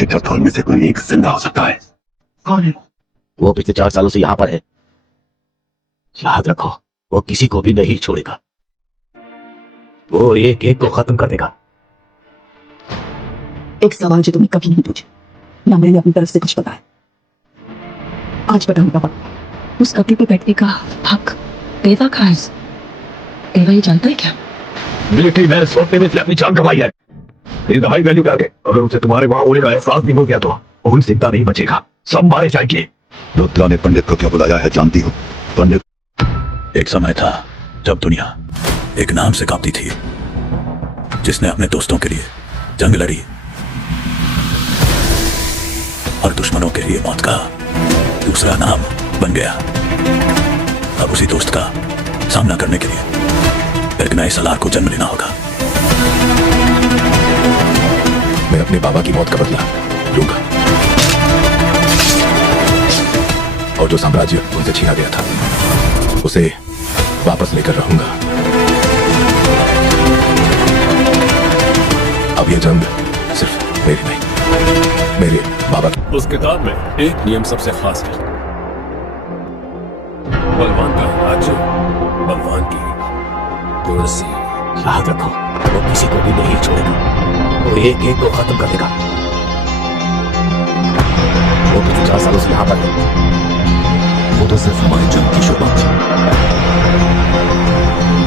मुझे डर था उनमें से कोई एक जिंदा हो सकता है। कौन है? वो पिछले 4 सालों से यहाँ पर है। याद रखो, वो किसी को भी नहीं छोड़ेगा। वो एक एक को खत्म कर देगा। एक सवाल जो तुमने कभी नहीं पूछा, ना मैंने अपनी तरफ से कुछ पता है। आज बताऊंगा पक्का। उस कपड़े पे बैठने का हक देवा का है। देवा ये जानता है क्या? मिलिट्री मैन सोचने में से अपनी जान गंवाई है। ये दवाई वैल्यू क्या है? अगर उसे तुम्हारे वहां होने का एहसास नहीं हो गया तो कौन जिंदा नहीं बचेगा, सब मारे जाएंगे। रुद्रा ने पंडित को क्यों बुलाया है जानती हो? पंडित, एक समय था जब दुनिया एक नाम से कांपती थी, जिसने अपने दोस्तों के लिए जंग लड़ी और दुश्मनों के लिए मौत का दूसरा नाम बन गया। अब उसी दोस्त का सामना करने के लिए एक नए सलार को जन्म लेना होगा। मैं अपने बाबा की मौत का बदला लूंगा और जो साम्राज्य उनसे छीना गया था उसे वापस लेकर रहूंगा। अब यह जंग सिर्फ मेरी नहीं, मेरे बाबा की। उस किताब में एक नियम सबसे खास है। बलवान का राज्य, बलवान की कुर्सी। याद रखो, वो किसी को भी नहीं छोड़ेगा। वो एक एक को खत्म कर देगा। वो पिछले 4 सालों से यहाँ पर है। वो तो सिर्फ हमारी जंग की शुरुआत थी।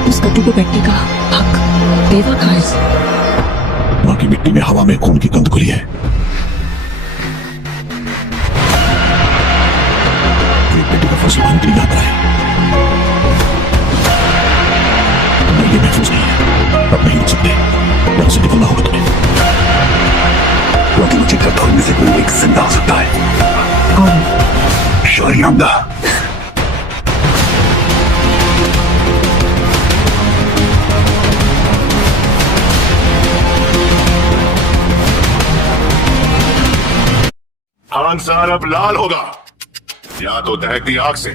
उस कपड़े पे बैठने का हक देवा का है। मां की मिट्टी में हवा में खून की गंध खुली है। एक बेटे का फर्ज निभाने के लिए यहाँ पर है। तुम्हारे लिए महफूज नहीं है, अब नहीं रुक सकते। यहाँ से निकलना होगा तुम्हें, क्योंकि मुझे डर था उनमें से कोई एक जिंदा हो सकता है। कौन है? शौर्यांदा। आंसर अब लाल होगा, या तो दहकती आग से,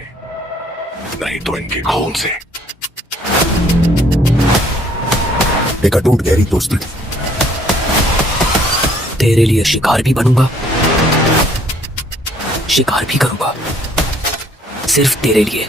नहीं तो इनके खून से। एक अटूट गहरी दोस्ती। तेरे लिए शिकार भी बनूंगा, शिकार भी करूंगा, सिर्फ तेरे लिए।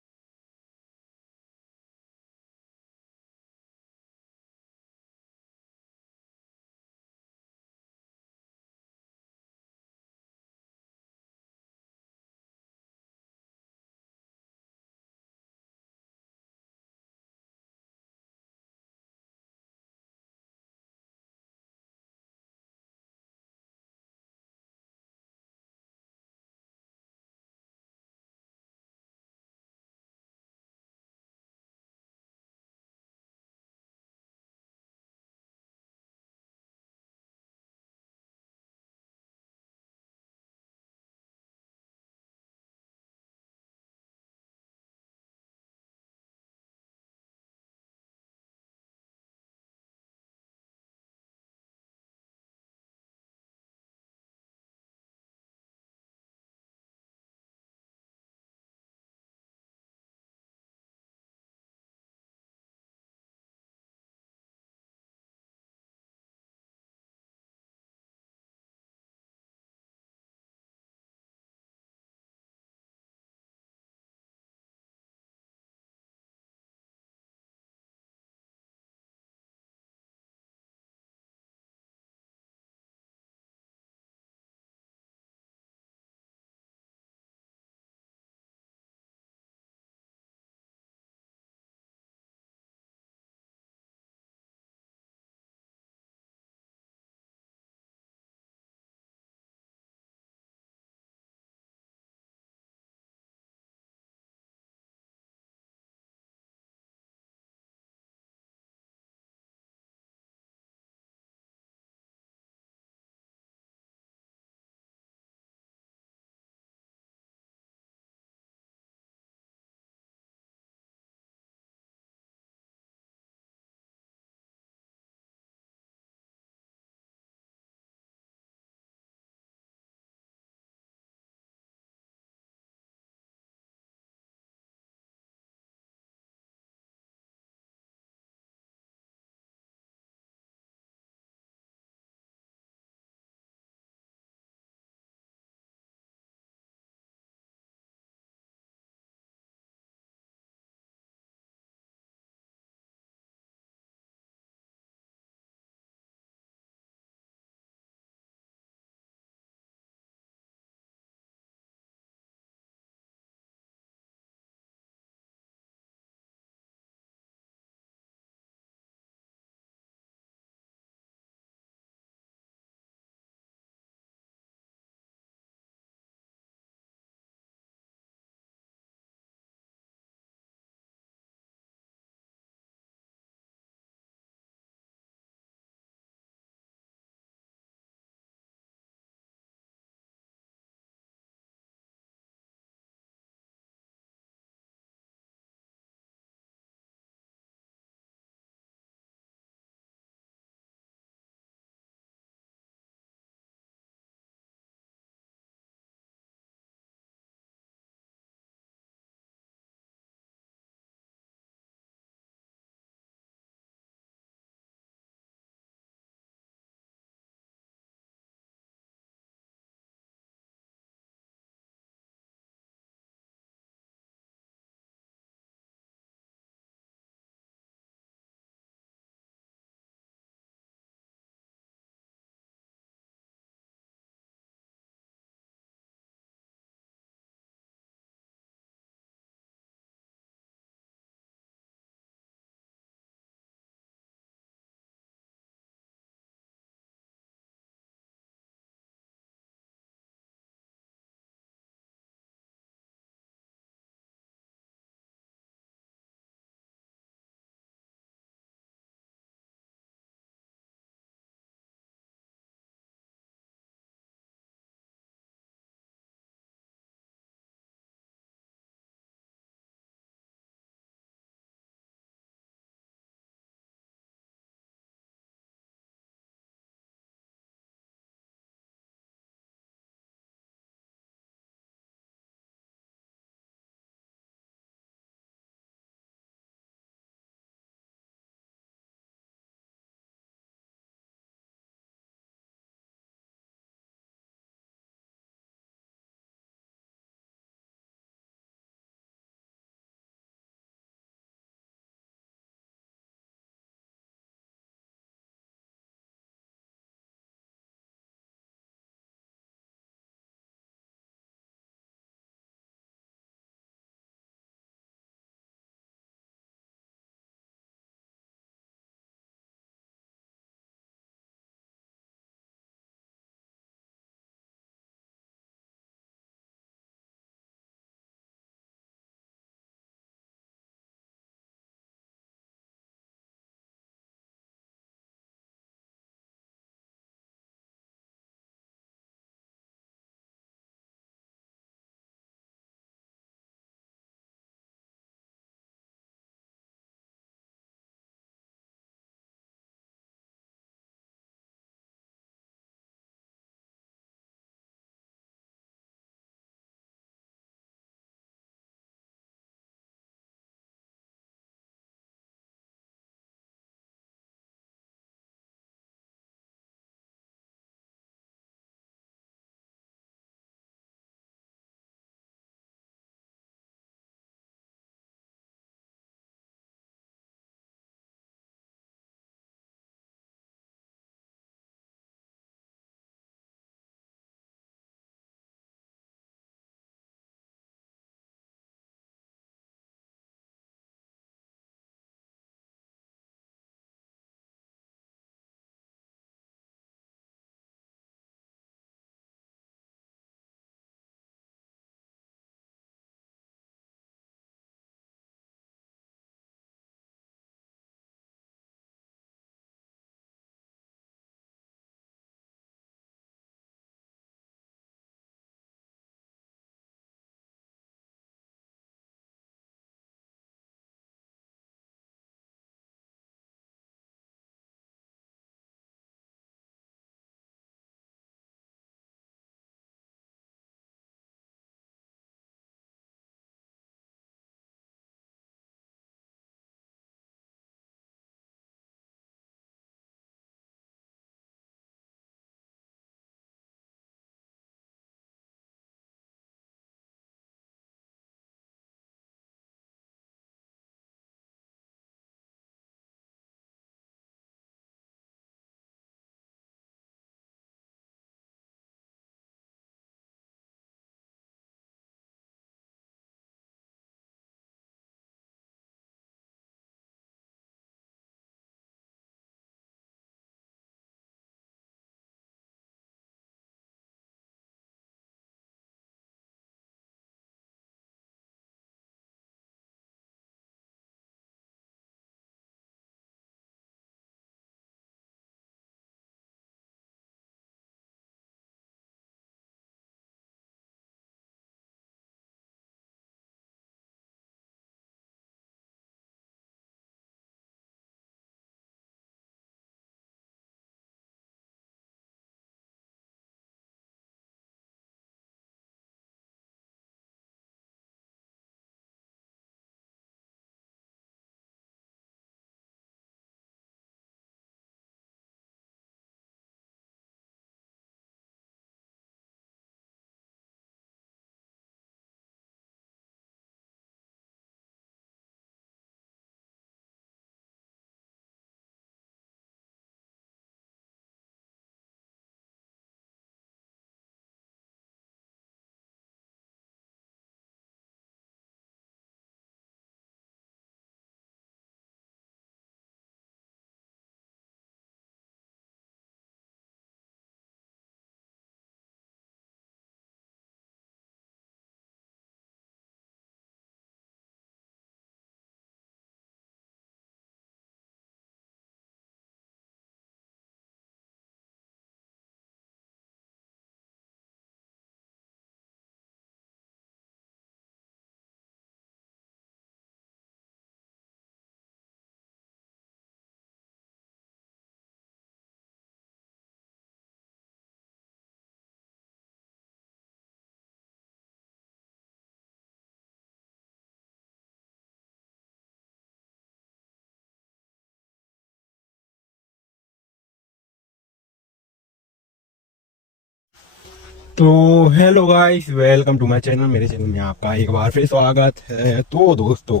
तो hello guys, welcome to my channel. मेरे चैनल में आपका एक बार फिर स्वागत है। तो दोस्तों,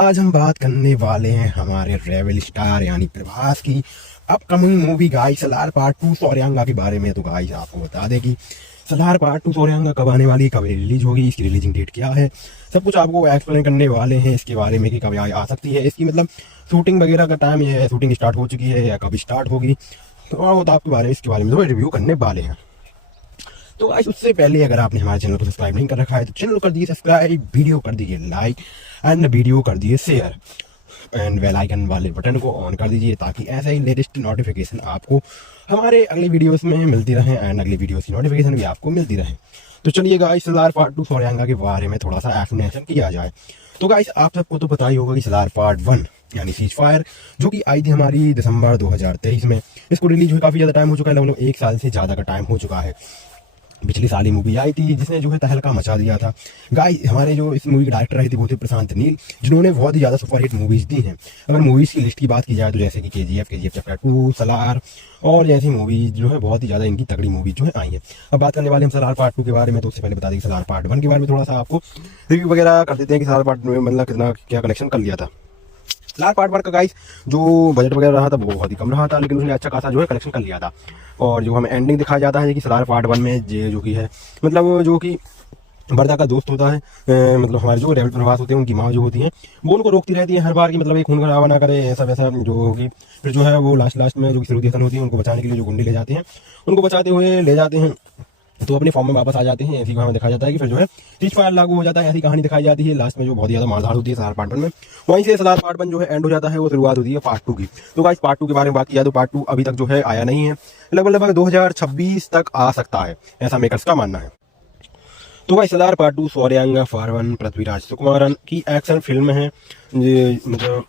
आज हम बात करने वाले हैं हमारे रेबल स्टार यानी प्रभास की upcoming movie guys Salaar part 2 सौर्यांगा के बारे में। तो गाइस आपको बता दें कि सलार पार्ट 2 सौर्यांगा कब आने वाली, कब रिलीज होगी, इसकी रिलीजिंग डेट क्या है, सब कुछ आपको एक्सप्लेन करने वाले हैं इसके बारे में कि कब आ सकती है, इसकी मतलब शूटिंग वगैरह का टाइम, ये शूटिंग स्टार्ट हो चुकी है या कब स्टार्ट होगी, तो आपके बारे में इसके बारे में तो रिव्यू करने वाले हैं। तो गाइस उससे पहले अगर आपने हमारे चैनल को सब्सक्राइब नहीं कर रखा है तो चैनल कर दीजिए सब्सक्राइब, वीडियो कर दीजिए लाइक एंड वीडियो कर दीजिए शेयर एंड बेल आइकन वाले बटन को ऑन कर दीजिए ताकि ऐसा ही लेटेस्ट नोटिफिकेशन आपको हमारे अगले वीडियोस में मिलती रहे एंड अगले वीडियोस की नोटिफिकेशन भी आपको मिलती रहे। तो चलिए गाइस सलार पार्ट 2 सौर्यांगा के बारे में थोड़ा सा एक्सप्लेनेशन किया जाए। तो गाइस आप सबको तो पता ही होगा कि सलार पार्ट 1 यानी सीज फायर जो कि आई थी हमारी दिसंबर 2023 में, इसको रिलीज हुए काफ़ी ज़्यादा टाइम हो चुका है, लगभग 1 साल से ज़्यादा का टाइम हो चुका है। पिछली साल ही मूवी आई थी जिसने जो है तहलका मचा दिया था। गाइस हमारे जो इस मूवी के डायरेक्टर रहे थे वो थे प्रशांत नील, जिन्होंने बहुत ही ज़्यादा सुपरहिट मूवीज़ दी हैं। अगर मूवीज़ की लिस्ट की बात की जाए तो जैसे कि KGF चैप्टर 2, सलार और जैसी मूवीज जो है बहुत ही ज़्यादा इनकी तगड़ी मूवीज जो है आई है। अब बात करने वाले हम सलार पार्ट 2 के बारे में। तो उससे पहले बता दें कि सलार पार्ट 1 के बारे में थोड़ा सा आपको रिव्यू वगैरह कर देते हैं कि सलार पार्ट में मतलब कितना क्या कलेक्शन कर लिया था। सलार पार्ट 1 का गाइस जो बजट वगैरह रहा था वो बहुत ही कम रहा था, लेकिन उसने अच्छा खासा जो है कलेक्शन कर लिया था। और जो हमें एंडिंग दिखाया जाता है कि सलार पार्ट 1 में जो कि है मतलब जो कि बरदा का दोस्त होता है, मतलब हमारे जो रेबल प्रभास होते हैं उनकी माँ जो होती है वो उनको रोकती रहती है हर बार कि मतलब एक खून खराबा ना करे ऐसा वैसा जो होगी। फिर जो है वो लास्ट में जो सिरुद्दीन होती है उनको बचाने के लिए जो गुंडे ले जाते हैं, उनको बचाते हुए ले जाते हैं तो अपने फॉर्म में वापस आ जाते हैं। ऐसी कहानी दिखाया जाता है कि फिर जो है सीज फायर लागू हो जाता है, ऐसी कहानी दिखाई जाती है। लास्ट में जो बहुत ज़्यादा मारधाड़ होती है सलार पार्ट 1 में, वहीं से सलार पार्ट 1 जो है एंड हो जाता है, वो शुरुआत होती है पार्ट 2 की। तो गाइस पार्ट 2 के बारे में बात किया तो पार्ट 2 अभी तक जो है आया नहीं है, लगभग 2026 तक आ सकता है, ऐसा मेकर्स का मानना है। तो भाई सलार पार्ट 2 सौर्यांगा फारवन पृथ्वीराज सुकुमारन की एक्शन फिल्म है, मतलब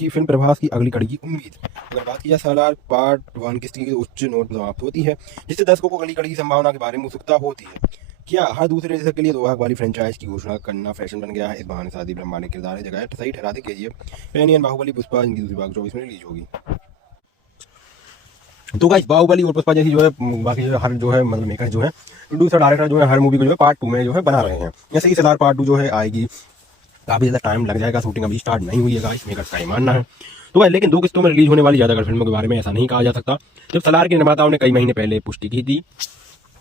की फिल्म प्रभास की अगली कड़ी की उम्मीद। अगर बात की जाए सलार पार्ट 1 किसी की उच्च नोट समाप्त होती है जिससे दर्शकों को अगली कड़ी की संभावना के बारे में उत्सुकता होती है। क्या हर दूसरे दशक के लिए 2 भाग वाली फ्रेंचाइज की घोषणा करना फैशन बन गया है? इस बहाने शादी ब्रह्मा ने किरदार है जगह सही ठहरा दी KGF, पैनियन बाहुबली पुष्पा इनकी दूसरी भाग 24 में रिलीज होगी। तो गाइस बाहुबली और पुष्पा जैसी जो है बाकी जो हर जो है मतलब मेकर जो है दूसरा डायरेक्टर जो है हर मूवी को जो है पार्ट 2 में जो है बना रहे हैं। जैसे कि सलार पार्ट 2 जो है आएगी, काफ़ी ज़्यादा टाइम लग जाएगा, शूटिंग अभी स्टार्ट नहीं हुई है गाइस, मेकर्स का ही मानना है। तो भाई लेकिन 2 किस्तों में रिलीज होने वाली ज़्यादातर फिल्मों के बारे में ऐसा नहीं कहा जा सकता। जब सलार के निर्माताओं ने कई महीने पहले पुष्टि की थी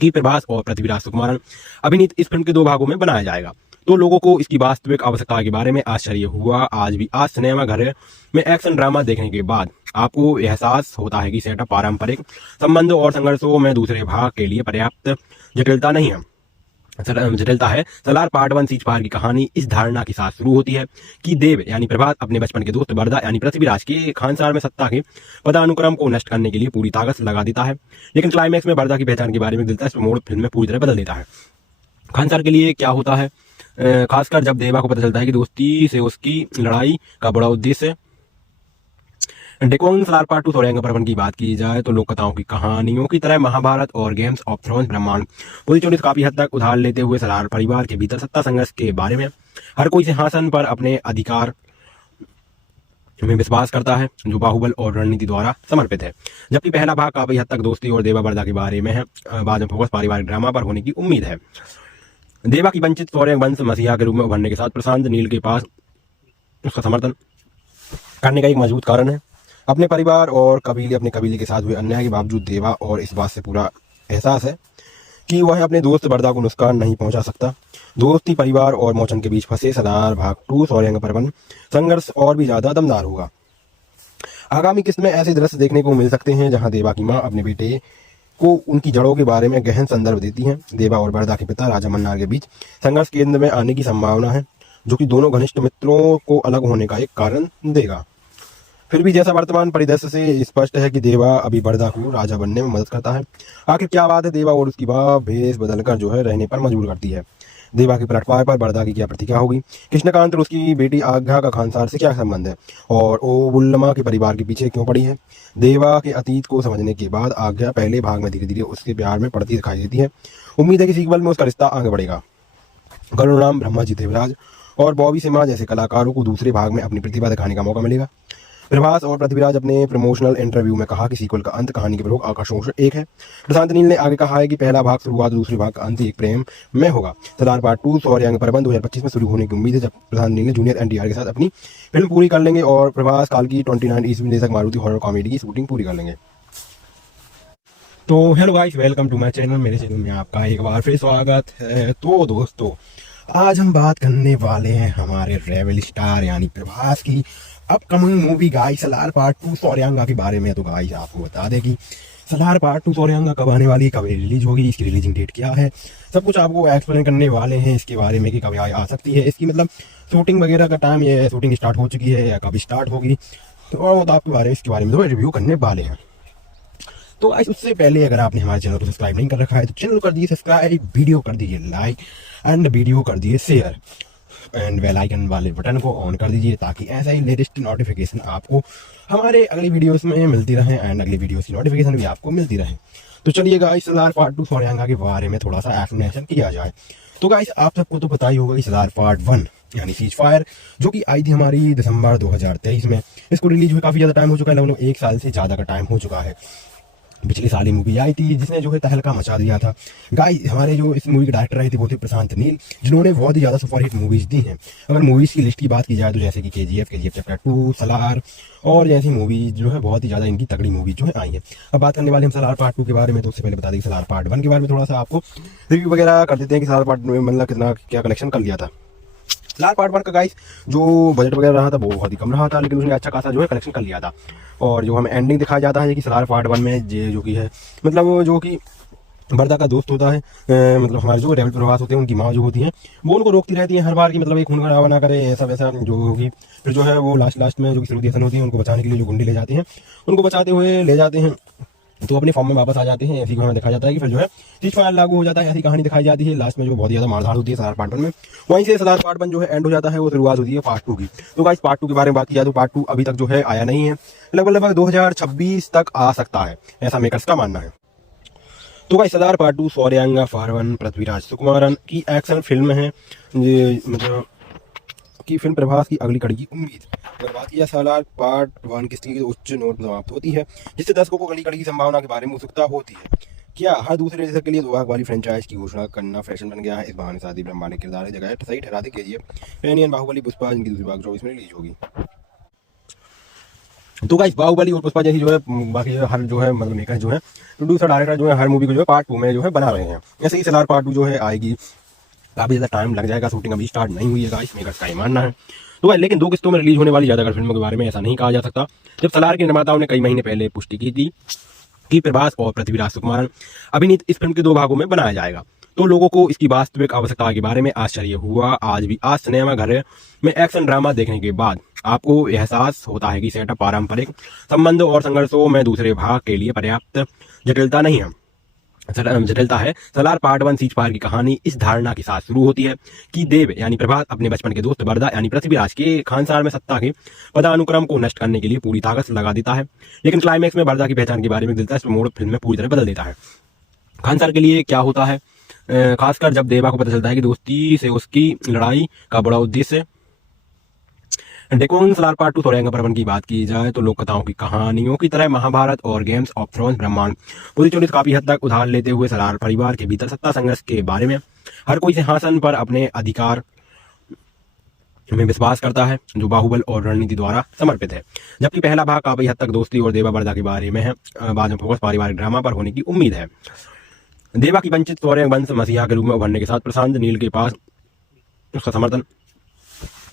कि प्रभास और पृथ्वीराज सुकुमारन अभिनीत इस फिल्म के 2 भागों में बनाया जाएगा, तो लोगों को इसकी वास्तविक आवश्यकता के बारे में आश्चर्य हुआ। आज भी आज सिनेमा घर में एक्शन ड्रामा देखने के बाद आपको एहसास होता है कि सेटअप पारंपरिक संबंधों और संघर्षों में दूसरे भाग के लिए पर्याप्त जटिलता नहीं है, जटिलता है। सलार पार्ट 1 सीज फायर की कहानी इस धारणा के साथ शुरू होती है कि देव यानी प्रभास अपने बचपन के दोस्त बरदा यानी पृथ्वीराज के खानसार में सत्ता के पदानुक्रम को नष्ट करने के लिए पूरी ताकत लगा देता है। लेकिन क्लाइमैक्स में बरदा की पहचान के बारे में दिलचस्प मोड़ फिल्म में पूरी तरह बदल देता है। खानसार के लिए क्या होता है, खासकर जब देवा को पता चलता है कि दोस्ती से उसकी लड़ाई का बड़ा उद्देश्य। डेकोन सलार पार्ट 2 सौर्यांगा पर्वन की बात की जाए तो लोक कथाओं की कहानियों की तरह महाभारत और गेम्स ऑफ थ्रोन्स ब्रह्मांड पूरी चोरी काफी हद तक उधार लेते हुए सलार परिवार के भीतर सत्ता संघर्ष के बारे में हर कोई सिंहासन पर अपने अधिकार में विश्वास करता है जो बाहुबल और रणनीति द्वारा समर्पित है, जबकि पहला भाग काफी हद तक दोस्ती और देवा बरदा के बारे में है। बाद में फोकस पारिवारिक ड्रामा पर होने की उम्मीद है। देवा की वंचित सौर्य वंश मसीहा के रूप में उभरने के साथ प्रशांत नील के पास उसका समर्थन करने का एक मजबूत कारण है। अपने परिवार और अपने कबीले के साथ हुए अन्याय के बावजूद देवा और इस बात से पूरा एहसास है कि वह अपने दोस्त बरदा को नुकसान नहीं पहुंचा सकता। दोस्ती, परिवार और मोचन के बीच फंसे सलार भाग 2 सौर्यांगा पर्वन संघर्ष और भी ज्यादा दमदार होगा। आगामी किस्त में ऐसे दृश्य देखने को मिल सकते हैं जहां देवा की मां अपने बेटे को उनकी जड़ों के बारे में गहन संदर्भ देती हैं। देवा और बरदा के पिता राजा मन्नार के बीच संघर्ष केंद्र में आने की संभावना है, जो कि दोनों घनिष्ठ मित्रों को अलग होने का एक कारण देगा। फिर भी जैसा वर्तमान परिदृश्य से स्पष्ट है कि देवा अभी बरदा को राजा बनने में मदद करता है। आखिर क्या बात है देवा और उसकी मां भेष बदलकर जो है रहने पर मजबूर करती है? देवा के पलटवार पर बरदा की क्या प्रतिक्रिया होगी? कृष्णकांत और उसकी बेटी आज्ञा का खानसार से क्या संबंध है और ओबुल्लमा के परिवार के पीछे क्यों पड़ी है? देवा के अतीत को समझने के बाद आज्ञा पहले भाग में धीरे धीरे उसके प्यार में पड़ती दिखाई देती है। उम्मीद है कि सीक्वल में उसका रिश्ता आगे बढ़ेगा। गरुड़राम, ब्रह्मा जी देवराज और बॉबी सिम्हा जैसे कलाकारों को दूसरे भाग में अपनी प्रतिभा दिखाने का मौका मिलेगा। प्रभास और पृथ्वीराज अपने प्रमोशनल इंटरव्यू में कहा कि सीक्वल का अंत कहानी के प्रमुख आकर्षणों से एक है। प्रशांत नील ने आगे कहा है कि पहला भाग शुरुआत, दूसरे भाग का अंत एक प्रेम में होगा। सलार पार्ट 2 सौर्यांग परबन 2025 में शुरू होने की उम्मीद है, जब प्रशांत नील ने जूनियर एनटीआर के साथ अपनी फिल्म पूरी कर लेंगे और प्रभास काल की 29 ईस्वी निर्देशक मारुति हॉरर कॉमेडी की शूटिंग पूरी कर लेंगे। तो hello guys, welcome to my channel. मेरे चैनल में आपका एक बार फिर स्वागत है। तो दोस्तों, आज हम बात करने वाले हैं हमारे रेवल स्टार यानी प्रभास की upcoming movie guys Salaar part 2 सौर्यांगा के बारे में। तो गाइस आपको बता दें कि सलार पार्ट 2 सौर्यांगा कब आने वाली है, कब रिलीज होगी, इसकी रिलीजिंग डेट क्या है, सब कुछ आपको एक्सप्लेन करने वाले हैं इसके बारे में कि कब आ सकती है, इसकी मतलब शूटिंग वगैरह का टाइम, ये शूटिंग स्टार्ट हो चुकी है या कब स्टार्ट होगी, तो और तो आपके बारे में इसके बारे में तो रिव्यू करने वाले हैं। तो गाइस उससे पहले अगर आपने हमारे चैनल को सब्सक्राइब नहीं कर रखा है तो चैनल कर दीजिए सब्सक्राइब, वीडियो कर दीजिए लाइक एंड वीडियो कर दीजिए शेयर एंड बेल आइकन वाले बटन को ऑन कर दीजिए ताकि ऐसा ही लेटेस्ट नोटिफिकेशन आपको हमारे अगली वीडियोस में मिलती रहे एंड अगली वीडियोस की नोटिफिकेशन भी आपको मिलती रहे। तो चलिए गाइस सलार पार्ट 2 सौर्यांगा के बारे में थोड़ा सा एक्सप्लेनेशन किया जाए। तो गाइस आप सबको तो पता ही होगा कि सलार पार्ट 1 यानी सीज फायर जो कि आई थी हमारी दिसंबर 2023 में, इसको रिलीज हुए काफ़ी ज़्यादा टाइम हो चुका है, लगभग 1 साल से ज़्यादा का टाइम हो चुका है। पिछली साल ही मूवी आई थी जिसने जो है तहलका मचा दिया था। गाइस हमारे जो इस मूवी के डायरेक्टर रहे थे वो थे प्रशांत नील, जिन्होंने बहुत ही ज़्यादा सुपरहिट मूवीज़ दी हैं। अगर मूवीज़ की लिस्ट की बात की जाए तो जैसे कि KGF चैप्टर 2, सलार और जैसी मूवीज जो है बहुत ही ज़्यादा इनकी तगड़ी मूवीज जो है आई हैं। अब बात करने वाले हम सलार पार्ट 2 के बारे में। तो उससे पहले बता दें कि सलार पार्ट 1 के बारे में थोड़ा सा आपको रिव्यू वगैरह कर देते हैं कि सलार पार्ट में मतलब कितना क्या कलेक्शन कर लिया था। सलार पार्ट 1 का गाइस जो बजट वगैरह रहा था वो बहुत ही कम रहा था, लेकिन उसने अच्छा खासा जो है कलेक्शन कर लिया था। और जो हमें एंडिंग दिखाया जाता है कि सलार पार्ट 1 में जो कि है मतलब जो कि बरदा का दोस्त होता है, मतलब हमारे जो रेवल प्रभास होते हैं उनकी माँ जो होती हैं वो उनको रोकती रहती है हर बार कि मतलब एक खून खराबा ना करे, ऐसा वैसा जो होगी। फिर जो है वो लास्ट में जो सिलुदेशन होती है उनको बचाने के लिए जो गुंडे ले जाते हैं, उनको बचाते हुए ले जाते हैं तो अपने फॉर्म में वापस आ जाते हैं। ऐसी कहानी दिखाया जाता है कि फिर जो है सीज फायर लागू हो जाता है, ऐसी कहानी दिखाई जाती है। लास्ट में जो बहुत ज़्यादा मारधाड़ होती है सलार पार्ट 1 में, वहीं से सलार पार्ट 1 जो है एंड हो जाता है, वो शुरुआत होती है पार्ट 2 की। तो गाइस पार्ट 2 के बारे में बात की जाए तो पार्ट 2 अभी तक जो है आया नहीं है, लगभग 2026 तक आ सकता है, ऐसा मेकर्स का मानना है। तो गाइस सलार पार्ट 2 सौर्यांगा फॉरवन पृथ्वीराज सुकुमारन की एक्शन फिल्म है, ये मतलब की फिल्म प्रभास की अगली कड़ी की उम्मीद। अगर बात की जाए सलार पार्ट 1 किसकी उच्च नोट पर समाप्त होती है, जिससे दर्शकों को अगली कड़ी की संभावना के बारे में उत्सुकता होती है। क्या हर दूसरे निर्देशक के लिए 2 भाग वाली फ्रेंचाइज की घोषणा करना फैशन बन गया है? इस बहाने शादी ब्रह्मांड किरदार है जगह सही ठहरा दे KGF, पैनियन, बाहुबली, पुष्पा जिनकी दूसरी भाग 24 में रिलीज होगी। तो गाइस बाहुबली और पुष्पा जैसी जो है बाकी हर जो है मतलब मेकर जो है प्रोड्यूसर डायरेक्टर जो है हर मूवी को जो है पार्ट 2 में जो है बना रहे हैं। ऐसे ही सलार पार्ट 2 जो है आएगी, काफ़ी ज़्यादा टाइम लग जाएगा, शूटिंग अभी स्टार्ट नहीं हुई है गाइस, मेकर्स का ही मानना है। तो भाई लेकिन 2 किस्तों में रिलीज होने वाली ज़्यादातर फिल्मों के बारे में ऐसा नहीं कहा जा सकता। जब सलार के निर्माताओं ने कई महीने पहले पुष्टि की थी कि प्रभास और पृथ्वीराज सुकुमारन अभिनीत इस फिल्म के 2 भागों में बनाया जाएगा, तो लोगों को इसकी वास्तविक आवश्यकता के बारे में आश्चर्य हुआ। आज सिनेमा घर में एक्शन ड्रामा देखने के बाद आपको एहसास होता है कि सेटअप पारंपरिक संबंधों और संघर्षों में दूसरे भाग के लिए पर्याप्त जटिलता नहीं है, जटिलता है। सलार पार्ट 1 सीज फायर की कहानी इस धारणा के साथ शुरू होती है कि देव यानी प्रभास अपने बचपन के दोस्त बरदा यानी पृथ्वीराज के खानसार में सत्ता के पदानुक्रम को नष्ट करने के लिए पूरी ताकत लगा देता है, लेकिन क्लाइमैक्स में बरदा की पहचान के बारे में दिलचस्प मोड़ फिल्म में पूरी तरह बदल देता है। खानसार के लिए क्या होता है, खासकर जब देवा को पता चलता है कि दोस्ती से उसकी लड़ाई का बड़ा उद्देश्य। डेकोन सलार पार्ट 2 सौर्यांगा परबन की बात की जाए तो लोक कथाओं की कहानियों की तरह महाभारत और गेम्स ऑफ थ्रोन्स ब्रह्मांड पूरी चोरी काफी हद तक उधार लेते हुए सलार परिवार के भीतर सत्ता संघर्ष के बारे में हर कोई सिंहासन पर अपने अधिकार में विश्वास करता है जो बाहुबल और रणनीति द्वारा समर्पित है, जबकि पहला भाग काफी हद तक दोस्ती और देवा बरदा के बारे में है। बाद में फोकस पारिवारिक ड्रामा पर होने की उम्मीद है। देवा की वंचित सौर्य वंश मसीहा के रूप में उभरने के साथ प्रशांत नील के पास उसका समर्थन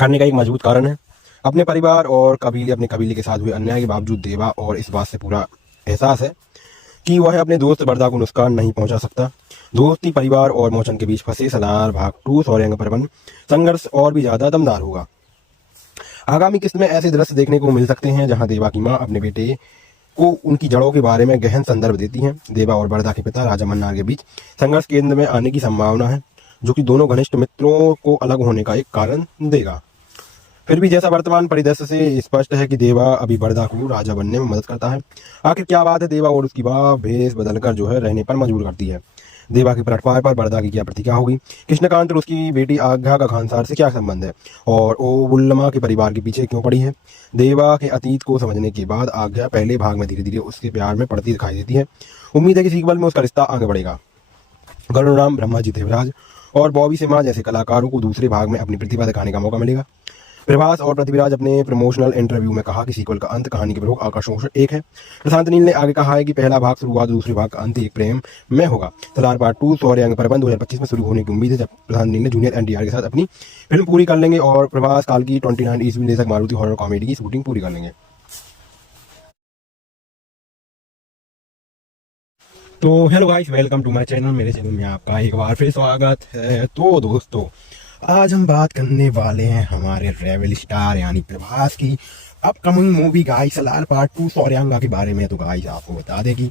करने का एक मजबूत कारण है। अपने परिवार और अपने कबीले के साथ हुए अन्याय के बावजूद देवा और इस बात से पूरा एहसास है कि वह अपने दोस्त बरदा को नुकसान नहीं पहुंचा सकता। दोस्ती, परिवार और मोचन के बीच फंसे सलार भाग 2 सौर्यांगा परबन संघर्ष और भी ज्यादा दमदार होगा। आगामी किस्त में ऐसे दृश्य देखने को मिल सकते हैं जहां देवा की मां अपने बेटे को उनकी जड़ों के बारे में गहन संदर्भ देती हैं। देवा और बरदा के पिता राजा मन्नार के बीच संघर्ष केंद्र में आने की संभावना है, जो कि दोनों घनिष्ठ मित्रों को अलग होने का एक कारण देगा। फिर भी जैसा वर्तमान परिदृश्य से स्पष्ट है कि देवा अभी बरदा को राजा बनने में मदद करता है। आखिर क्या बात है देवा और उसकी मां भेष बदलकर जो है रहने पर मजबूर करती है? देवा के प्लेटफॉर्म पर बरदा की क्या प्रतिक्रिया होगी, कृष्णकांत और उसकी बेटी आज्ञा का खानसार से क्या संबंध है, और ओबुल्लमा के परिवार के पीछे क्यों पड़ी है। देवा के अतीत को समझने के बाद आज्ञा पहले भाग में धीरे धीरे उसके प्यार में पड़ती दिखाई देती है। उम्मीद है कि सीक्वल में उसका रिश्ता आगे बढ़ेगा। गरुड़राम, ब्रह्माजी देवराज और बॉबी सिम्हा जैसे कलाकारों को दूसरे भाग में अपनी प्रतिभा दिखाने का मौका मिलेगा। प्रभास और पृथ्वीराज अपने प्रमोशनल इंटरव्यू में कहा कि सीक्वल का अंत कहानी के प्रमुख आकर्षणों से एक है। प्रशांत नील ने आगे कहा है कि पहला भाग शुरुआत, दूसरे भाग का अंत एक प्रेम में होगा। सलार पार्ट 2 शौर्य अंग परबंध 2025 में शुरू होने की उम्मीद है, जब प्रशांत नील ने जूनियर एनटीआर के साथ अपनी फिल्म पूरी कर लेंगे और प्रभास काल की 29 ईस्वी निर्देशक मारुति हॉरर कॉमेडी की शूटिंग पूरी कर लेंगे। तो hello guys, welcome to my channel. मेरे चैनल में आपका एक बार फिर स्वागत है। तो दोस्तों, आज हम बात करने वाले हैं हमारे रेवल स्टार यानी प्रभास की upcoming movie guys Salaar part 2 शौर्यांगा के बारे में। तो गाइस आपको बता दें कि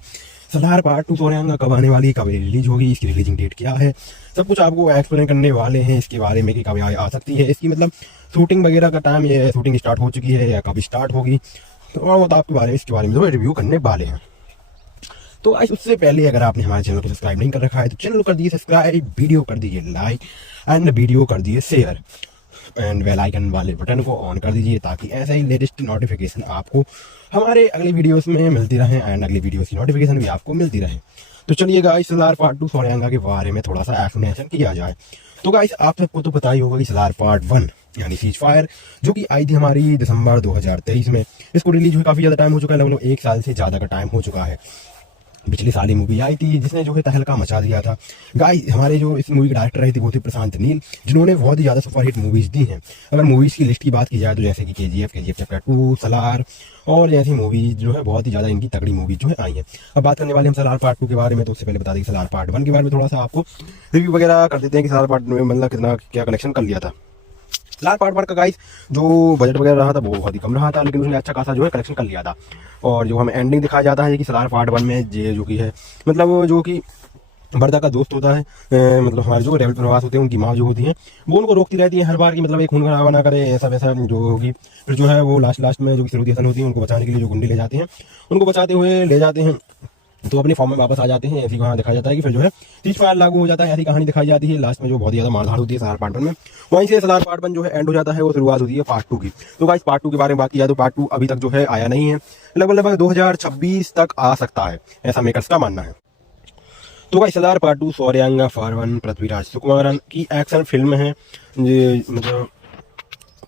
सलार पार्ट 2 शौर्यांगा कब आने वाली है, कब रिलीज होगी, इसकी रिलीजिंग डेट क्या है, सब कुछ आपको एक्सप्लेन करने वाले हैं इसके बारे में कि कब आ सकती है, इसकी मतलब शूटिंग वगैरह का टाइम, ये शूटिंग स्टार्ट हो चुकी है या कब स्टार्ट होगी, तो और आपके बारे में इसके बारे में रिव्यू करने वाले हैं। तो आज उससे पहले अगर आपने हमारे चैनल को सब्सक्राइब नहीं कर रखा है तो चैनल को कर दीजिए सब्सक्राइब, वीडियो कर दीजिए लाइक एंड वीडियो कर दीजिए शेयर एंड बेल आइकन वाले बटन को ऑन कर दीजिए ताकि ऐसे ही लेटेस्ट नोटिफिकेशन आपको हमारे अगले वीडियोस में मिलती रहे एंड अगले वीडियोस की नोटिफिकेशन भी आपको मिलती रहे। तो चलिए गाइस, सलार पार्ट 2 शौर्यांगा के बारे में थोड़ा सा एक्सप्लेनेशन किया जाए। तो गाइस, आप सबको तो पता ही होगा कि सलार पार्ट 1 यानी सीज फायर जो कि आई थी हमारी दिसंबर 2023 में, इसको रिलीज हुए काफ़ी ज़्यादा टाइम हो चुका है, लगभग 1 साल से ज़्यादा का टाइम हो चुका है। पिछले साल ही मूवी आई थी जिसने जो है तहलका मचा दिया था। गाइस, हमारे जो इस मूवी के डायरेक्टर रहे थे वो थे प्रशांत नील, जिन्होंने बहुत ही ज़्यादा सुपरहिट मूवीज़ दी हैं। अगर मूवीज़ की लिस्ट की बात की जाए तो जैसे कि KGF चैप्टर 2, सलार और जैसी मूवीज़ जो है बहुत ही ज़्यादा इनकी तगड़ी मूवीज़ जो है आई हैं। अब बात करने वाले हम सलार पार्ट 2 के बारे में, तो उससे पहले बता दें कि सलार पार्ट 1 के बारे में थोड़ा सा आपको रिव्यू वगैरह कर देते हैं कि सलार पार्ट में मतलब कितना क्या कलेक्शन कर लिया था। सलार पार्ट 1 का गाइस जो बजट वगैरह रहा था वो बहुत ही कम रहा था, लेकिन उसने अच्छा खासा जो है कलेक्शन कर लिया था। और जो हमें एंडिंग दिखाया जाता है कि सलार पार्ट 1 में जो कि है मतलब जो कि बरदा का दोस्त होता है, मतलब हमारे जो रेवल प्रभास होते हैं उनकी माँ जो होती है वो उनको रोकती रहती है हर बार कि मतलब एक खून खराबा ना करे, ऐसा वैसा जो होगी। फिर जो है वो लास्ट में जो कि सरूदी हसन होती है उनको बचाने के लिए जो गुंडे ले जाते हैं, उनको बचाते हुए ले जाते हैं तो अपने फॉर्म में वापस आ जाते हैं। ऐसी वहाँ दिखाया जाता है कि फिर जो है सीज फायर लागू हो जाता है, ऐसी कहानी दिखाई जाती है। लास्ट में जो बहुत ज़्यादा मारधाड़ होती है सलार पार्ट 1 में, वहीं से सलार पार्ट 1 जो है एंड हो जाता है, वो शुरुआत होती है पार्ट 2 की। तो गाइस, पार्ट 2 के बारे में बात किया तो पार्ट 2 अभी तक जो है आया नहीं है, लगभग 2026 तक आ सकता है, ऐसा मेकर्स का मानना है। तो guys, Salaar part 2 Shouryanga for Prithviraj Sukumaran की एक्शन फिल्म है, मतलब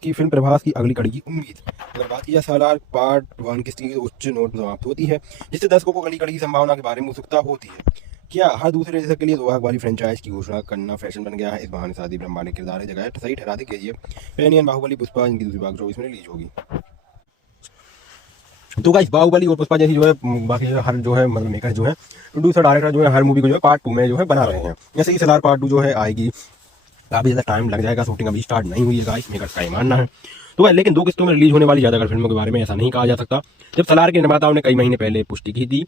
की फिल्म प्रभास की अगली कड़ी की उम्मीद। अगर बात की जाए सलार पार्ट 1 किसकी उच्च नोट समाप्त होती है, जिससे दर्शकों को अगली कड़ी की संभावना के बारे में उत्सुकता होती है। क्या हर दूसरे दशक के लिए 2 भाग वाली फ्रेंचाइज की घोषणा करना फैशन बन गया है? इस बहाने शादी ब्रह्मा ने किरदार जगह सही ठहरा दी KGF, पैनियन, बाहुबली, पुष्पा इनकी दूसरी भाग 24 में रिलीज होगी। तो गाइस, बाहुबली और पुष्पा जैसी जो है बाकी हर जो है मतलब मेकर जो है प्रोड्यूसर डायरेक्टर जो है हर मूवी को जो है पार्ट 2 में जो है बना रहे हैं। जैसे कि सलार पार्ट 2 जो है आएगी, काफ़ी ज़्यादा टाइम लग जाएगा, शूटिंग अभी स्टार्ट नहीं हुई है गाइस, मेकर्स का ही मानना है। तो भाई, लेकिन 2 किस्तों में रिलीज होने वाली ज़्यादातर फिल्मों के बारे में ऐसा नहीं कहा जा सकता। जब सलार के निर्माताओं ने कई महीने पहले पुष्टि की थी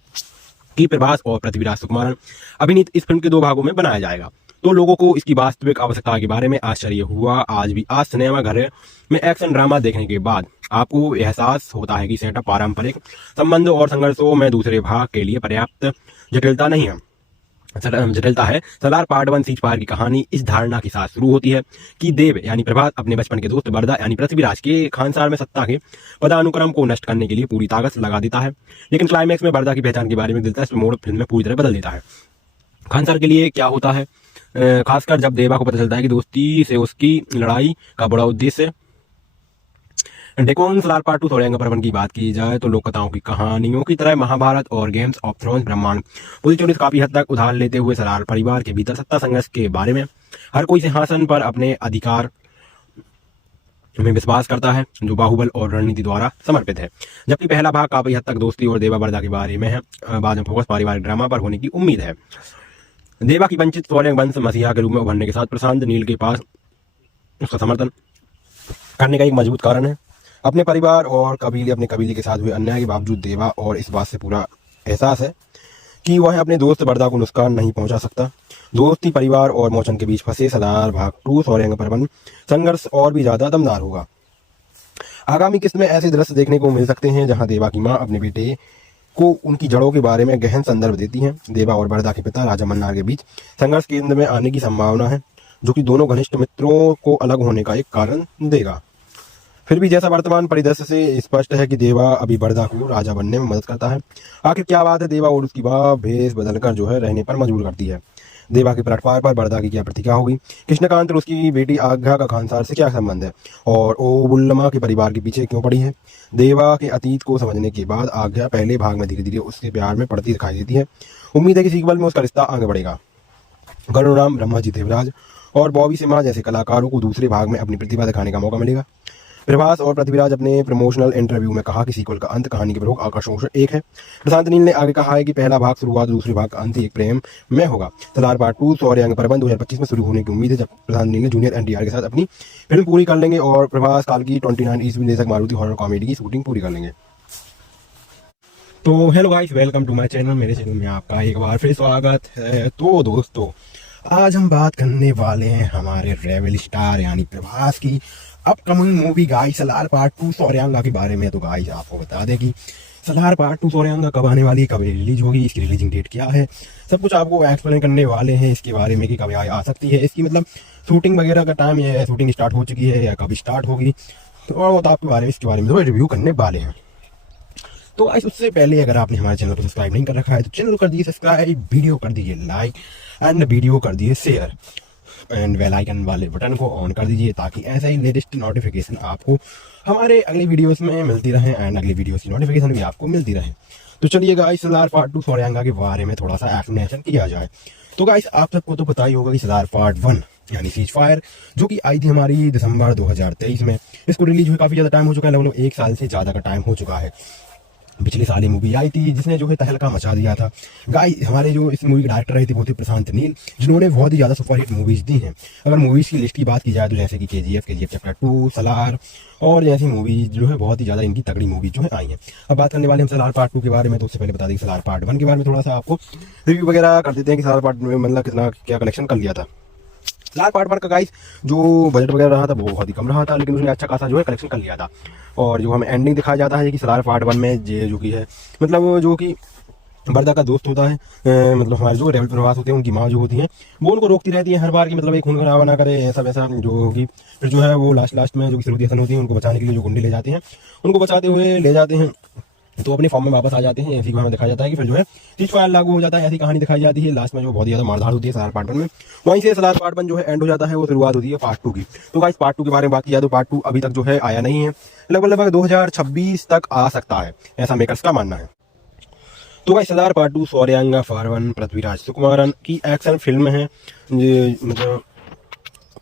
कि प्रभास और पृथ्वीराज सुकुमारन अभिनीत इस फिल्म के 2 भागों में बनाया जाएगा, तो लोगों को इसकी वास्तविक आवश्यकता के बारे में आश्चर्य हुआ। आज सिनेमा घर में एक्शन ड्रामा देखने के बाद आपको एहसास होता है कि सेटअप, पारंपरिक संबंधों और संघर्षों में दूसरे भाग के लिए पर्याप्त जटिलता है। सलार पार्ट 1 सीज फायर की कहानी इस धारणा के साथ शुरू होती है कि देव यानी प्रभास अपने बचपन के दोस्त बरदा यानी पृथ्वीराज के खानसार में सत्ता के पदानुक्रम को नष्ट करने के लिए पूरी ताकत लगा देता है, लेकिन क्लाइमैक्स में बरदा की पहचान के बारे में दिलचस्प मोड़ फिल्म में पूरी तरह बदल देता है। खानसार के लिए क्या होता है, खासकर जब देवा को पता चलता है कि दोस्ती से उसकी लड़ाई का बड़ा उद्देश्य डेकोन। सलार पार्ट 2 शौर्यांगा पर्वन की बात की जाए तो लोक कथाओं की कहानियों की तरह महाभारत और गेम्स ऑफ थ्रोन्स ब्रह्मांड पुलिस काफी हद तक उधार लेते हुए सलार परिवार के भीतर सत्ता संघर्ष के बारे में हर कोई सिंहासन पर अपने अधिकार में विश्वास करता है, जो बाहुबल और रणनीति द्वारा समर्पित है। जबकि पहला भाग काफी हद तक दोस्ती और देवा बरदा के बारे में है, बाद में फोकस पारिवारिक ड्रामा पर होने की उम्मीद है। देवा की वंचित शौर्य वंश मसीहा के रूप में उभरने के साथ प्रशांत नील के पास उसका समर्थन करने का एक मजबूत कारण है। अपने परिवार और अपने कबीले के साथ हुए अन्याय के बावजूद देवा और इस बात से पूरा एहसास है कि वह अपने दोस्त बरदा को नुकसान नहीं पहुंचा सकता। दोस्ती, परिवार और मोचन के बीच फंसे सलार भाग 2 शौर्यांगा पर्वन संघर्ष और भी ज्यादा दमदार होगा। आगामी किस्त में ऐसे दृश्य देखने को मिल सकते हैं जहां देवा की मां अपने बेटे को उनकी जड़ों के बारे में गहन संदर्भ देती हैं। देवा और बरदा के पिता राजा मन्नार के बीच संघर्ष केंद्र में आने की संभावना है, जो कि दोनों घनिष्ठ मित्रों को अलग होने का एक कारण देगा। फिर भी जैसा वर्तमान परिदृश्य से स्पष्ट है कि देवा अभी बरदा को राजा बनने में मदद करता है। आखिर क्या बात है देवा और उसकी मां भेष बदलकर जो है रहने पर मजबूर करती है। देवा के पलटवार पर बरदा की क्या प्रतिक्रिया होगी। कृष्णकांत और उसकी बेटी आज्ञा का खानसार से क्या संबंध है और ओबुल्लमा के परिवार के पीछे क्यों पड़ी है। देवा के अतीत को समझने के बाद आज्ञा पहले भाग में धीरे धीरे उसके प्यार में पड़ती दिखाई देती है। उम्मीद है कि सीक्वल में उसका रिश्ता आगे बढ़ेगा। गरुड़राम, ब्रह्माजी देवराज और बॉबी सिम्हा जैसे कलाकारों को दूसरे भाग में अपनी प्रतिभा दिखाने का मौका मिलेगा। प्रभास और पृथ्वीराज अपने प्रमोशनल इंटरव्यू में कहा कि सीक्वल का अंत कहानी के प्रमुख आकर्षणों से एक है। प्रशांत नील ने आगे कहा है कि पहला भाग शुरुआत, दूसरे भाग का अंत एक प्रेम में होगा। सलार पार्ट 2 शौर्यांग पर्वन 2025 में शुरू होने की उम्मीद है, जब प्रशांत नील ने जूनियर एनटीआर के साथ अपनी फिल्म पूरी कर लेंगे और प्रभास काल की 29 ईस्वी निर्देशक मारुति हॉरर कॉमेडी की शूटिंग पूरी कर लेंगे। तो hello guys, welcome to my channel. मेरे चैनल में आपका एक बार फिर स्वागत है। तो दोस्तों, आज हम बात करने वाले हैं हमारे रेवल स्टार यानी प्रभास की upcoming movie guys Salaar part 2 शौर्यांगा के बारे में। तो गाइस आपको बता दें कि सलार पार्ट 2 शौर्यांगा कब आने वाली है, कब रिलीज होगी, इसकी रिलीजिंग डेट क्या है, सब कुछ आपको एक्सप्लेन करने वाले हैं इसके बारे में कि कब आ सकती है, इसकी मतलब शूटिंग वगैरह का टाइम, ये शूटिंग स्टार्ट हो चुकी है या कब स्टार्ट होगी, तो और आपके बारे में इसके बारे में तो रिव्यू करने वाले हैं। तो गाइस उससे पहले अगर आपने हमारे चैनल को सब्सक्राइब नहीं कर रखा है तो चैनल को कर दीजिए सब्सक्राइब, वीडियो कर दीजिए लाइक एंड वीडियो कर दीजिए शेयर एंड बेल आइकन वाले बटन को ऑन कर दीजिए, ताकि ऐसा ही लेटेस्ट नोटिफिकेशन आपको हमारे अगले वीडियोस में मिलती रहे एंड अगले वीडियोस की नोटिफिकेशन भी आपको मिलती रहे। तो चलिए गाइस सलार पार्ट 2 शौर्यांगा के बारे में थोड़ा सा एक्सप्लेनेशन किया जाए। तो गाइस आप सबको तो पता ही होगा कि सलार पार्ट 1 यानी सीज फायर जो कि आई थी हमारी दिसंबर 2023 में, इसको रिलीज हुए काफ़ी ज़्यादा टाइम हो चुका है, लगभग 1 साल से ज़्यादा का टाइम हो चुका है। पिछले साल ही मूवी आई थी जिसने जो है तहलका मचा दिया था। गाइस हमारे जो इस मूवी के डायरेक्टर रहे थे वो थे प्रशांत नील, जिन्होंने बहुत ही ज़्यादा सुपरहिट मूवीज़ दी हैं। अगर मूवीज़ की लिस्ट की बात की जाए तो जैसे कि KGF चैप्टर 2, सलार और जैसी मूवीज जो है बहुत ही ज़्यादा इनकी तगड़ी मूवीज जो है आई हैं। अब बात करने वाले हम सलार पार्ट 2 के बारे में। तो उससे पहले बता दें कि सलार पार्ट 1 के बारे में थोड़ा सा आपको रिव्यू वगैरह कर देते हैं कि सलार पार्ट में मतलब कितना क्या कलेक्शन कर लिया था। सलार पार्ट 1 का गाइस जो बजट वगैरह रहा था वो बहुत ही कम रहा था, लेकिन उसने अच्छा खासा जो है कलेक्शन कर लिया था। और जो हमें एंडिंग दिखाया जाता है कि सलार पार्ट 1 में जो कि है मतलब जो कि बरदा का दोस्त होता है, मतलब हमारे जो रेवल प्रभास होते हैं उनकी माँ जो होती हैं वो उनको रोकती रहती है हर बार कि मतलब एक खून खराबा ना करे, ऐसा वैसा जो होगी। फिर जो है वो लास्ट में जो कि श्रुति हसन होती है उनको बचाने के लिए जो गुंडे ले जाते हैं, उनको बचाते हुए ले जाते हैं तो अपने फॉर्म में वापस आ जाते हैं। ऐसी कहानी दिखाया जाता है कि फिर जो है सीज फायर लागू हो जाता है, ऐसी कहानी दिखाई जाती है। लास्ट में जो बहुत ज़्यादा मारधाड़ होती है सलार पार्ट 1 में, वहीं से सलार पार्ट 1 जो है एंड हो जाता है, वो शुरुआत होती है पार्ट 2 की। तो गाइस पार्ट 2 के बारे में बात किया तो पार्ट 2 अभी तक जो है आया नहीं है, लगभग 2026 तक आ सकता है, ऐसा मेकर्स का मानना है। तो गाइस सलार पार्ट 2 शौर्यांगा फारवन पृथ्वीराज सुकुमारन की एक्शन फिल्म है, मतलब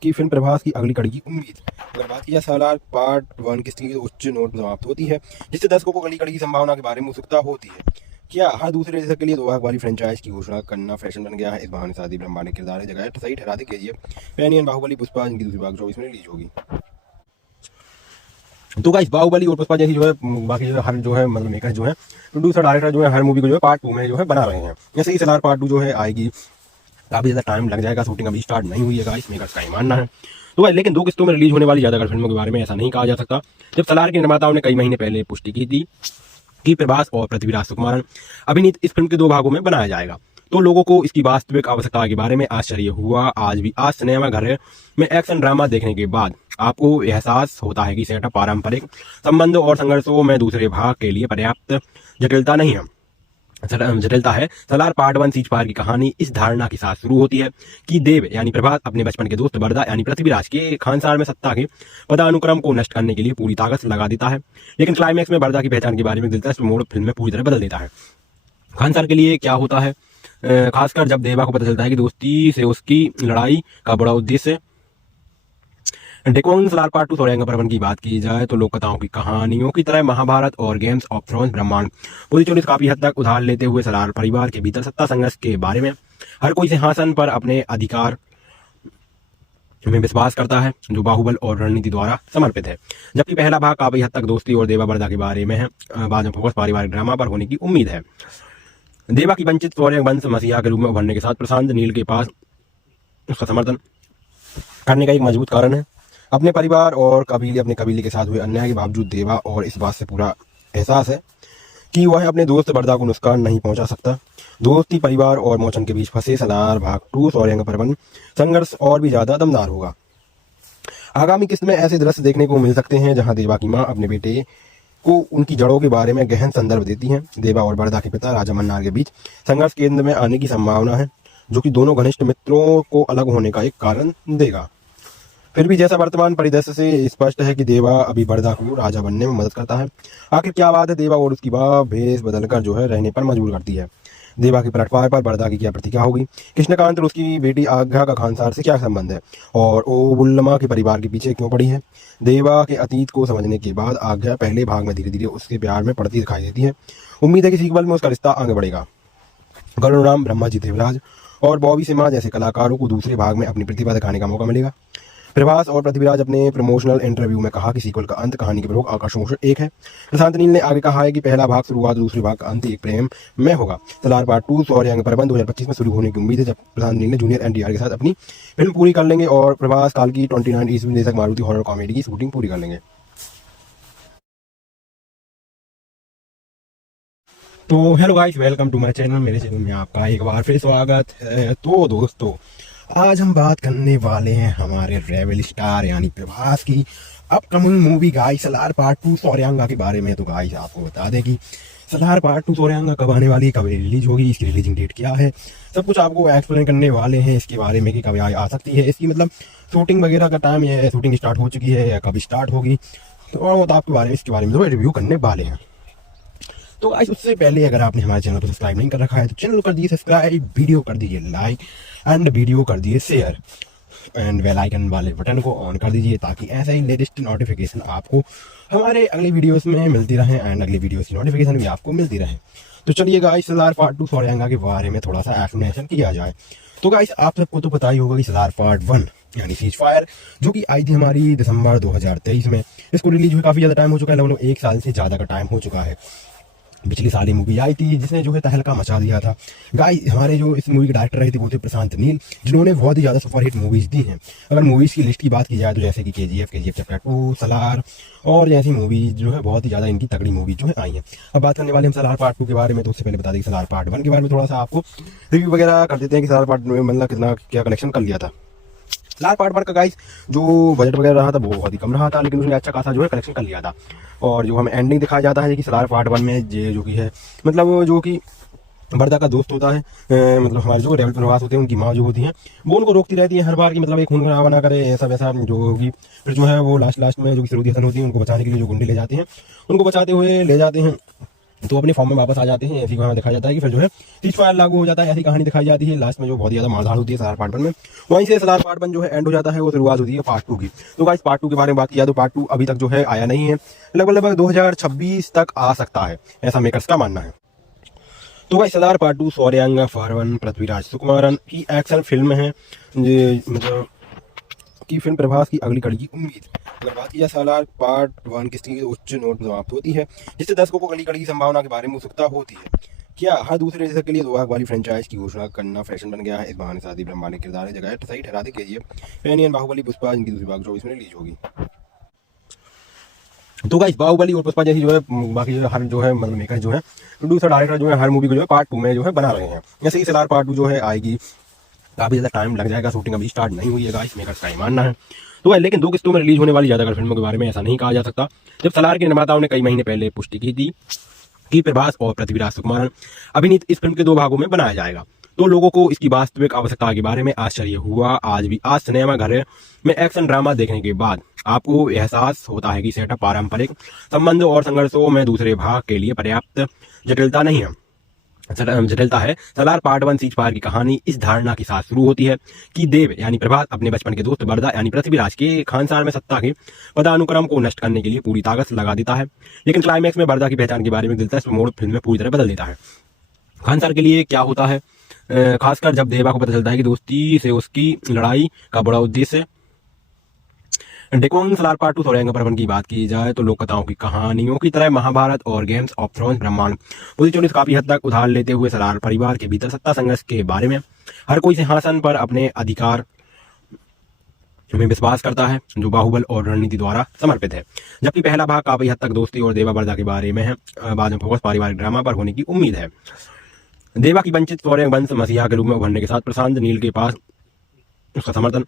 की फिल्म प्रभास की अगली कड़ी की उम्मीद। अगर बात की जाए सलार पार्ट 1 किसकी उच्च नोट समाप्त होती है, जिससे दर्शकों को अगली कड़ी की संभावना के बारे में उत्सुकता होती है। क्या हर दूसरे दशक के लिए 2 भाग वाली फ्रेंचाइज की घोषणा करना फैशन बन गया है। इस बहाने शादी ब्रह्मा ने किरदार जगह सही ठहरा दी KGF, पैनियन, बाहुबली, पुष्पा जिनकी दूसरी भाग 24 में रिलीज होगी। तो गाइस बाहुबली और पुष्पा जैसी जो है बाकी जो है हर जो है मतलब मेकर जो है प्रोड्यूसर डायरेक्टर जो है हर मूवी को जो है पार्ट 2 में जो है बना रहे हैं। जैसे ही सलार पार्ट 2 जो है आएगी काफ़ी ज़्यादा टाइम लग जाएगा, शूटिंग अभी स्टार्ट नहीं हुई है गाइस, मेकर्स का ही मानना है। तो भाई लेकिन 2 किस्तों में रिलीज होने वाली ज़्यादातर फिल्मों के बारे में ऐसा नहीं कहा जा सकता। जब सलार के निर्माताओं ने कई महीने पहले पुष्टि की थी कि प्रभास और पृथ्वीराज सुकुमारन अभिनीत इस फिल्म के 2 भागों में बनाया जाएगा, तो लोगों को इसकी वास्तविक आवश्यकता के बारे में आश्चर्य हुआ। आज सिनेमा घर में एक्शन ड्रामा देखने के बाद आपको एहसास होता है कि सेटअप पारंपरिक संबंधों और संघर्षों में दूसरे भाग के लिए पर्याप्त जटिलता नहीं है, जटिलता है। सलार पार्ट 1 सीज फायर की कहानी इस धारणा के साथ शुरू होती है कि देव यानी प्रभास अपने बचपन के दोस्त बरदा यानी पृथ्वीराज के खानसार में सत्ता के पदानुक्रम को नष्ट करने के लिए पूरी ताकत लगा देता है। लेकिन क्लाइमैक्स में बरदा की पहचान के बारे में दिलचस्प मोड़ फिल्म में पूरी तरह बदल देता है। खानसार के लिए क्या होता है, खासकर जब देवा को पता चलता है कि दोस्ती से उसकी लड़ाई का बड़ा उद्देश्य। डेकोन सलार पार्ट 2 शौर्यांगा पर्वन की बात की जाए तो लोक कथाओं की कहानियों की तरह महाभारत और गेम्स ऑफ थ्रोन्स ब्रह्मांड पूरी चोरी काफी हद तक उधार लेते हुए सलार परिवार के भीतर सत्ता संघर्ष के बारे में हर कोई सिंहासन पर अपने अधिकार में विश्वास करता है, जो बाहुबल और रणनीति द्वारा समर्पित है। जबकि पहला भाग काफी हद तक दोस्ती और देवा बरदा के बारे में है, बाद में फोकस पारिवारिक ड्रामा पर होने की उम्मीद है। देवा की वंचित शौर्य वंश मसीहा के रूप में उभरने के साथ प्रशांत नील के पास उसका समर्थन करने का एक मजबूत कारण है। अपने परिवार और अपने कबीले के साथ हुए अन्याय के बावजूद देवा और इस बात से पूरा एहसास है कि वह अपने दोस्त बरदा को नुकसान नहीं पहुंचा सकता। दोस्ती, परिवार और मोचन के बीच फंसे सलार भाग 2 सौर्यांग परवन संघर्ष और भी ज्यादा दमदार होगा। आगामी किस्त में ऐसे दृश्य देखने को मिल सकते हैं जहां देवा की मां अपने बेटे को उनकी जड़ों के बारे में गहन संदर्भ देती हैं। देवा और बरदा के पिता राजा मन्नार के बीच संघर्ष केंद्र में आने की संभावना है, जो कि दोनों घनिष्ठ मित्रों को अलग होने का एक कारण देगा। फिर भी जैसा वर्तमान परिदृश्य से स्पष्ट है कि देवा अभी बरदा को राजा बनने में मदद करता है। आखिर क्या बात है देवा और उसकी मां भेष बदलकर जो है रहने पर मजबूर करती है। देवा के पलटवार पर बरदा की क्या प्रतिक्रिया होगी। कृष्णकांत और उसकी बेटी आज्ञा का खानसार से क्या संबंध है और ओबुल्लमा के परिवार के पीछे क्यों पड़ी है। देवा के अतीत को समझने के बाद आज्ञा पहले भाग में धीरे धीरे उसके प्यार में पड़ती दिखाई देती है। उम्मीद है कि सीक्वल में उसका रिश्ता आगे बढ़ेगा। गरुड़राम, ब्रह्माजी देवराज और बॉबी सिम्हा जैसे कलाकारों को दूसरे भाग में अपनी प्रतिभा दिखाने का मौका मिलेगा। प्रभास और पृथ्वीराज अपने प्रमोशनल इंटरव्यू में कहा कि सीक्वल का अंत कहानी के प्रमुख आकर्षणों से एक है। प्रशांत नील ने आगे कहा है कि पहला भाग शुरुआत, दूसरे भाग का अंत एक प्रेम में होगा। सलार पार्ट 2 सौर्यांग परवन 2025 में शुरू होने की उम्मीद है, जब प्रशांत नील ने जूनियर एनटीआर के साथ अपनी फिल्म पूरी कर लेंगे और प्रभास काल की 29 ईस्वी निर्देशक मारुति हॉरर कॉमेडी की शूटिंग पूरी कर लेंगे। तो hello guys, welcome to my channel. मेरे चैनल में आपका एक बार फिर स्वागत है। तो दोस्तों, आज हम बात करने वाले हैं हमारे रेवल स्टार यानी प्रभास की upcoming movie guys Salaar part 2 सौर्यांगा के बारे में। तो गाइस आपको बता दें कि सलार पार्ट 2 सौर्यांगा कब आने वाली, कब रिलीज होगी, इसकी रिलीजिंग डेट क्या है, सब कुछ आपको एक्सप्लेन करने वाले हैं इसके बारे में कि कब आ सकती है, इसकी मतलब शूटिंग वगैरह का टाइम, ये शूटिंग स्टार्ट हो चुकी है या कब स्टार्ट होगी, तो वो तो आपके बारे में इसके बारे में रिव्यू करने वाले हैं। तो गाइस उससे पहले अगर आपने हमारे चैनल को सब्सक्राइब नहीं कर रखा है तो चैनल कर दीजिए सब्सक्राइब, वीडियो कर दीजिए लाइक एंड वीडियो कर दीजिए शेयर एंड बेल आइकन वाले बटन को ऑन कर दीजिए, ताकि ऐसा ही लेटेस्ट नोटिफिकेशन आपको हमारे अगले वीडियोस में मिलती रहे एंड अगले वीडियोस की नोटिफिकेशन भी आपको मिलती रहे। तो चलिए गाइस सलार पार्ट 2 सौर्यांगा के बारे में थोड़ा सा एक्सप्लेनेशन किया जाए। तो गाइस आप सबको तो पता ही होगा कि सलार पार्ट 1 यानी सीज फायर जो कि आई थी हमारी दिसंबर 2023 में, इसको रिलीज हुए काफ़ी ज़्यादा टाइम हो चुका है, लगभग 1 साल से ज़्यादा का टाइम हो चुका है। पिछली साल ही मूवी आई थी जिसने जो है तहलका मचा दिया था। गाइस हमारे जो इस मूवी के डायरेक्टर रहे थे वो थे प्रशांत नील, जिन्होंने बहुत ही ज़्यादा सुपरहिट मूवीज़ दी हैं। अगर मूवीज़ की लिस्ट की बात की जाए तो जैसे कि KGF चैप्टर 2, सलार और जैसी मूवीज़ जो है बहुत ही ज़्यादा इनकी तगड़ी मूवीज जो है आई हैं। अब बात करने वाले हम सलार पार्ट 2 के बारे में, तो उससे पहले बता दें सलार पार्ट 1 के बारे में थोड़ा सा आपको रिव्यू वगैरह कर देते हैं कि सलार पार्ट में मतलब कितना क्या कलेक्शन कर लिया था। सलार पार्ट 1 का गाइस जो बजट वगैरह रहा था वो बहुत ही कम रहा था, लेकिन उसने अच्छा खासा जो है कलेक्शन कर लिया था। और जो हमें एंडिंग दिखाया जाता है कि सलार पार्ट 1 में जो कि है मतलब जो कि बरदा का दोस्त होता है, मतलब हमारे जो रेवल प्रभास होते हैं उनकी माँ जो होती हैं वो उनको रोकती रहती है हर बार कि मतलब एक खून खराबा ना करे, ऐसा वैसा जो होगी। फिर जो है वो लास्ट में जो कि सरूदी हसन होती है उनको बचाने के लिए जो गुंडे ले जाते हैं, उनको बचाते हुए ले जाते हैं तो अपने फॉर्म में वापस आ जाते हैं। ऐसी कहानी दिखाया जाता है कि फिर जो है सीज फायर लागू हो जाता है, ऐसी कहानी दिखाई जाती है। लास्ट में जो बहुत ज़्यादा मारधाड़ होती है सलार पार्ट 1 में, वहीं से सलार पार्ट 1 जो है एंड हो जाता है, वो शुरुआत होती है पार्ट 2 की। तो गाइस पार्ट 2 के बारे में बात किया तो पार्ट 2 अभी तक जो है आया नहीं है, लगभग 2026 तक आ सकता है, ऐसा मेकर्स का मानना है। तो गाइस सलार पार्ट 2 सौर्यांगा परवन पृथ्वीराज सुकुमारन की एक्शन फिल्म है, मतलब की फिल्म प्रभास की अगली कड़ी की उम्मीद। अगर बात की जाए सलार पार्ट 1 किसी उच्च नोट समाप्त होती है, जिससे दर्शकों को अगली कड़ी की संभावना के बारे में उत्सुकता होती है। क्या हर दूसरे रिलीज के लिए 2 भाग वाली फ्रेंचाइज की घोषणा करना फैशन बन गया है? इस बहाने साथ ही ब्रह्मांड के किरदार जगह सही ठहरा दी KGF, पैनियन, बाहुबली, पुष्पा जिनकी दूसरी भाग 24 में रिलीज होगी। तो गाइस बाहुबली और पुष्पा जैसी जो है बाकी हर जो है मतलब मेकर जो है प्रोड्यूसर डायरेक्टर जो है हर मूवी को जो है पार्ट 2 में जो है बना रहे हैं। जैसे ही सलार पार्ट 2 जो है आएगी, काफ़ी ज़्यादा टाइम लग जाएगा, शूटिंग अभी स्टार्ट नहीं हुई है गाइस, मेकर्स का ही मानना है। तो लेकिन 2 किस्तों में रिलीज होने वाली ज़्यादातर फिल्मों के बारे में ऐसा नहीं कहा जा सकता, जब सलार के निर्माताओं ने कई महीने पहले पुष्टि की थी कि प्रभास और पृथ्वीराज सुकुमारन अभिनीत इस फिल्म के 2 भागों में बनाया जाएगा। तो लोगों को इसकी वास्तविक आवश्यकता के बारे में आश्चर्य हुआ। आज सिनेमा घर में एक्शन ड्रामा देखने के बाद आपको एहसास होता है कि सेटअप पारंपरिक संबंधों और संघर्षों में दूसरे भाग के लिए पर्याप्त जटिलता नहीं है, जटिलता है। सलार पार्ट 1 सीज फायर की कहानी इस धारणा के साथ शुरू होती है कि देव यानी प्रभास अपने बचपन के दोस्त बरदा यानी पृथ्वीराज के खानसार में सत्ता के पदानुक्रम को नष्ट करने के लिए पूरी ताकत लगा देता है। लेकिन क्लाइमैक्स में बरदा की पहचान के बारे में दिलचस्प मोड़ फिल्म में पूरी तरह बदल देता है। खानसार के लिए क्या होता है, खासकर जब देवा को पता चलता है कि दोस्ती से उसकी लड़ाई का बड़ा उद्देश्य। डेकोन सलार पार्ट 2 सौर्यांगा परवन की बात की जाए तो लोक कथाओं की कहानियों की तरह महाभारत और गेम्स ऑफ थ्रोन्स ब्रह्मांड पूरी चोरी काफी हद तक उधार लेते हुए सलार परिवार के भीतर सत्ता संघर्ष के बारे में, हर कोई सिंहासन पर अपने अधिकार में विश्वास करता है, जो बाहुबल और रणनीति द्वारा समर्पित है। जबकि पहला भाग काफी हद तक दोस्ती और देवा बर्दा के बारे में है। बाद में फोकस पारिवारिक ड्रामा पर होने की उम्मीद है। देवा की वंचित सौर्य वंश मसीहा के रूप में उभरने के साथ प्रशांत नील के पास उसका समर्थन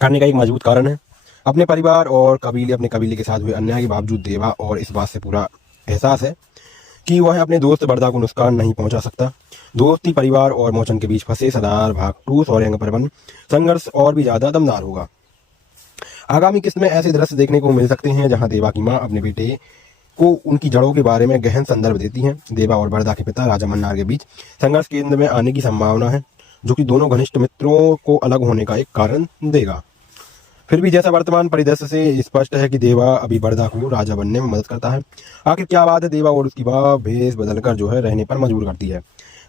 करने का एक मजबूत कारण है। अपने परिवार और अपने कबीले के साथ हुए अन्याय के बावजूद देवा और इस बात से पूरा एहसास है कि वह अपने दोस्त बर्दा को नुकसान नहीं पहुंचा सकता। दोस्ती, परिवार और मोचन के बीच फंसे सरदार भाग 2 सौर्यांग पर्वन संघर्ष और भी ज्यादा दमदार होगा। आगामी किस्त में ऐसे दृश्य देखने को मिल सकते हैं जहां देवा की मां अपने बेटे को उनकी जड़ों के बारे में गहन संदर्भ देती हैं। देवा और बर्दा के पिता राजा मन्नार के बीच संघर्ष केंद्र में आने की संभावना है, जो कि दोनों घनिष्ठ मित्रों को अलग होने का एक कारण देगा। फिर भी जैसा वर्तमान परिदृश्य से स्पष्ट है कि देवा अभी बर्दा को राजा बनने में मदद करता है। आखिर क्या बात है देवा और उसकी मां भेष बदलकर जो है रहने पर मजबूर करती है?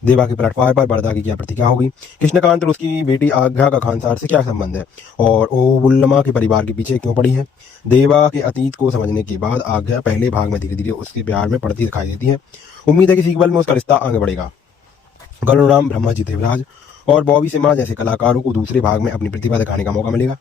देवा के प्लेटफॉर्म पर बर्दा की क्या प्रतिक्रिया होगी? कृष्णकांत और उसकी बेटी आज्ञा का खानसार से क्या संबंध है और ओ बुल्लमा के परिवार के पीछे क्यों पड़ी है? देवा के अतीत को समझने के बाद आज्ञा पहले भाग में धीरे धीरे उसके प्यार में पड़ती दिखाई देती है। उम्मीद है कि सीक्वल में उसका रिश्ता आगे बढ़ेगा। गरुणाम, ब्रह्माजी देवराज और बॉबी सिम्हा जैसे कलाकारों को दूसरे भाग में अपनी प्रतिभा दिखाने का मौका मिलेगा।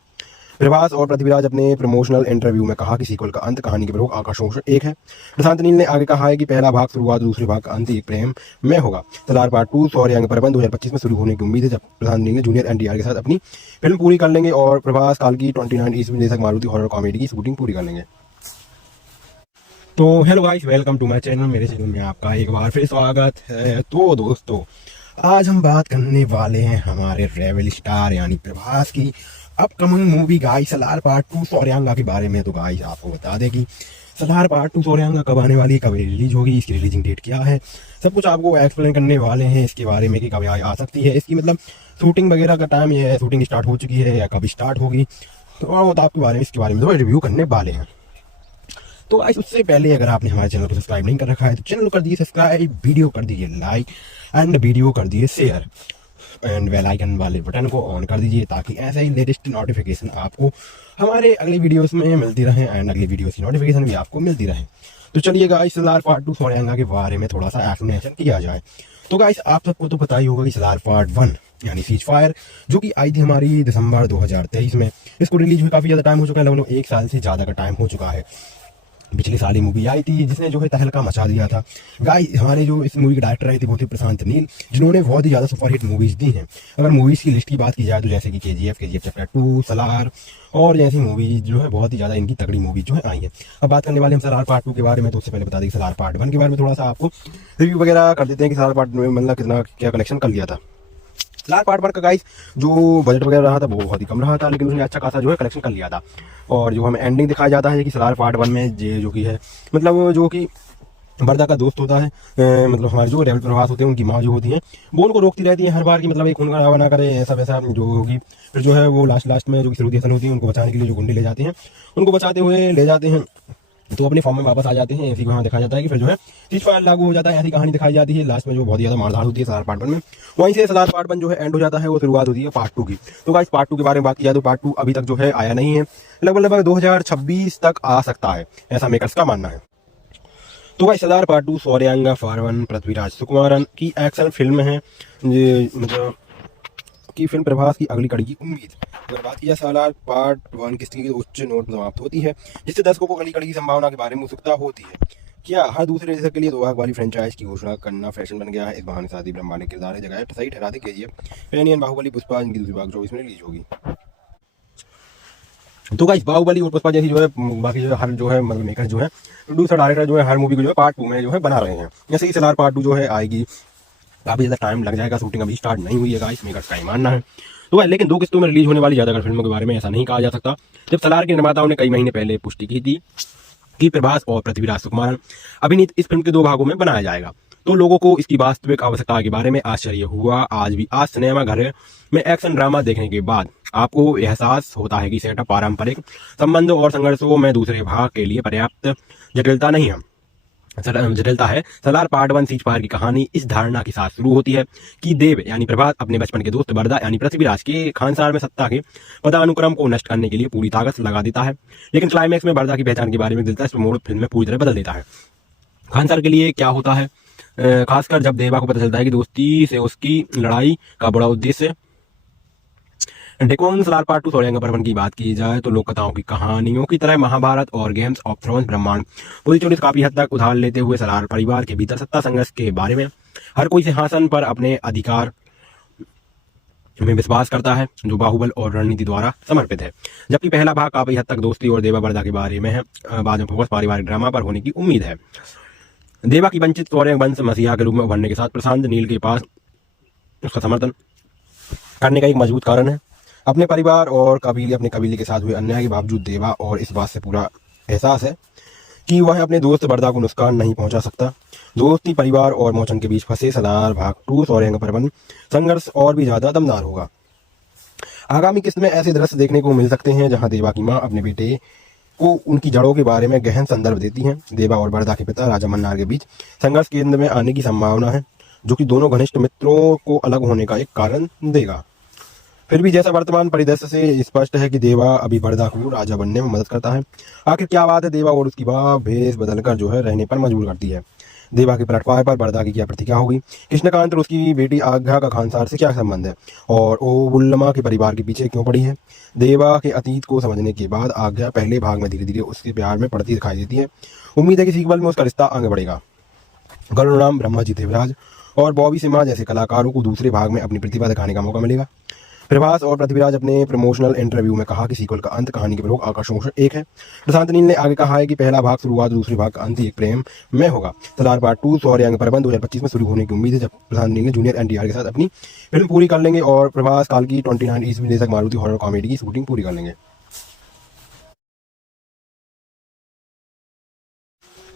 प्रभास और पृथ्वीराज अपने प्रमोशनल इंटरव्यू में कहा कि सीक्वल का अंत कहानी के प्रमुख आकर्षणों एक है। प्रशांत नील ने आगे कहा है कि पहला भाग शुरुआत, दूसरे भाग का अंत एक प्रेम में होगा। सलार पार्ट 2 सौर्यांग पर्वन 2025 में शुरू होने की उम्मीद है, जब प्रशांत नील ने जूनियर एनटीआर के साथ अपनी फिल्म पूरी कर लेंगे और प्रभास काल की 29 ईस्वी निर्देशक मारुति हॉरर कॉमेडी की शूटिंग पूरी कर लेंगे। तो hello guys, welcome to my channel. मेरे चैनल में आपका एक बार फिर स्वागत है। तो दोस्तों, आज हम बात करने वाले हैं हमारे रेवल स्टार यानी प्रभास की upcoming movie guys Salaar part 2 सौर्यांगा के बारे में। तो गाइस आपको बता दें कि सलार पार्ट 2 सौर्यांगा कब आने वाली है, कब रिलीज होगी, इसकी रिलीजिंग डेट क्या है, सब कुछ आपको एक्सप्लेन करने वाले हैं इसके बारे में कि कब आ सकती है, इसकी मतलब शूटिंग वगैरह का टाइम, ये है शूटिंग स्टार्ट हो चुकी है या कब स्टार्ट होगी, तो आपके बारे में इसके बारे में तो रिव्यू करने वाले हैं। तो गाइस उससे पहले अगर आपने हमारे चैनल को सब्सक्राइब नहीं कर रखा है तो चैनल को कर दीजिए सब्सक्राइब, वीडियो कर दीजिए लाइक एंड वीडियो कर दीजिए शेयर एंड बेल आइकन वाले बटन को ऑन कर दीजिए, ताकि ऐसे ही लेटेस्ट नोटिफिकेशन आपको हमारे अगले वीडियोस में मिलती रहे एंड अगले वीडियोस की नोटिफिकेशन भी आपको मिलती रहे। तो चलिए गाइस सलार पार्ट 2 सौर्यांगा के बारे में थोड़ा सा एक्सप्लेनेशन किया जाए। तो गाइस आप सबको तो पता ही होगा कि सलार पार्ट 1 यानी सीज फायर जो कि आई थी हमारी दिसंबर 2023 में, इसको रिलीज हुई काफी ज्यादा टाइम हो चुका है, लगभग 1 साल से ज्यादा का टाइम हो चुका है। पिछले साल ही मूवी आई थी जिसने जो है तहलका मचा दिया था। गाइस हमारे जो इस मूवी के डायरेक्टर आए थे वो थे प्रशांत नील, जिन्होंने बहुत ही ज्यादा सुपरहिट मूवीज दी हैं। अगर मूवीज की लिस्ट की बात की जाए तो जैसे कि KGF चैप्टर 2, सलार और जैसी मूवीज जो है बहुत ही ज्यादा इनकी तगड़ी मूवीज जो है आई है। अब बात करने वाले हम सलार पार्ट 2 के बारे में, तो उससे पहले बता दें सलार पार्ट 1 के बारे में थोड़ा सा आपको रिव्यू वगैरह कर देते हैं कि सलार पार्ट में मतलब कितना क्या कलेक्शन कर लिया था। सलार पार्ट 1 का गाइस जो बजट वगैरह रहा था वो बहुत ही कम रहा था, लेकिन उसने अच्छा खासा जो है कलेक्शन कर लिया था। और जो हमें एंडिंग दिखाया जाता है कि सलार पार्ट 1 में जो कि है मतलब जो कि बर्दा का दोस्त होता है, मतलब हमारे जो रेवल प्रभास होते हैं उनकी माँ जो होती है वो उनको रोकती रहती है हर बार की मतलब एक खून खराबा ना करे ऐसा वैसा जो होगी। फिर जो है वो लास्ट में जो कि होती है उनको बचाने के लिए जो गुंडे ले जाते हैं, उनको बचाते हुए ले जाते हैं तो अपने फॉर्म में वापस आ जाते हैं। ऐसी वहाँ दिखाया जाता है कि फिर जो है सीज फायर लागू हो जाता है, ऐसी कहानी दिखाई जाती है। लास्ट में जो बहुत ज़्यादा मारधाड़ होती है सलार पार्ट 1 में, वहीं से सलार पार्ट 1 जो है एंड हो जाता है, वो शुरुआत होती है पार्ट 2 की। तो गाइस पार्ट 2 के बारे में बात की जाए तो पार्ट 2 अभी तक जो है आया नहीं है, लगभग 2026 तक आ सकता है, ऐसा मेकर्स का मानना है। तो गाइस सलार पार्ट 2 सौर्यांगा पर्वन पृथ्वीराज सुकुमारन की एक्शन फिल्म है, मतलब की फिल्म प्रभास की अगली कड़ी की उम्मीद। अगर बात की जाए सलार पार्ट 1 किसी की उच्च नोट पर समाप्त होती है, जिससे दर्शकों को अगली कड़ी की संभावना के बारे में उत्सुकता होती है। क्या हर दूसरे दर्शक के लिए 2 भाग वाली फ्रेंचाइज की घोषणा करना फैशन बन गया है? इस बहाने साथ ही ब्रह्मांड के किरदार जगह सही ठहरा दी KGF, पैनियन, बाहुबली, पुष्पा इनकी दूसरी भाग 24 में रिलीज होगी। तो गाइस बाहुबली और पुष्पा जैसी जो है बाकी जो हर जो है मतलब मेकर जो है प्रोड्यूसर डायरेक्टर जो है हर मूवी को जो है पार्ट 2 में जो है बना रहे हैं। जैसे कि सलार पार्ट 2 जो है आएगी, काफी ज्यादा टाइम लग जाएगा, शूटिंग अभी स्टार्ट नहीं हुई है गाइस, मेकर्स का ही मानना है। तो लेकिन 2 किस्तों में रिलीज होने वाली ज्यादातर फिल्मों के बारे में ऐसा नहीं कहा जा सकता। जब सलार के निर्माताओं ने कई महीने पहले पुष्टि की थी कि प्रभास और पृथ्वीराज सुकुमारन अभिनीत इस फिल्म के 2 भागों में बनाया जाएगा, तो लोगों को इसकी वास्तविक आवश्यकता के बारे में आश्चर्य हुआ। आज सिनेमा घर में एक्शन ड्रामा देखने के बाद आपको एहसास होता है कि सेटअप पारंपरिक संबंधों और संघर्षों में दूसरे भाग के लिए पर्याप्त जटिलता नहीं है। सलार पार्ट 1 सीज फायर की कहानी इस धारणा के साथ शुरू होती है कि देव यानी प्रभास अपने बचपन के दोस्त बर्दा यानी पृथ्वीराज के खानसार में सत्ता के पदानुक्रम को नष्ट करने के लिए पूरी ताकत लगा देता है। लेकिन क्लाइमैक्स में बर्दा की पहचान के बारे में दिलचस्प मोड़ फिल्म में पूरी तरह बदल देता है। खानसार के लिए क्या होता है, खासकर जब देवा को पता चलता है कि दोस्ती से उसकी लड़ाई का बड़ा उद्देश्य डेकोन सलार पार्ट 2 सोरेंगा पर्वन की बात की जाए तो लोक कथाओं की कहानियों की तरह महाभारत और गेम्स ऑफ थ्रोन्स ब्रह्मांड पूरी चोरी काफी हद तक उधार लेते हुए सलार परिवार के भीतर सत्ता संघर्ष के बारे में हर कोई सिंहासन पर अपने अधिकार में विश्वास करता है जो बाहुबल और रणनीति द्वारा समर्पित है, जबकि पहला भाग काफी हद तक दोस्ती और देवा बर्दा के बारे में है। बाद में फोकस पारिवारिक ड्रामा पर होने की उम्मीद है। देवा की वंचित सौर्य वंश मसीहा के रूप में उभरने के साथ प्रशांत नील के पास उसका समर्थन करने का एक मजबूत कारण है। अपने परिवार और अपने कबीले के साथ हुए अन्याय के बावजूद देवा और इस बात से पूरा एहसास है कि वह अपने दोस्त बर्दा को नुकसान नहीं पहुंचा सकता। दोस्ती परिवार और मोचन के बीच फंसे सलार भाग 2 सौर्यंग पर्वन संघर्ष और भी ज्यादा दमदार होगा। आगामी किस्त में ऐसे दृश्य देखने को मिल सकते हैं जहां देवा की मां अपने बेटे को उनकी जड़ों के बारे में गहन संदर्भ देती हैं। देवा और बर्दा के पिता राजा मन्नार के बीच संघर्ष केंद्र में आने की संभावना है, जो कि दोनों घनिष्ठ मित्रों को अलग होने का एक कारण देगा। फिर भी जैसा वर्तमान परिदृश्य से स्पष्ट है कि देवा अभी बर्दा को राजा बनने में मदद करता है। आखिर क्या बात है देवा और उसकी मां भेष बदलकर जो है रहने पर मजबूर करती है। देवा के प्लेटफॉर्म पर बर्दा की क्या प्रतिक्रिया होगी। कृष्णकांत और उसकी बेटी आज्ञा का खानसार से क्या संबंध है और ओ बुल्लमा के परिवार के पीछे क्यों पड़ी है। देवा के अतीत को समझने के बाद आज्ञा पहले भाग में धीरे धीरे उसके प्यार में पड़ती दिखाई देती है। उम्मीद है कि सीक्वल में उसका रिश्ता आगे बढ़ेगा। गरुणाम ब्रह्माजी देवराज और बॉबी सिम्हा जैसे कलाकारों को दूसरे भाग में अपनी प्रतिभा दिखाने का मौका मिलेगा। प्रभास और पृथ्वीराज अपने प्रमोशनल इंटरव्यू में कहा कि सीक्वल का अंत कहानी के प्रमुख आकर्षणों से एक है। प्रशांत नील ने आगे कहा है कि पहला भाग शुरुआत दूसरे भाग का अंत एक प्रेम में होगा। सलार पार्ट 2 सौर्यंग पर्वन 2025 में शुरू होने की उम्मीद है, जब प्रशांत नील ने जूनियर एनटीआर के साथ अपनी फिल्म पूरी कर लेंगे और प्रभास काल की 29 ईस्वी निर्देशक मारुति हॉरर कॉमेडी की शूटिंग पूरी कर लेंगे।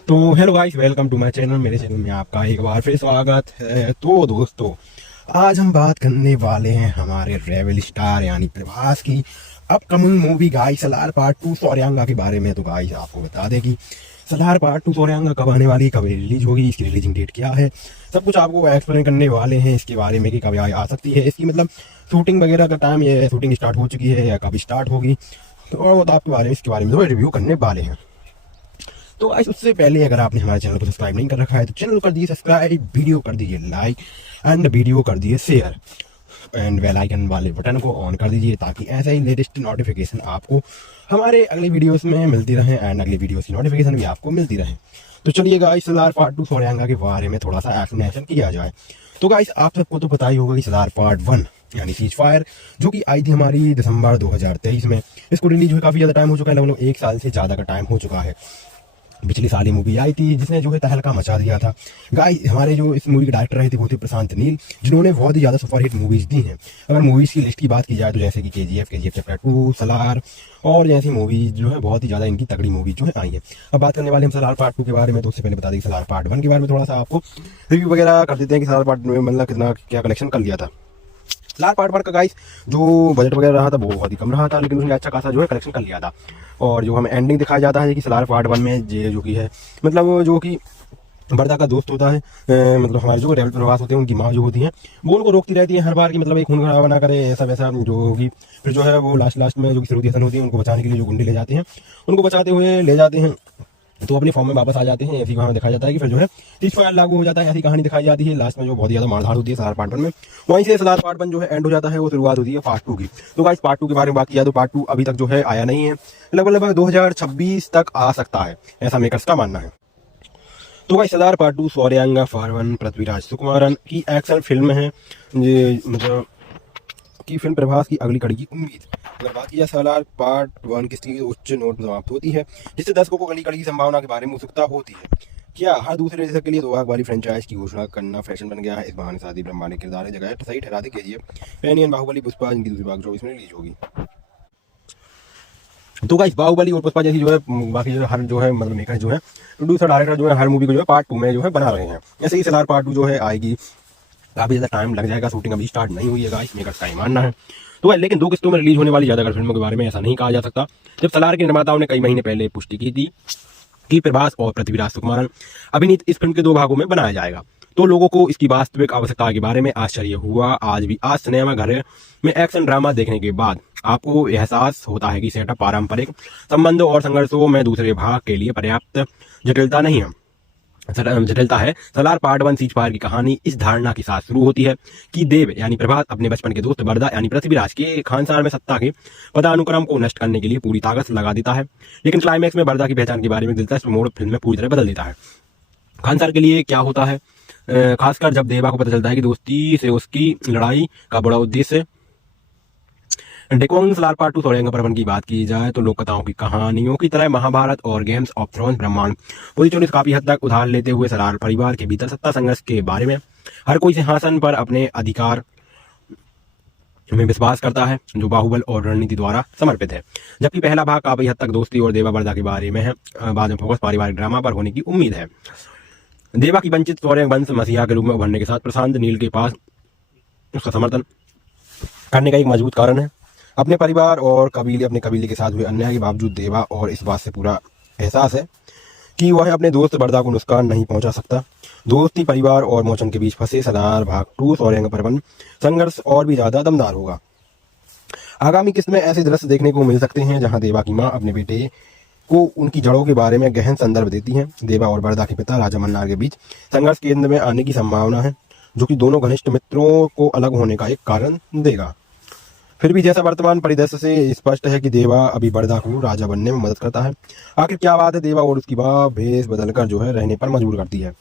तो hello guys, welcome to my channel. मेरे चैनल में आपका एक बार फिर स्वागत है। तो दोस्तों, आज हम बात करने वाले हैं हमारे रेवल स्टार यानी प्रभास की upcoming movie guys Salaar part 2 सौर्यांगा के बारे में। तो गाइस आपको बता दें कि सलार पार्ट 2 सौर्यांगा कब आने वाली, कब रिलीज होगी, इसकी रिलीजिंग डेट क्या है, सब कुछ आपको एक्सप्लेन करने वाले हैं इसके बारे में कि कब आ सकती है, इसकी मतलब शूटिंग वगैरह का टाइम, ये शूटिंग स्टार्ट हो चुकी है या कब स्टार्ट होगी, तो वो तो आपके बारे में इसके बारे में रिव्यू करने वाले हैं। तो गाइस उससे पहले अगर आपने हमारे चैनल को सब्सक्राइब नहीं कर रखा है तो चैनल कर दीजिए सब्सक्राइब, वीडियो कर दीजिए लाइक एंड वीडियो कर दीजिए शेयर एंड बेल आइकन वाले बटन को ऑन कर दीजिए ताकि ऐसे ही लेटेस्ट नोटिफिकेशन आपको हमारे अगले वीडियोस में मिलती रहे एंड अगले वीडियोस की नोटिफिकेशन भी आपको मिलती रहे। तो चलिए गाइस सलार पार्ट 2 सौर्यांगा के बारे में थोड़ा सा एक्सप्लेनेशन किया जाए। तो गाइस आप सबको तो पता ही होगा कि सलार पार्ट 1 यानी सीज फायर जो कि आई थी हमारी दिसंबर 2023 में, इसको रिलीज हुए काफी ज्यादा टाइम हो चुका है, लगभग 1 साल से ज्यादा का टाइम हो चुका है। पिछली साल ही मूवी आई थी जिसने जो है तहलका मचा दिया था। गाइस हमारे जो इस मूवी के डायरेक्टर रहे थे वो थे प्रशांत नील, जिन्होंने बहुत ही ज़्यादा सुपरहिट मूवीज़ दी हैं। अगर मूवीज़ की लिस्ट की बात की जाए तो जैसे कि KGF चैप्टर 2, सलार और जैसी मूवीज जो है बहुत ही ज़्यादा इनकी तगड़ी मूवी जो है आई है। अब बात करने वाले हम सलार पार्ट 2 के बारे में, तो उससे पहले बता दें कि सलार पार्ट 1 के बारे में थोड़ा सा आपको रिव्यू वगैरह कर देते हैं कि सलार पार्ट में मतलब कितना क्या कलेक्शन कर लिया था। सलार पार्ट 1 का गाइस जो बजट वगैरह रहा था वो बहुत ही कम रहा था, लेकिन उसने अच्छा खासा जो है कलेक्शन कर लिया था। और जो हमें एंडिंग दिखाया जाता है कि सलार पार्ट 1 में जो कि है मतलब जो कि बर्दा का दोस्त होता है, मतलब हमारे जो रेवल प्रभास होते हैं उनकी माँ जो होती है वो उनको रोकती रहती है हर बार कि मतलब एक खून खराबा ना करे ऐसा वैसा जो होगी। फिर जो है वो लास्ट में जो कि श्रुति हसन होती है उनको बचाने के लिए जो गुंडे ले जाते हैं, उनको बचाते हुए ले जाते हैं तो अपने फॉर्म में वापस आ जाते हैं। ऐसी कहानी दिखाया जाता है कि फिर जो है सीज फायर लागू हो जाता है, ऐसी कहानी दिखाई जाती है। लास्ट में जो बहुत ही ज्यादा मारधाड़ होती है सलार पार्ट 1 में, वहीं से सलार पार्ट 1 जो है एंड हो जाता है, वो शुरुआत होती है पार्ट 2 की। तो गाइस पार्ट 2 के बारे में बात किया तो पार्ट 2 अभी तक जो है आया नहीं है, लगभग 2026 तक आ सकता है, ऐसा मेकर्स का मानना है। तो गाइस सलार पार्ट 2 सौर्यांगा पर्वन पृथ्वीराज सुकुमारन की एक्शन फिल्म है, मतलब की फिल्म प्रभास की अगली कड़ी की उम्मीद। अगर बात की जाए सलार पार्ट 1 किसकी उच्च नोट पर समाप्त होती है, जिससे दर्शकों को अगली कड़ी की संभावना के बारे में उत्सुकता होती है। क्या हर दूसरे निर्देशक के लिए 2 भाग वाली फ्रेंचाइज की घोषणा करना फैशन बन गया है? इस बहाने साथ ही ब्रह्मांड किरदार है जगह सही ठहरा दे KGF, पैनियन, बाहुबली, पुष्पा जिनकी दूसरी भाग 24 में रिलीज होगी। तो गाइस बाहुबली और पुष्पा जैसी जो है बाकी जो हर जो है मतलब मेकर जो है प्रोड्यूसर डायरेक्टर जो है हर मूवी को जो है पार्ट 2 में जो है बना रहे हैं। ऐसे ही सलार पार्ट 2 जो है आएगी, काफी ज्यादा टाइम लग जाएगा, शूटिंग अभी स्टार्ट नहीं हुई है गाइस, मेकर्स का ही मानना है। तो लेकिन 2 किस्तों में रिलीज होने वाली ज्यादातर फिल्मों के बारे में ऐसा नहीं कहा जा सकता। जब सलार के निर्माताओं ने कई महीने पहले पुष्टि की थी कि प्रभास और पृथ्वीराज सुकुमारन अभिनीत इस फिल्म के 2 भागों में बनाया जाएगा, तो लोगों को इसकी वास्तविक आवश्यकता के बारे में आश्चर्य हुआ। आज भी आज सिनेमा घर में एक्शन ड्रामा देखने के बाद आपको एहसास होता है कि सेटअप पारंपरिक संबंधों और संघर्षों में दूसरे भाग के लिए पर्याप्त जटिलता नहीं है। जटिलता है। सलार पार्ट 1 सीज फायर की कहानी इस धारणा के साथ शुरू होती है कि देव यानी प्रभास अपने बचपन के दोस्त बरदा यानी पृथ्वीराज के खानसार में सत्ता के पदानुक्रम को नष्ट करने के लिए पूरी ताकत लगा देता है। लेकिन क्लाइमैक्स में बरदा की पहचान के बारे में दिलचस्प मोड़ फिल्म में पूरी तरह बदल देता है। खानसार के लिए क्या होता है, खासकर जब देवा को पता चलता है कि दोस्ती से उसकी लड़ाई का बड़ा उद्देश्य। डेकोंग सलार पार्ट 2 सौर्यांग पर्वन की बात की जाए तो लोक कथाओं की कहानियों की तरह महाभारत और गेम्स ऑफ थ्रोन्स ब्रह्मांड पूरी काफी हद तक उधार लेते हुए सलार परिवार के भीतर सत्ता संघर्ष के बारे में हर कोई सिंहासन पर अपने अधिकार में विश्वास करता है जो बाहुबल और रणनीति द्वारा समर्पित है। जबकि पहला भाग काफी हद तक दोस्ती और देवा बरदा के बारे में है। बाद में फोकस पारिवारिक ड्रामा पर होने की उम्मीद है। देवा की वंचित सौर्यांग वंश मसीहा के रूप में उभरने के साथ प्रशांत नील के पास उसका समर्थन करने का एक मजबूत कारण है। अपने परिवार और अपने कबीले के साथ हुए अन्याय के बावजूद देवा और इस बात से पूरा एहसास है कि वह अपने दोस्त बरदा को नुकसान नहीं पहुंचा सकता। दोस्ती, परिवार और मोचन के बीच फंसे सलार भाग 2 सौर्यांग पर्वन संघर्ष और भी ज्यादा दमदार होगा। आगामी किस्त में ऐसे दृश्य देखने को मिल सकते हैं जहां देवा की मां अपने बेटे को उनकी जड़ों के बारे में गहन संदर्भ देती है। देवा और बरदा के पिता राजा मन्नार के बीच संघर्ष केंद्र में आने की संभावना है, जो कि दोनों घनिष्ठ मित्रों को अलग होने का एक कारण देगा। फिर भी जैसा वर्तमान परिदृश्य से स्पष्ट है कि देवा अभी बरदा को राजा बनने में मदद करता है। आखिर क्या बात है देवा और उसकी मां भेष बदलकर जो है रहने पर मजबूर करती है।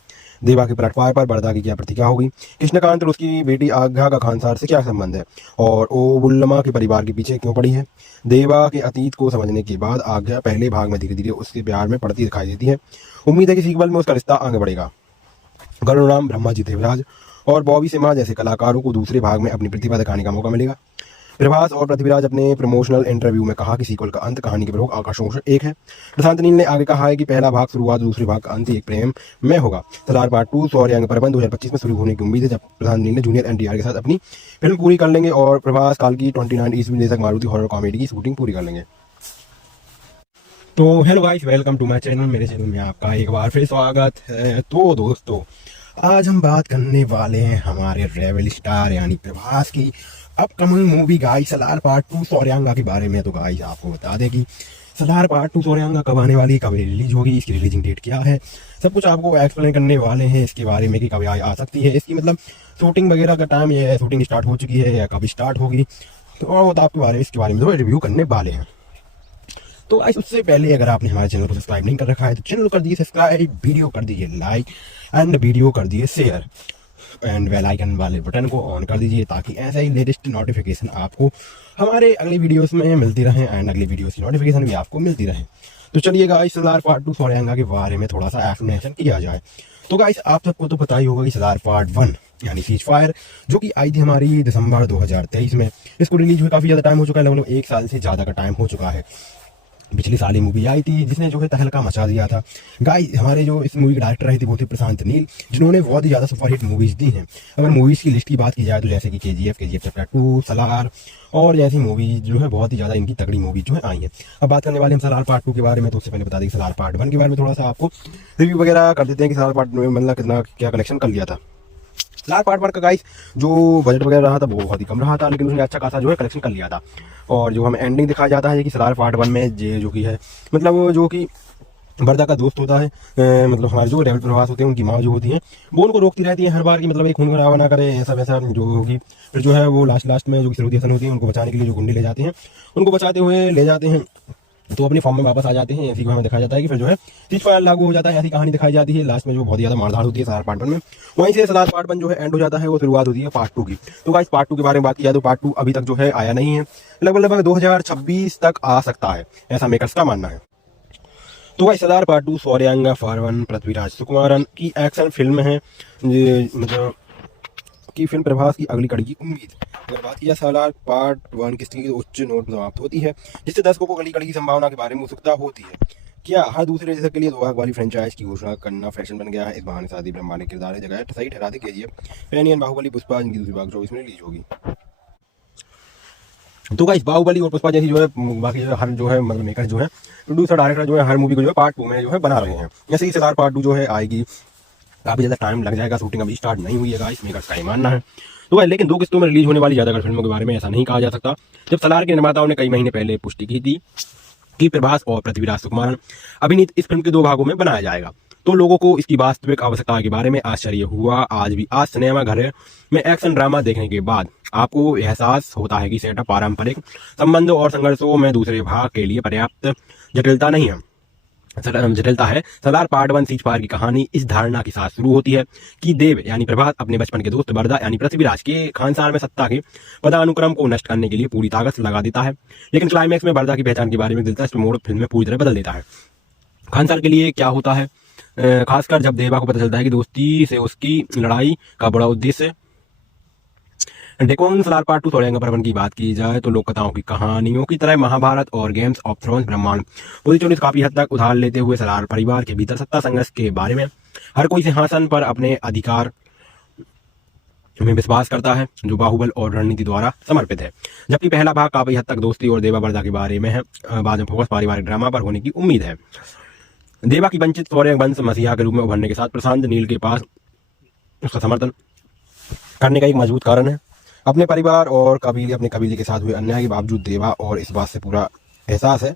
देवा के पलटवार पर बरदा की क्या प्रतिक्रिया होगी। कृष्णकांत और उसकी बेटी आज्ञा का खानसार से क्या संबंध है और ओ बुल्लमा के परिवार के पीछे क्यों पड़ी है। देवा के अतीत को समझने के बाद आज्ञा पहले भाग में धीरे धीरे उसके प्यार में पड़ती दिखाई देती है। उम्मीद है कि सीक्वल में उसका रिश्ता आगे बढ़ेगा। गरुड़राम, ब्रह्माजी देवराज और बॉबी सिम्हा जैसे कलाकारों को दूसरे भाग में अपनी प्रतिभा दिखाने का मौका मिलेगा। प्रभास और पृथ्वीराज अपने प्रमोशनल इंटरव्यू में कहा कि सीक्वल का अंत कहानी के प्रमुख आकर्षणों से एक है। प्रशांत नील ने आगे कहा है कि पहला भाग शुरुआत, दूसरे भाग का अंत एक प्रेम में होगा। सलार पार्ट 2 सौर्यांग पर्वन 2025 में शुरू होने की उम्मीद है, जब प्रशांत नील ने जूनियर एनटीआर के साथ अपनी फिल्म पूरी कर लेंगे और प्रभास काल की 29 ईस्वी निर्देशक मारुति हॉरर कॉमेडी की शूटिंग पूरी कर लेंगे। तो hello guys, welcome to my channel. मेरे चैनल में आपका एक बार फिर स्वागत है। तो दोस्तों, आज हम बात करने वाले हैं हमारे रेवल स्टार यानी प्रभास की upcoming movie guys Salaar part 2 सौर्यांगा के बारे में। तो गाइस आपको बता दें कि सलार पार्ट 2 सौर्यांगा कब आने वाली, कब रिलीज होगी, इसकी रिलीजिंग डेट क्या है, सब कुछ आपको एक्सप्लेन करने वाले हैं इसके बारे में कि कब आ सकती है, इसकी मतलब शूटिंग वगैरह का टाइम, ये शूटिंग स्टार्ट हो चुकी है या कब स्टार्ट होगी, तो और आपके बारे में इसके बारे में तो रिव्यू करने वाले हैं। तो गाइस उससे पहले अगर आपने हमारे चैनल को सब्सक्राइब नहीं कर रखा है तो चैनल कर दीजिए सब्सक्राइब, वीडियो कर दीजिए लाइक एंड वीडियो कर दीजिए शेयर एंड बेल आइकन वाले बटन को ऑन कर दीजिए ताकि ऐसे ही लेटेस्ट नोटिफिकेशन आपको हमारे अगले वीडियोस में मिलती रहे एंड अगले वीडियोस की नोटिफिकेशन भी आपको मिलती रहे। तो चलिए गाइस सलार पार्ट 2 सौर्यांगा के बारे में थोड़ा सा एक्सप्लेनेशन किया जाए। तो गाइस आप सबको तो पता ही होगा कि सलार पार्ट 1 यानी सीज फायर जो कि आई थी हमारी दिसंबर 2023 में, इसको रिलीज हुए काफी ज्यादा टाइम हो चुका है, लगभग 1 साल से ज्यादा का टाइम हो चुका है। पिछले साल ही मूवी आई थी जिसने जो है तहलका मचा दिया था। गाइस हमारे जो इस मूवी के डायरेक्टर रहे थे वो थे प्रशांत नील, जिन्होंने बहुत ही ज़्यादा सुपरहिट मूवीज़ दी हैं। अगर मूवीज़ की लिस्ट की बात की जाए तो जैसे कि KGF चैप्टर 2, सलार और जैसी मूवीज जो है बहुत ही ज़्यादा इनकी तगड़ी मूवीज जो है आई हैं। अब बात करने वाले हम सलार पार्ट 2 के बारे में। तो उससे पहले बता दें कि सलार पार्ट 1 के बारे में थोड़ा सा आपको रिव्यू वगैरह कर देते हैं कि सलार पार्ट में मतलब कितना क्या कलेक्शन कर लिया था। सलार पार्ट 1 का गाइस जो बजट वगैरह रहा था वो बहुत ही कम रहा था, लेकिन उसने अच्छा खासा जो है कलेक्शन कर लिया था। और जो हमें एंडिंग दिखाया जाता है कि सलार पार्ट 1 में जो कि है मतलब जो कि बरदा का दोस्त होता है, मतलब हमारे जो रेवल प्रभास होते हैं उनकी माँ जो होती है वो उनको रोकती रहती है हर बार की मतलब एक खून खराबा ना करे ऐसा वैसा जो होगी। फिर जो है वो लास्ट में जो कि सरूदी हसन होती है उनको बचाने के लिए जो गुंडे ले जाते हैं, उनको बचाते हुए ले जाते हैं तो अपने फॉर्म में वापस आ जाते हैं। ऐसी को हमें दिखाया जाता है कि फिर जो है सीज फायर लागू हो जाता है, ऐसी कहानी दिखाई जाती है। लास्ट में जो बहुत ज़्यादा मारधाड़ होती है सलार पार्ट 1 में, वहीं से सलार पार्ट 1 जो है एंड हो जाता है, वो शुरुआत होती है पार्ट 2 की। तो गाइस पार्ट 2 के बारे में बात किया तो पार्ट 2 अभी तक जो है आया नहीं है, लगभग 2026 तक आ सकता है, ऐसा मेकर्स का मानना है। तो गाइस सलार पार्ट 2 सौर्यांगा पर्वन पृथ्वीराज सुकुमारन की एक्शन फिल्म है, मतलब की फिल्म प्रभास की अगली कड़ी की उम्मीद। अगर बात किया सलार पार्ट 1 किसकी तो उच्च नोट पर समाप्त होती है, जिससे दर्शकों को अगली कड़ी की संभावना के बारे में उत्सुकता होती है। क्या हर दूसरे दशक के लिए 2 भाग वाली फ्रेंचाइज की घोषणा करना फैशन बन गया है? इस बहाने शादी ब्रह्मा ने किरदार है जगह सही ठहरा दी KGF, पैनियन बाहुबली, पुष्पा जिनकी दूसरी भाग 24 में रिलीज होगी। तो गाइस बाहुबली और पुष्पा जैसी जो है बाकी जो हर जो है मतलब मेकर जो है प्रोड्यूसर डायरेक्टर जो है हर मूवी को जो है पार्ट 2 में जो है बना रहे हैं। जैसे ही सलार पार्ट 2 जो है आएगी काफी ज्यादा टाइम लग जाएगा, शूटिंग अभी स्टार्ट नहीं हुई है गाइस, मेकर्स का ही मानना है। तो भाई लेकिन 2 किस्तों में रिलीज होने वाली ज्यादातर फिल्मों के बारे में ऐसा नहीं कहा जा सकता। जब सलार के निर्माताओं ने कई महीने पहले पुष्टि की थी कि प्रभास और पृथ्वीराज सुकुमारन अभिनीत इस फिल्म के 2 भागों में बनाया जाएगा, तो लोगों को इसकी वास्तविक आवश्यकता के बारे में आश्चर्य हुआ। आज भी आज सिनेमा घर में एक्शन ड्रामा देखने के बाद आपको एहसास होता है कि सेटअप पारंपरिक संबंधों और संघर्षों में दूसरे भाग के लिए पर्याप्त जटिलता नहीं है, जटिलता है। सलार पार्ट 1 सीज फायर की कहानी इस धारणा के साथ शुरू होती है कि देव यानी प्रभात अपने बचपन के दोस्त बरदा यानी पृथ्वीराज के खानसार में सत्ता के पदानुक्रम को नष्ट करने के लिए पूरी ताकत लगा देता है। लेकिन क्लाइमैक्स में बरदा की पहचान के बारे में दिलचस्प मोड़ फिल्म में पूरी तरह बदल देता है। खानसार के लिए क्या होता है, खासकर जब देवा को पता चलता है कि दोस्ती से उसकी लड़ाई का बड़ा उद्देश्य। डेकोन सलार पार्ट 2 सोरयांगा पर्वन की बात की जाए तो लोक कथाओं की कहानियों की तरह महाभारत और गेम्स ऑफ थ्रोन्स ब्रह्मांड पूरी चोरी काफी हद तक उधार लेते हुए सलार परिवार के भीतर सत्ता संघर्ष के बारे में हर कोई सिंहासन पर अपने अधिकार में विश्वास करता है जो बाहुबल और रणनीति द्वारा समर्पित है, जबकि पहला भाग काफी हद तक दोस्ती और देवा बरदा के बारे में है। बाद में फोकस पारिवारिक ड्रामा पर होने की उम्मीद है। देवा की वंचित सौर्य वंश मसीहा के रूप में उभरने के साथ प्रशांत नील के पास उसका समर्थन करने का एक मजबूत कारण है। अपने परिवार और अपने कबीले के साथ हुए अन्याय के बावजूद देवा और इस बात से पूरा एहसास है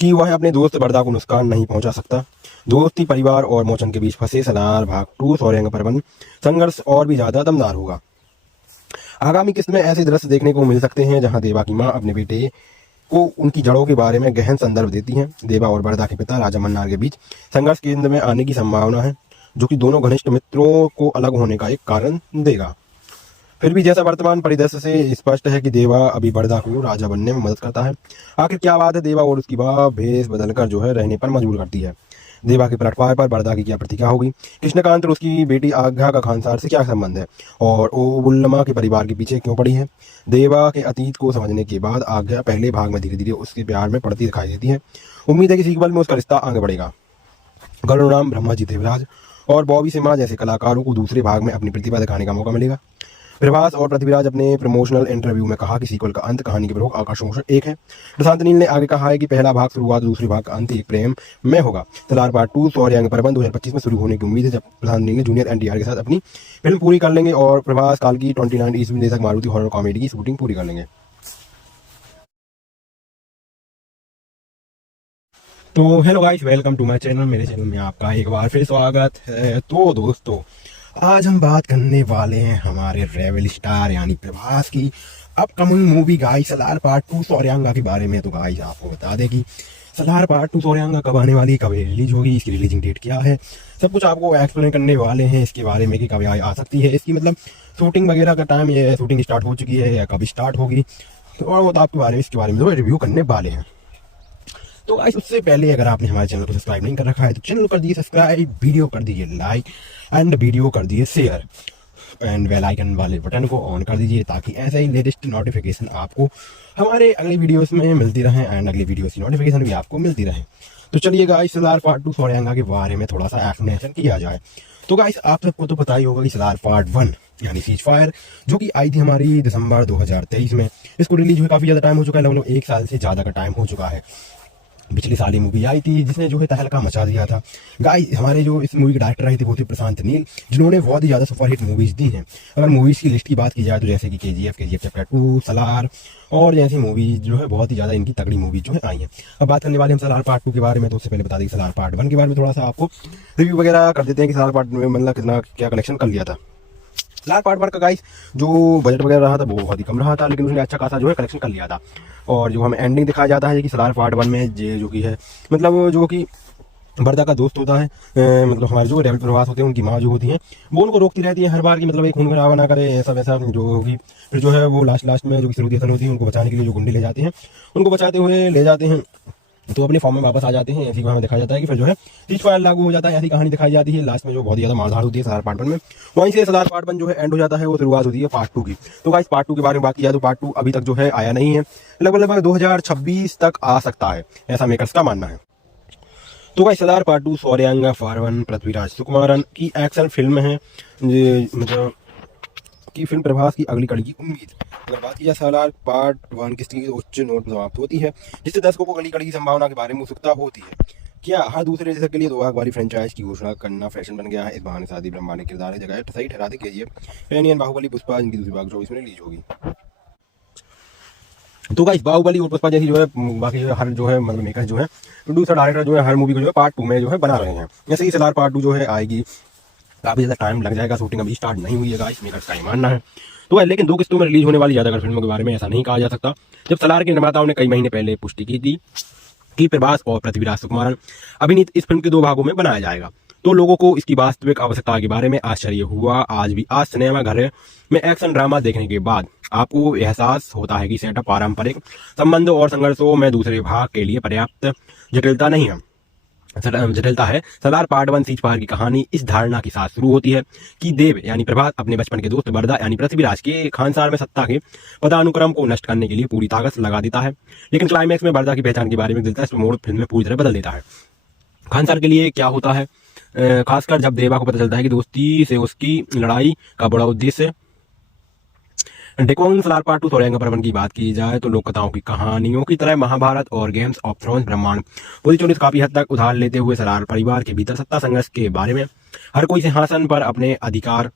कि वह अपने दोस्त बरदा को नुकसान नहीं पहुंचा सकता। दोस्ती, परिवार और मोचन के बीच फंसे सलार भाग 2 सोरयांगा पर्वन संघर्ष और भी ज्यादा दमदार होगा। आगामी किस्त में ऐसे दृश्य देखने को मिल सकते हैं जहां देवा की मां अपने बेटे को उनकी जड़ों के बारे में गहन संदर्भ देती हैं। देवा और बरदा के पिता राजा मन्नार के बीच संघर्ष केंद्र में आने की संभावना है, जो कि दोनों घनिष्ठ मित्रों को अलग होने का एक कारण देगा। फिर भी जैसा वर्तमान परिदृश्य से स्पष्ट है कि देवा अभी बरदा को राजा बनने में मदद करता है। आखिर क्या बात है देवा और उसकी मां भेष बदलकर जो है रहने पर मजबूर करती है। देवा के प्लेटफॉर्म पर बरदा की क्या प्रतिक्रिया होगी। कृष्णकांत और उसकी बेटी आज्ञा का खानसार से क्या संबंध है और ओबुल्लमा के परिवार के पीछे क्यों पड़ी है। देवा के अतीत को समझने के बाद आज्ञा पहले भाग में धीरे धीरे उसके प्यार में पड़ती दिखाई देती है। उम्मीद है कि सीक्वल में उसका रिश्ता आगे बढ़ेगा। गरुड़राम, ब्रह्माजी देवराज और बॉबी सिम्हा जैसे कलाकारों को दूसरे भाग में अपनी प्रतिभा दिखाने का मौका मिलेगा। प्रभास और पृथ्वीराज अपने प्रमोशनल इंटरव्यू में कहा कि सीक्वल का अंत कहानी के प्रमुख आकर्षणों से एक है। प्रशांत नील ने आगे कहा है कि पहला भाग शुरुआत, दूसरे भाग का अंत एक प्रेम में होगा। सलार पार्ट 2 सोरयांगा पर्वन 2025 में शुरू होने की उम्मीद है, जब प्रशांत नील जूनियर एनटीआर के साथ अपनी फिल्म पूरी कर लेंगे और प्रभास काल की 29 ईस्वी निर्देशक मारुति हॉरर कॉमेडी की शूटिंग पूरी कर लेंगे। तो hello guys, welcome to my channel. मेरे चैनल में आपका एक बार फिर स्वागत है। तो दोस्तों, आज हम बात करने वाले हैं हमारे रेवल स्टार यानी प्रभास की upcoming movie guys Salaar part 2 सोरयांगा के बारे में। तो गाइस आपको बता दें कि सलार पार्ट 2 सोरयांगा कब आने वाली, कब रिलीज होगी, इसकी रिलीजिंग डेट क्या है, सब कुछ आपको एक्सप्लेन करने वाले हैं इसके बारे में कि कब आ सकती है, इसकी मतलब शूटिंग वगैरह का टाइम, ये शूटिंग स्टार्ट हो चुकी है या कब स्टार्ट होगी, और वो तो आपके बारे में इसके बारे में रिव्यू करने वाले हैं। तो गाइस उससे पहले अगर आपने हमारे चैनल को सब्सक्राइब नहीं कर रखा है तो चैनल को कर दीजिए सब्सक्राइब, वीडियो कर दीजिए लाइक एंड वीडियो कर दीजिए शेयर एंड बेल आइकन वाले बटन को ऑन कर दीजिए ताकि ऐसे ही लेटेस्ट नोटिफिकेशन आपको हमारे अगले वीडियोस में मिलती रहे एंड अगले वीडियोस की नोटिफिकेशन भी आपको मिलती रहे। तो चलिए गाइस सलार पार्ट 2 सोरयांगा के बारे में थोड़ा सा एक्सप्लेनेशन किया जाए। तो गाइस आप सबको तो पता ही होगा कि सलार पार्ट 1 यानी सीज फायर जो कि आई थी हमारी दिसंबर 2023 में, इसको रिलीज हुए काफी ज्यादा टाइम हो चुका है, लगभग 1 साल से ज्यादा का टाइम हो चुका है। पिछले साल ही मूवी आई थी जिसने जो है तहलका मचा दिया था। गाइस हमारे जो इस मूवी के डायरेक्टर रहे थे वो थे प्रशांत नील, जिन्होंने बहुत ही ज्यादा सुपरहिट मूवीज दी हैं। अगर मूवीज की लिस्ट की बात की जाए तो जैसे कि KGF चैप्टर 2, सलार और जैसी मूवीज जो है बहुत ही ज्यादा इनकी तगड़ी मूवीज जो है आई हैं। अब बात करने वाले हम सलार पार्ट 2 के बारे में। तो उससे पहले बता दें सलार पार्ट 1 के बारे में थोड़ा सा आपको रिव्यू वगैरह कर देते हैं कि सलार पार्ट में मतलब कितना क्या कलेक्शन कर लिया था। सलार पार्ट 1 का गाइस जो बजट वगैरह रहा था वो बहुत ही कम रहा था, लेकिन उसने अच्छा खासा जो है कलेक्शन कर लिया था। और जो हमें एंडिंग दिखाया जाता है कि सलार पार्ट 1 में जो कि है मतलब जो कि बरदा का दोस्त होता है, मतलब हमारे जो रेवल प्रभास होते हैं उनकी माँ जो होती है वो उनको रोकती रहती है हर बार कि मतलब एक खून खराबा ना करे, ऐसा वैसा जो होगी। फिर जो है वो लास्ट में जो कि सरूदी हसन होती है उनको बचाने के लिए जो गुंडे ले जाते हैं, उनको बचाते हुए ले जाते हैं तो अपने फॉर्म में वापस आ जाते हैं। ऐसी हमें दिखाया जाता है कि फिर जो है सीज फायर लागू हो जाता है, ऐसी कहानी दिखाई जाती है। लास्ट में जो बहुत ज्यादा मारधाड़ होती है सलार पार्ट 1 में, वहीं से सलार पार्ट 1 जो है एंड हो जाता है, वो शुरुआत होती है पार्ट 2 की। तो गाइस पार्ट 2 के बारे में बात किया तो पार्ट 2 अभी तक जो है आया नहीं है, लगभग 2026 तक आ सकता है, ऐसा मेकर्स का मानना है। तो गाइस सलार पार्ट 2 सोरयांगा पर्वन पृथ्वीराज सुकुमारन की एक्शन फिल्म है, मतलब की फिल्म प्रभास की अगली कड़ी की उम्मीद। अगर बात की जाए सलार पार्ट 1 किसकी उच्च नोट पर समाप्त होती है, जिससे दर्शकों को अगली कड़ी की संभावना के बारे में उत्सुकता होती है। क्या हर दूसरे दशक के लिए 2 भाग वाली फ्रेंचाइज की घोषणा करना फैशन बन गया है। इस बहाने शादी ब्रह्मा ने किरदार जगह सही ठहरा दी KGF, फैनियन बाहुबली पुष्पा जिनकी दूसरी भाग 24 में रिलीज होगी। तो गाइस बाहुबली और पुष्पा जैसी जो है बाकी हर जो है मतलब मेकर जो है प्रोड्यूसर डायरेक्टर जो है हर मूवी को जो है पार्ट 2 में जो है बना रहे हैं। जैसे ही सलार पार्ट 2 जो है आएगी, काफी ज़्यादा टाइम लग जाएगा, शूटिंग अभी स्टार्ट नहीं हुई है गाइस, मेकर्स का ही मानना है। तो लेकिन 2 किस्तों में रिलीज होने वाली ज़्यादातर फिल्मों के बारे में ऐसा नहीं कहा जा सकता। जब सलार के निर्माताओं ने कई महीने पहले पुष्टि की थी कि प्रभास और पृथ्वीराज सुकुमारन अभिनीत इस फिल्म के 2 भागों में बनाया जाएगा, तो लोगों को इसकी वास्तविक आवश्यकता के बारे में आश्चर्य हुआ। आज सिनेमा घर में एक्शन ड्रामा देखने के बाद आपको एहसास होता है कि सेटअप पारंपरिक संबंधों और संघर्षों में दूसरे भाग के लिए पर्याप्त जटिलता नहीं है, जटिलता है। सलार पार्ट 1 सीज फायर की कहानी इस धारणा के साथ शुरू होती है कि देव यानी प्रभास अपने बचपन के दोस्त बरदा यानी पृथ्वीराज के खानसार में सत्ता के पदानुक्रम को नष्ट करने के लिए पूरी ताकत लगा देता है। लेकिन क्लाइमैक्स में बरदा की पहचान के बारे में दिलचस्प मोड़ फिल्म में पूरी तरह बदल देता है। खानसार के लिए क्या होता है, खासकर जब देवा को पता चलता है कि दोस्ती से उसकी लड़ाई का बड़ा उद्देश्य। डेकोंग सलार पार्ट 2 सोरेंगा पर्वन की बात की जाए तो लोक कथाओं की कहानियों की तरह महाभारत और गेम्स ऑफ थ्रोन्स ब्रह्मांड पूरी चोरी काफी हद तक उधार लेते हुए सलार परिवार के भीतर सत्ता संघर्ष के बारे में हर कोई सिंहासन पर अपने अधिकार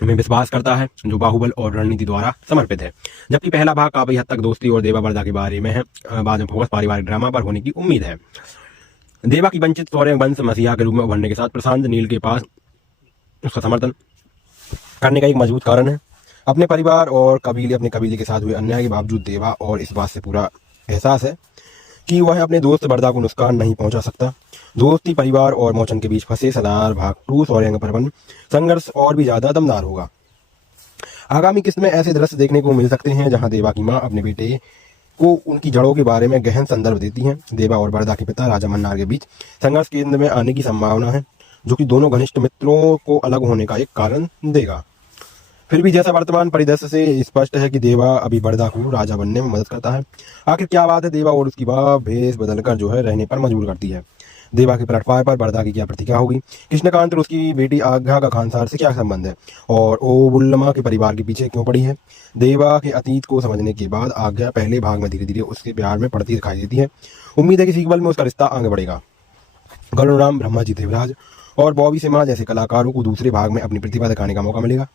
में विश्वास करता है जो बाहुबल और रणनीति द्वारा समर्पित है। जबकि पहला भाग काफी हद तक दोस्ती और देवा बरदा के बारे में है। बाद में फोकस पारिवारिक ड्रामा पर होने की उम्मीद है। देवा की वंचित सौर्य वंश मसीहा के रूप में उभरने के साथ प्रशांत नील के पास उसका समर्थन करने का एक मजबूत कारण है। अपने परिवार और अपने कबीले के साथ हुए अन्याय के बावजूद देवा और इस बात से पूरा एहसास है कि वह अपने दोस्त बरदा को नुकसान नहीं पहुंचा सकता। दोस्ती परिवार और मोचन के बीच फंसे सलार भाग 2 सौर्यंग पर्वन संघर्ष और भी ज्यादा दमदार होगा। आगामी किस्त में ऐसे दृश्य देखने को मिल सकते हैं जहां देवा की मां अपने बेटे को उनकी जड़ों के बारे में गहन संदर्भ देती हैं। देवा और बरदा के पिता राजा मन्नार के बीच संघर्ष केंद्र में आने की संभावना है, जो कि दोनों घनिष्ठ मित्रों को अलग होने का एक कारण देगा। फिर भी जैसा वर्तमान परिदृश्य से स्पष्ट है कि देवा अभी बरदा को राजा बनने में मदद करता है। आखिर क्या बात है देवा और उसकी मां भेष बदलकर जो है रहने पर मजबूर करती है। देवा के पलटवार पर बरदा की क्या प्रतिक्रिया होगी। कृष्णकांत और उसकी बेटी आज्ञा का खानसार से क्या संबंध है और ओबुल्लमा के परिवार के पीछे क्यों पड़ी है। देवा के अतीत को समझने के बाद आज्ञा पहले भाग में धीरे धीरे उसके प्यार में पड़ती दिखाई देती है। उम्मीद है कि सीक्वल में उसका रिश्ता आगे बढ़ेगा। गरुड़राम, ब्रह्माजी देवराज और बॉबी सिम्हा जैसे कलाकारों को दूसरे भाग में अपनी प्रतिभा दिखाने का मौका मिलेगा।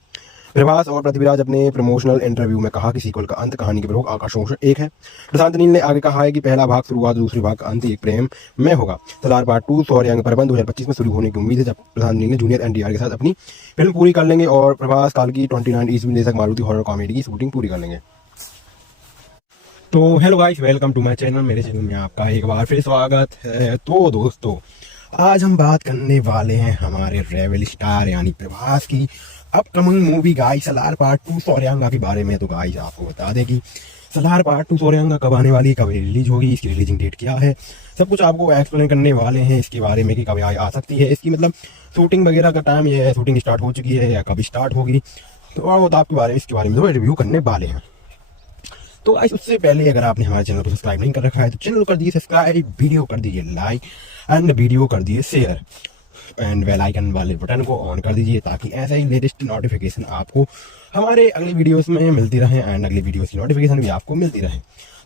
प्रभास और पृथ्वीराज अपने प्रमोशनल इंटरव्यू में कहा कि सीक्वल का अंत कहानी के प्रमुख आकर्षणों से एक है। प्रशांत नील ने आगे कहा है कि पहला भाग शुरुआत, दूसरे भाग का अंत एक प्रेम में होगा। सलार पार्ट 2 सौर्यंग पर्वन 2025 में शुरू होने की उम्मीद है, जब प्रशांत नील ने जूनियर एनटीआर के साथ अपनी फिल्म पूरी कर लेंगे और प्रभास काल की 29 ईस्वी निर्देशक मारुति हॉरर कॉमेडी की शूटिंग पूरी कर लेंगे। तो hello guys, welcome to my channel. मेरे चैनल में आपका एक बार फिर स्वागत है। तो दोस्तों, आज हम बात करने वाले हैं हमारे रेवल स्टार यानी प्रभास की upcoming movie guys Salaar part 2 सौर्यांगा के बारे में। तो गाइस आपको बता दें कि सलार पार्ट 2 सौर्यांगा कब आने वाली, कब रिलीज होगी, इसकी रिलीजिंग डेट क्या है, सब कुछ आपको एक्सप्लेन करने वाले हैं इसके बारे में कि कब आ सकती है, इसकी मतलब शूटिंग वगैरह का टाइम ये है, शूटिंग स्टार्ट हो चुकी है या कब स्टार्ट होगी, तो और आपके बारे में इसके बारे में रिव्यू करने वाले हैं। तो गाइस उससे पहले अगर आपने हमारे चैनल को सब्सक्राइब नहीं कर रखा है तो चैनल को कर दीजिए सब्सक्राइब, वीडियो कर दीजिए लाइक एंड वीडियो कर दीजिए शेयर एंड बेल आइकन वाले बटन को ऑन कर दीजिए ताकि ऐसा ही लेटेस्ट नोटिफिकेशन आपको हमारे अगले वीडियोस में मिलती रहे एंड अगले वीडियोस की नोटिफिकेशन भी आपको मिलती रहे।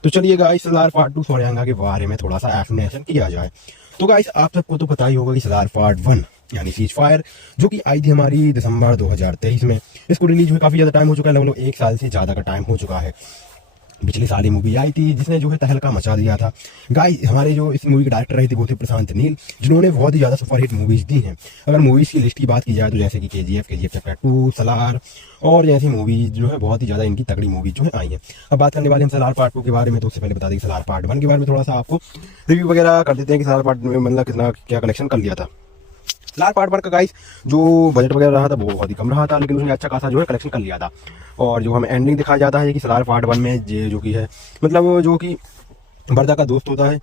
तो चलिए गाइस सलार पार्ट 2 सौर्यांगा के बारे में थोड़ा सा एक्सप्लेनेशन किया जाए। तो गाइस आप सबको तो पता ही होगा कि सलार पार्ट 1 यानी सीज फायर जो कि आई थी हमारी दिसंबर 2023 में, इसको रिलीज हुए काफी ज्यादा टाइम हो चुका है, लगभग 1 साल से ज्यादा का टाइम हो चुका है। पिछले साल ही मूवी आई थी जिसने जो है तहलका मचा दिया था। गाइस हमारे जो इस मूवी के डायरेक्टर रहे थे वो थे प्रशांत नील, जिन्होंने बहुत ही ज़्यादा सुपरहिट मूवीज़ दी हैं। अगर मूवीज़ की लिस्ट की बात की जाए तो जैसे कि KGF चैप्टर 2, सलार और जैसी मूवीज जो है बहुत ही ज़्यादा इनकी तगड़ी मूवीज जो है आई हैं। अब बात करने वाले हम सलार पार्ट 2 के बारे में। तो उससे पहले बता दें कि सलार पार्ट 1 के बारे में थोड़ा सा आपको रिव्यू वगैरह कर देते हैं कि सलार पार्ट में मतलब कितना क्या कलेक्शन कर लिया था। सलार पार्ट 1 का गाइस जो बजट वगैरह रहा था वो बहुत ही कम रहा था, लेकिन उसने अच्छा खासा जो है कलेक्शन कर लिया था। और जो हमें एंडिंग दिखाया जाता है कि सलार पार्ट 1 में जो कि है मतलब जो कि बरदा का दोस्त होता है,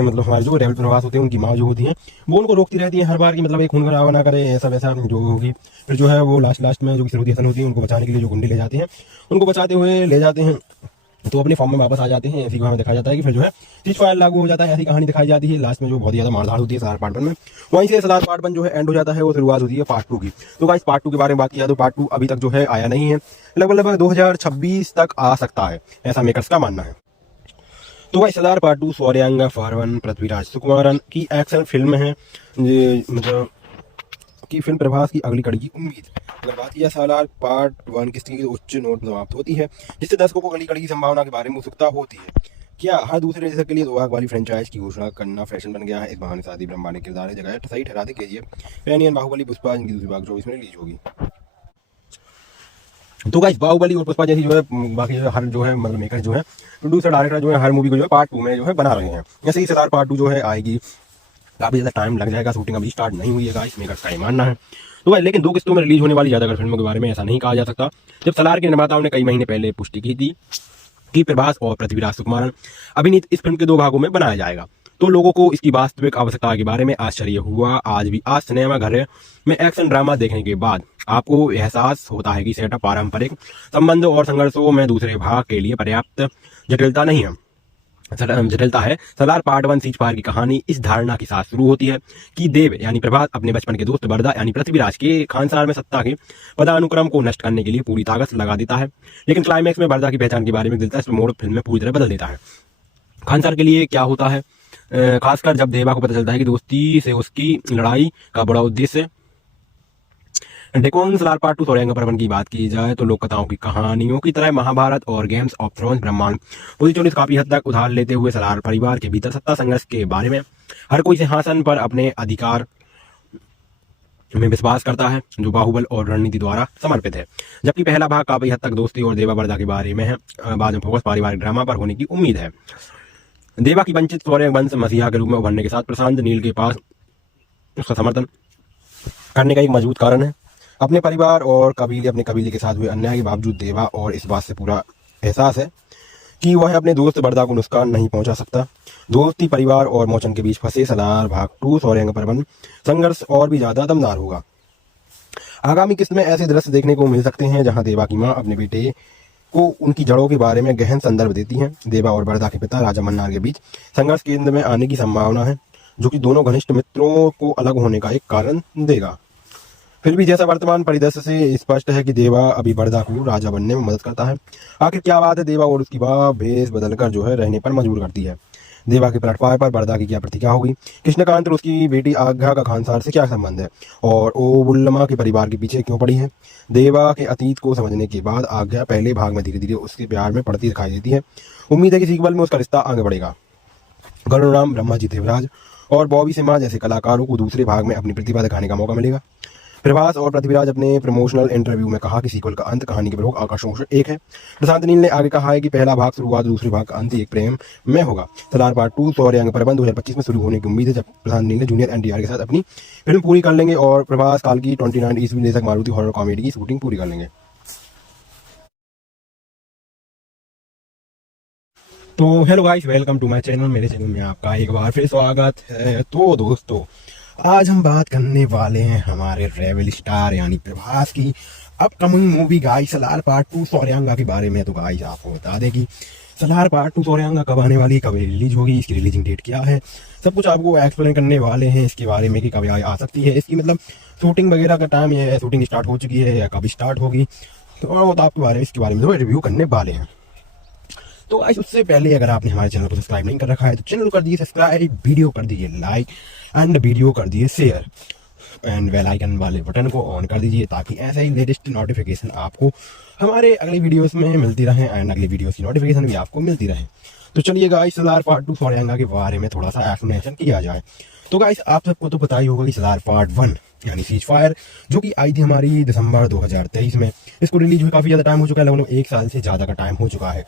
मतलब हमारे जो रेवल प्रभास होते हैं उनकी माँ जो होती है वो उनको रोकती रहती है हर बार कि मतलब एक खून खराबा ना करे, ऐसा वैसा जो होगी। फिर जो है वो लास्ट में जो कि सरूदी हसन होती है उनको बचाने के लिए जो गुंडे ले जाते हैं, उनको बचाते हुए ले जाते हैं तो अपने फॉर्म में वापस आ जाते हैं। ऐसी कहानी दिखाया जाता है कि फिर जो है सीज फायर लागू हो जाता है, ऐसी कहानी दिखाई जाती है। लास्ट में जो बहुत ज़्यादा मारधाड़ होती है सलार पार्ट 1 में, वहीं से सलार पार्ट 1 जो है एंड हो जाता है, वो शुरुआत होती है पार्ट 2 की। तो गाइस पार्ट 2 के बारे में बात किया तो पार्ट 2 अभी तक जो है आया नहीं है, लगभग 2026 तक आ सकता है, ऐसा मेकर्स का मानना है। तो गाइस सलार पार्ट 2 सौर्यांगा पर्वन पृथ्वीराज सुकुमारन की एक्शन फिल्म है, मतलब की फिल्म प्रभास की अगली कड़ी की उम्मीद है। अगर बात की जाए सालार पार्ट 1 किस तरीके से उच्च नोट पर समाप्त होती है, जिससे दर्शकों को कड़ी की संभावना के बारे में उत्सुकता होती है। क्या हर दूसरे दशक के लिए 2 भाग वाली फ्रेंचाइज की घोषणा करना फैशन बन गया है? इस बहाने शादी ब्रह्मा ने किरदार जगह सही ठहरा दे KGF फैनियन बाहुबली पुष्पा जिनकी दूसरी भाग 24 में रिलीज होगी। तो गाइस बाहुबली और पुष्पा जैसी जो है बाकी हर जो है मतलब मेकर जो है प्रोड्यूसर डायरेक्टर जो है हर मूवी को जो है पार्ट 2 में जो है बना रहे हैं। जैसे ही सलार पार्ट 2 जो है आएगी, काफी ज़्यादा टाइम लग जाएगा, शूटिंग अभी स्टार्ट नहीं हुई है गाइस, मेकर्स का ये मानना है। तो भाई लेकिन 2 किस्तों में रिलीज होने वाली ज़्यादातर फिल्मों के बारे में ऐसा नहीं कहा जा सकता। जब सलार के निर्माताओं ने कई महीने पहले पुष्टि की थी कि प्रभास और पृथ्वीराज सुकुमारन अभिनीत इस फिल्म के 2 भागों में बनाया जाएगा, तो लोगों को इसकी वास्तविक आवश्यकता के बारे में आश्चर्य हुआ। आज भी आज सिनेमा घर में एक्शन ड्रामा देखने के बाद आपको एहसास होता है कि सेटअप पारंपरिक संबंधों और संघर्षों में दूसरे भाग के लिए पर्याप्त जटिलता नहीं है, जटिलता है। सलार पार्ट 1 सीज फायर की कहानी इस धारणा के साथ शुरू होती है कि देव यानी प्रभास अपने बचपन के दोस्त बरदा यानी पृथ्वीराज के खानसार में सत्ता के पदानुक्रम को नष्ट करने के लिए पूरी ताकत लगा देता है। लेकिन क्लाइमैक्स में बरदा की पहचान के बारे में दिलचस्प मोड़ फिल्म में पूरी तरह बदल देता है। खानसार के लिए क्या होता है, खासकर जब देवा को पता चलता है कि दोस्ती से उसकी लड़ाई का बड़ा उद्देश्य डेकोन। सलार पार्ट 2 सौर्यांग परवन की बात की जाए तो लोक कथाओं की कहानियों की तरह महाभारत और गेम्स ऑफ थ्रोन्स ब्रह्मांड पूरी काफी हद तक उधार लेते हुए सलार परिवार के भीतर सत्ता संघर्ष के बारे में हर कोई सिंहासन पर अपने अधिकार में विश्वास करता है जो बाहुबल और रणनीति द्वारा समर्पित है, जबकि पहला भाग काफी हद तक दोस्ती और देवा बरदा के बारे में है। बाद में फोकस पारिवारिक ड्रामा पर होने की उम्मीद है। देवा की वंचित सौर्य वंश मसीहा के रूप में उभरने के साथ प्रशांत नील के पास उसका समर्थन करने का एक मजबूत कारण है। अपने परिवार और अपने कबीले के साथ हुए अन्याय के बावजूद देवा और इस बात से पूरा एहसास है कि वह अपने दोस्त बरदा को नुकसान नहीं पहुंचा सकता। दोस्ती परिवार और मोचन के बीच फंसे सलार भाग 2 सौर्यांग परवन संघर्ष और भी ज्यादा दमदार होगा। आगामी किस्त में ऐसे दृश्य देखने को मिल सकते हैं जहां देवा की मां अपने बेटे को उनकी जड़ों के बारे में गहन संदर्भ देती हैं। देवा और बरदा के पिता राजा मन्नार के बीच संघर्ष केंद्र में आने की संभावना है, जो कि दोनों घनिष्ठ मित्रों को अलग होने का एक कारण देगा। फिर भी जैसा वर्तमान परिदृश्य से स्पष्ट है कि देवा अभी बरदा को राजा बनने में मदद करता है। आखिर क्या बात है देवा और उसकी मां भेष बदलकर जो है रहने पर मजबूर करती है? देवा के पलटवार पर बरदा की क्या प्रतिक्रिया होगी? कृष्णकांत और उसकी बेटी आज्ञा का खानसार से क्या संबंध है और ओबुल्लमा के परिवार के पीछे क्यों पड़ी है? देवा के अतीत को समझने के बाद आज्ञा पहले भाग में धीरे धीरे उसके प्यार में पड़ती दिखाई देती है। उम्मीद है कि सीक्वल में उसका रिश्ता आगे बढ़ेगा। गरुड़राम, ब्रह्माजी देवराज और बॉबी सिम्हा जैसे कलाकारों को दूसरे भाग में अपनी प्रतिभा दिखाने का मौका मिलेगा। प्रभास और पृथ्वीराज अपने प्रमोशनल इंटरव्यू में कहा कि सीक्वल का अंत कहानी के प्रमुख आकर्षणों से एक है। प्रशांत नील ने आगे कहा है कि पहला भाग शुरुआत, दूसरे भाग का अंत एक प्रेम में होगा। सलार पार्ट 2 सौर्यांग परवन 2025 में शुरू होने की उम्मीद है, जब प्रशांत नील ने जूनियर NTR के साथ अपनी फिल्म पूरी कर लेंगे और प्रभास काल की 29 ईस्वी निर्देशक मारुति हॉरर कॉमेडी की शूटिंग पूरी कर लेंगे। तो hello guys, welcome to my channel. मेरे चैनल में आपका एक बार फिर स्वागत है। तो दोस्तों आज हम बात करने वाले हैं हमारे रेवल स्टार यानी प्रभास की upcoming movie guys Salaar part 2 सौर्यांगा के बारे में। तो गाइस आपको बता दें कि सलार पार्ट 2 सौर्यांगा कब आने वाली, कब रिलीज होगी, इसकी रिलीजिंग डेट क्या है, सब कुछ आपको एक्सप्लेन करने वाले हैं इसके बारे में कि कब आ सकती है, इसकी मतलब शूटिंग वगैरह का टाइम ये है, शूटिंग स्टार्ट हो चुकी है या कब स्टार्ट होगी, तो और आपके इसके बारे में जो रिव्यू करने वाले हैं। तो गाइस उससे पहले अगर आपने हमारे चैनल को सब्सक्राइब नहीं कर रखा है तो चैनल कर दीजिए सब्सक्राइब, वीडियो कर दीजिए लाइक एंड वीडियो कर दीजिए शेयर एंड बेल आइकन वाले बटन को ऑन कर दीजिए ताकि ऐसे ही लेटेस्ट नोटिफिकेशन आपको हमारे अगले वीडियोस में मिलती रहे एंड अगले वीडियोस की नोटिफिकेशन भी आपको मिलती रहे। तो चलिए गाइस सलार पार्ट 2 सौर्यांगा के बारे में थोड़ा सा एक्सप्लेनेशन किया जाए। तो गाइस आप सबको तो पता ही होगा कि सलार पार्ट 1 यानी सीज फायर जो कि आई थी हमारी दिसंबर 2023 में, इसको रिलीज हुई काफी ज्यादा टाइम हो चुका है, लगभग 1 साल से ज्यादा का टाइम हो चुका है।